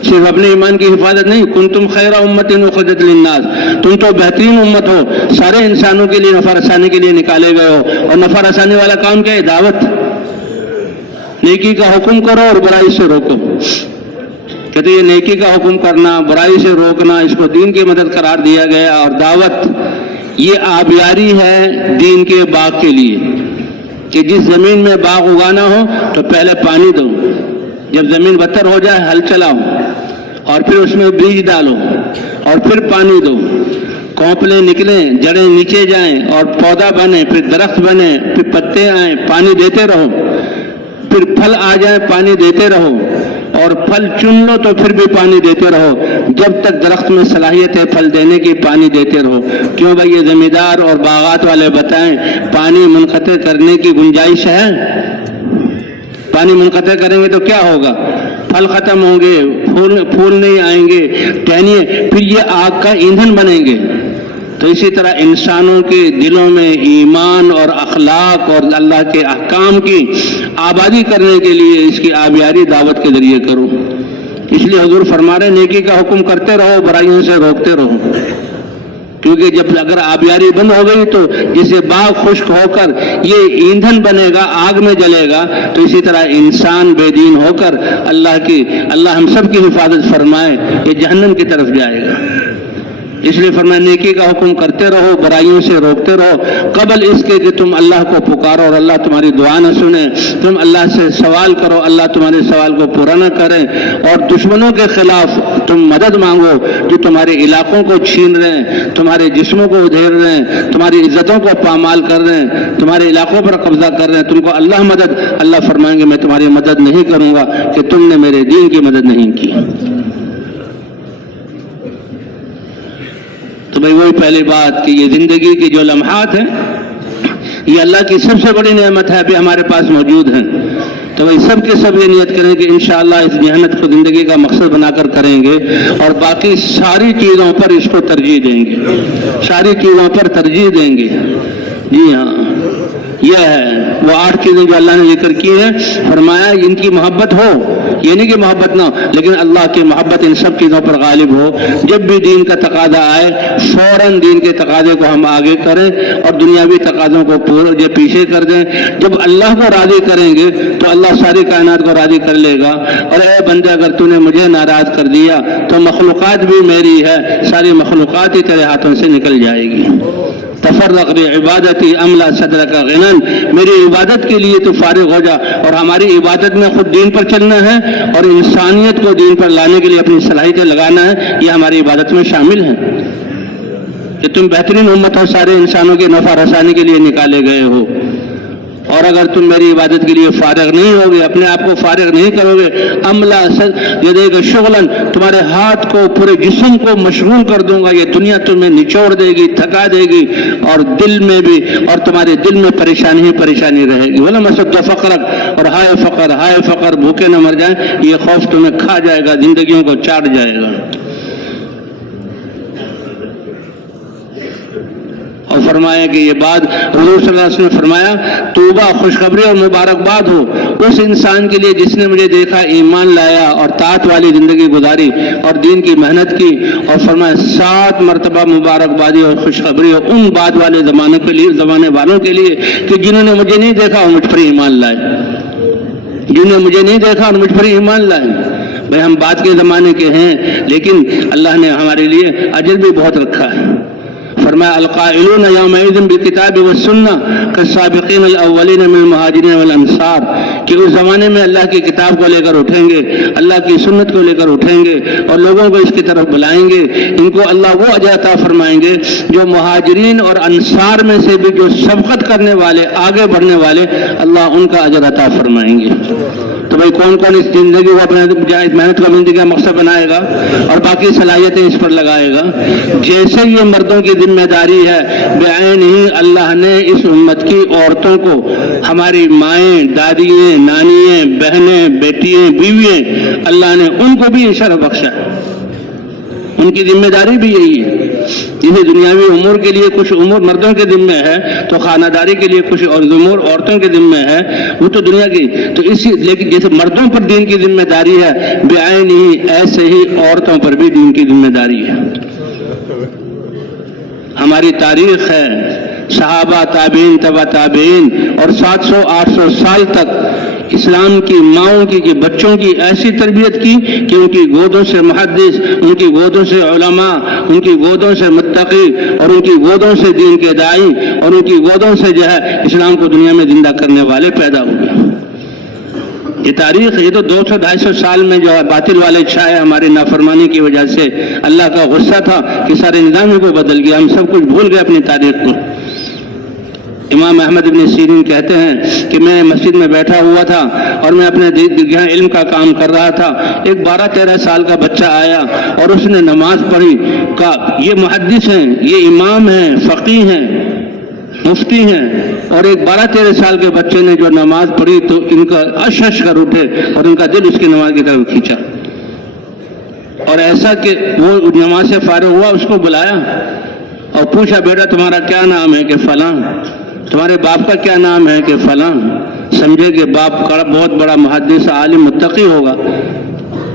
صرف اپنے ایمان کی حفاظت نہیں، کنتم خیر امت اخرجت للناس، تم تو بہترین امت ہو، سارے انسانوں کے لیے نفع رسانی کے لیے نکالے گئے ہو، اور نفع رسانے والا کام کیا ہے؟ دعوت، نیکی کا حکم کرو اور برائی سے روکو۔ کہتے یہ نیکی کا حکم کرنا، برائی سے روکنا، اس کو دین کی مدد قرار دیا گیا، اور دعوت یہ آبیاری ہے دین کے باغ کے لیے، کہ جس زمین میں باغ اگانا ہو تو پہلے پانی دو، جب زمین بتر ہو جائے ہل چلاؤ، اور پھر اس میں بیج ڈالو، اور پھر پانی دو، کونپلیں نکلیں، جڑیں نیچے جائیں اور پودا بنے، پھر درخت بنے، پھر پتے آئیں، پانی دیتے رہو، پھر پھل آ جائیں، پانی دیتے رہو، اور پھل چن لو تو پھر بھی پانی دیتے رہو، جب تک درخت میں صلاحیت ہے پھل دینے کی پانی دیتے رہو۔ کیوں بھائی یہ زمیندار اور باغات والے بتائیں پانی منقطع کرنے کی گنجائش ہے؟ پانی منقطع کریں گے تو کیا ہوگا؟ پھل ختم ہوں گے، پھول نہیں آئیں گے، ٹہنیے، پھر یہ آگ کا ایندھن بنیں گے۔ تو اسی طرح انسانوں کے دلوں میں ایمان اور اخلاق اور اللہ کے احکام کی آبادی کرنے کے لیے اس کی آبیاری دعوت کے ذریعے کرو۔ اس لیے حضور فرما رہے نیکی کا حکم کرتے رہو، برائیوں سے روکتے رہو، کیونکہ جب اگر آبیاری بند ہو گئی تو جسے باغ خشک ہو کر یہ ایندھن بنے گا، آگ میں جلے گا، تو اسی طرح انسان بے دین ہو کر اللہ ہم سب کی حفاظت فرمائے، یہ جہنم کی طرف جائے گا۔ اس لیے فرمایا نیکی کا حکم کرتے رہو، برائیوں سے روکتے رہو، قبل اس کے کہ تم اللہ کو پکارو اور اللہ تمہاری دعا نہ سنے، تم اللہ سے سوال کرو، اللہ تمہارے سوال کو پورا نہ کرے، اور دشمنوں کے خلاف تم مدد مانگو جو تمہارے علاقوں کو چھین رہے ہیں، تمہارے جسموں کو ادھیر رہے ہیں، تمہاری عزتوں کو پامال کر رہے ہیں، تمہارے علاقوں پر قبضہ کر رہے ہیں، تم کو اللہ مدد، اللہ فرمائیں گے میں تمہاری مدد نہیں کروں گا کہ تم نے میرے دین کی مدد نہیں کی۔ تو بھائی وہی پہلی بات کہ یہ زندگی کی جو لمحات ہیں یہ اللہ کی سب سے بڑی نعمت ہے، ابھی ہمارے پاس موجود ہیں، تو بھائی سب کے سب یہ نیت کریں کہ انشاءاللہ اس محنت کو زندگی کا مقصد بنا کر کریں گے، اور باقی ساری چیزوں پر اس کو ترجیح دیں گے، ساری چیزوں پر ترجیح دیں گے۔ جی ہاں، یہ ہے وہ 8 چیزیں جو اللہ نے ذکر کی ہیں، فرمایا ان کی محبت ہو، یہ نہیں کہ محبت نہ ہو، لیکن اللہ کی محبت ان سب چیزوں پر غالب ہو۔ جب بھی دین کا تقاضا آئے فوراً دین کے تقاضے کو ہم آگے کریں اور دنیاوی تقاضوں کو پورے پیچھے کر دیں۔ جب اللہ کو راضی کریں گے تو اللہ ساری کائنات کو راضی کر لے گا، اور اے بندے اگر تو نے مجھے ناراض کر دیا تو مخلوقات بھی میری ہے، ساری مخلوقات ہی تیرے ہاتھوں سے نکل جائے گی۔ تفرغ عبادتی املا صدر کا غنن، میری عبادت کے لیے تو فارغ ہو جا، اور ہماری عبادت میں خود دین پر چلنا ہے اور انسانیت کو دین پر لانے کے لیے اپنی صلاحیتیں لگانا ہے، یہ ہماری عبادت میں شامل ہے کہ تم بہترین امت ہو، سارے انسانوں کے نفع رسانی کے لیے نکالے گئے ہو۔ اور اگر تم میری عبادت کے لیے فارغ نہیں ہوگے، اپنے آپ کو فارغ نہیں کرو گے، املا یہ دے گا شغلاً، تمہارے ہاتھ کو پورے جسم کو مشغول کر دوں گا، یہ دنیا تمہیں نچوڑ دے گی، تھکا دے گی، اور دل میں بھی، اور تمہارے دل میں پریشانی ہی پریشانی رہے گی۔ وَلَمَّا سَدَّ فَقْرَكَ، اور ہائے فقر بھوکے نہ مر جائیں، یہ خوف تمہیں کھا جائے گا، زندگیوں کو چاٹ جائے گا۔ اور فرمایا کہ یہ بات حضور صلی اللہ علیہ وسلم نے فرمایا، توبہ، خوشخبری اور مبارکباد ہو اس انسان کے لیے جس نے مجھے دیکھا، ایمان لایا اور طاعت والی زندگی گزاری اور دین کی محنت کی، اور فرمایا 7 مرتبہ مبارکبادی اور خوشخبری ہو ان بعد والے زمانے والوں کے لیے کہ جنہوں نے مجھے نہیں دیکھا اور مجھ پر ایمان لائے، جنہوں نے مجھے نہیں دیکھا اور مجھ پر ایمان لائے۔ بھائی ہم بعد کے زمانے کے ہیں، لیکن اللہ نے ہمارے لیے اجر بھی بہت رکھا ہے۔ فرمایا القائلون یومئذ بالکتاب والسنہ کالسابقین الاولین من المہاجرین والانصار، کہ اس زمانے میں اللہ کی کتاب کو لے کر اٹھیں گے، اللہ کی سنت کو لے کر اٹھیں گے اور لوگوں کو اس کی طرف بلائیں گے، ان کو اللہ وہ اجر عطا فرمائیں گے جو مہاجرین اور انصار میں سے بھی جو سبقت کرنے والے، آگے بڑھنے والے، اللہ ان کا اجر عطا فرمائیں گے۔ تو بھائی کون کون اس زندگی کو اپنے محنت کا زندگی کا مقصد بنائے گا اور باقی صلاحیتیں اس پر لگائے گا؟ جیسے یہ مردوں کی ذمہ داری ہے، بعین ہی اللہ نے اس امت کی عورتوں کو، ہماری مائیں، دادییں، نانییں، بہنیں، بیٹیاں، بیویاں، اللہ نے ان کو بھی شرف بخشا ہے۔ ان کی ذمہ داری بھی یہی ہے، جسے دنیاوی امور کے لیے کچھ امور مردوں کے ذمہ ہے تو خانہ داری کے لیے کچھ اور امور عورتوں کے ذمہ ہے، وہ تو دنیا کی تو اسی، لیکن جیسے مردوں پر دین کی ذمہ داری ہے بعین ہی، ایسے ہی عورتوں پر بھی دین کی ذمہ داری ہے۔ ہماری تاریخ ہے، صحابہ، تابعین، تبع تابعین، اور 700-800 سال تک اسلام کی ماؤں کی بچوں کی ایسی تربیت کی کہ ان کی گودوں سے محدث، ان کی گودوں سے علماء، ان کی گودوں سے متقی، اور ان کی گودوں سے دین کے داعی، اور ان کی گودوں سے جو ہے اسلام کو دنیا میں زندہ کرنے والے پیدا ہوئے۔ یہ تاریخ، یہ تو 200-250 سال میں جو ہے باطل والے چھائے ہماری نافرمانی کی وجہ سے، اللہ کا غصہ تھا کہ سارے نظام ہی کو بدل گیا، ہم سب کچھ بھول گئے اپنی تاریخ کو۔ امام احمد ابن سیرین کہتے ہیں کہ میں مسجد میں بیٹھا ہوا تھا اور میں اپنے علم کا کام کر رہا تھا، ایک 12-13 سال کا بچہ آیا اور اس نے نماز پڑھی، کہا یہ محدث ہیں، یہ امام ہیں، فقیہ ہیں، مفتی ہیں، اور ایک 12-13 سال کے بچے نے جو نماز پڑھی تو ان کا اشش کر اٹھے اور ان کا دل اس کی نماز کی طرف کھینچا، اور ایسا کہ وہ نماز سے فارغ ہوا، اس کو بلایا اور پوچھا بیٹا تمہارا کیا نام ہے؟ کہ فلاں۔ تمہارے باپ کا کیا نام ہے؟ کہ فلاں۔ سمجھے کہ باپ کا بہت بڑا محدث، عالم، متقی ہوگا۔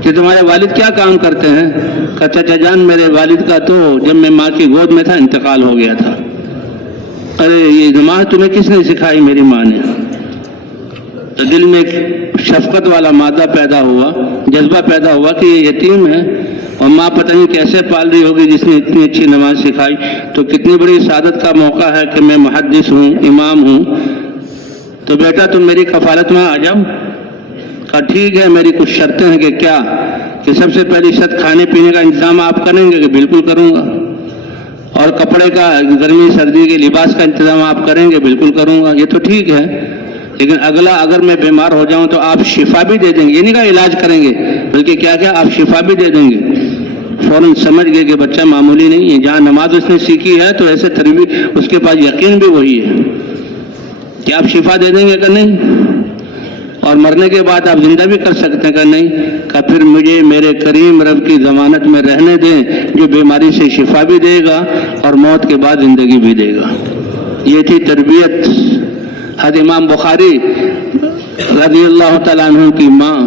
کہ تمہارے والد کیا کام کرتے ہیں؟ کہ چچا جان میرے والد کا تو جب میں ماں کی گود میں تھا انتقال ہو گیا تھا۔ ارے یہ نماز تمہیں کس نے سکھائی؟ میری ماں نے۔ تو دل میں ایک شفقت والا مادہ پیدا ہوا، جذبہ پیدا ہوا کہ یہ یتیم ہے اور ماں پتہ نہیں کیسے پال رہی ہوگی جس نے اتنی اچھی نماز سکھائی، تو کتنی بڑی سعادت کا موقع ہے کہ میں محدث ہوں، امام ہوں، تو بیٹا تم میری کفالت میں آ جاؤ۔ کہا ٹھیک ہے، میری کچھ شرطیں ہیں۔ کہ کیا؟ کہ سب سے پہلی شرط کھانے پینے کا انتظام آپ کریں گے؟ کہ بالکل کروں گا۔ اور کپڑے کا، گرمی سردی کے لباس کا انتظام آپ کریں گے؟ بالکل کروں گا۔ یہ تو ٹھیک ہے، لیکن اگلا، اگر میں بیمار ہو جاؤں تو آپ شفا بھی دے دیں گے؟ یہ نہیں کہا علاج کریں گے، بلکہ کیا کیا آپ شفا بھی دے دیں گے۔ فوراً سمجھ گئے کہ بچہ معمولی نہیں ہے، جہاں نماز اس نے سیکھی ہے تو ایسے تربیت اس کے پاس یقین بھی وہی ہے کہ آپ شفا دے دیں گے کہ نہیں، اور مرنے کے بعد آپ زندہ بھی کر سکتے ہیں کہ نہیں۔ کہ پھر مجھے میرے کریم رب کی ضمانت میں رہنے دیں جو بیماری سے شفا بھی دے گا اور موت کے بعد زندگی بھی دے گا۔ یہ تھی تربیت۔ حضرت امام بخاری رضی اللہ تعالیٰ عنہ کی ماں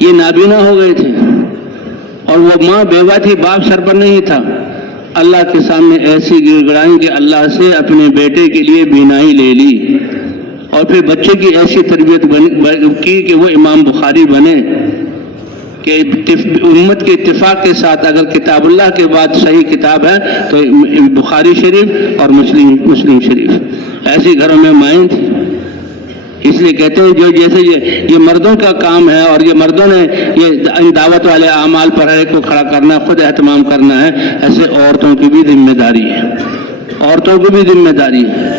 یہ نابینا ہو گئے تھے، اور وہ ماں بیوہ تھی، باپ سر پر نہیں تھا۔ اللہ کے سامنے ایسی گر گڑائیں کہ اللہ سے اپنے بیٹے کے لیے بینائی لے لی، اور پھر بچے کی ایسی تربیت کی کہ وہ امام بخاری بنے، کہ امت کے اتفاق کے ساتھ اگر کتاب اللہ کے بعد صحیح کتاب ہے تو بخاری شریف اور مسلم شریف۔ ایسے گھروں میں مائیں تھی۔ اس لیے کہتے ہیں جو جیسے یہ مردوں کا کام ہے اور یہ مردوں نے یہ دعوت والے اعمال پر ہے کو کھڑا کرنا، خود اہتمام کرنا ہے، ایسے عورتوں کی بھی ذمہ داری ہے، عورتوں کی بھی ذمہ داری ہے۔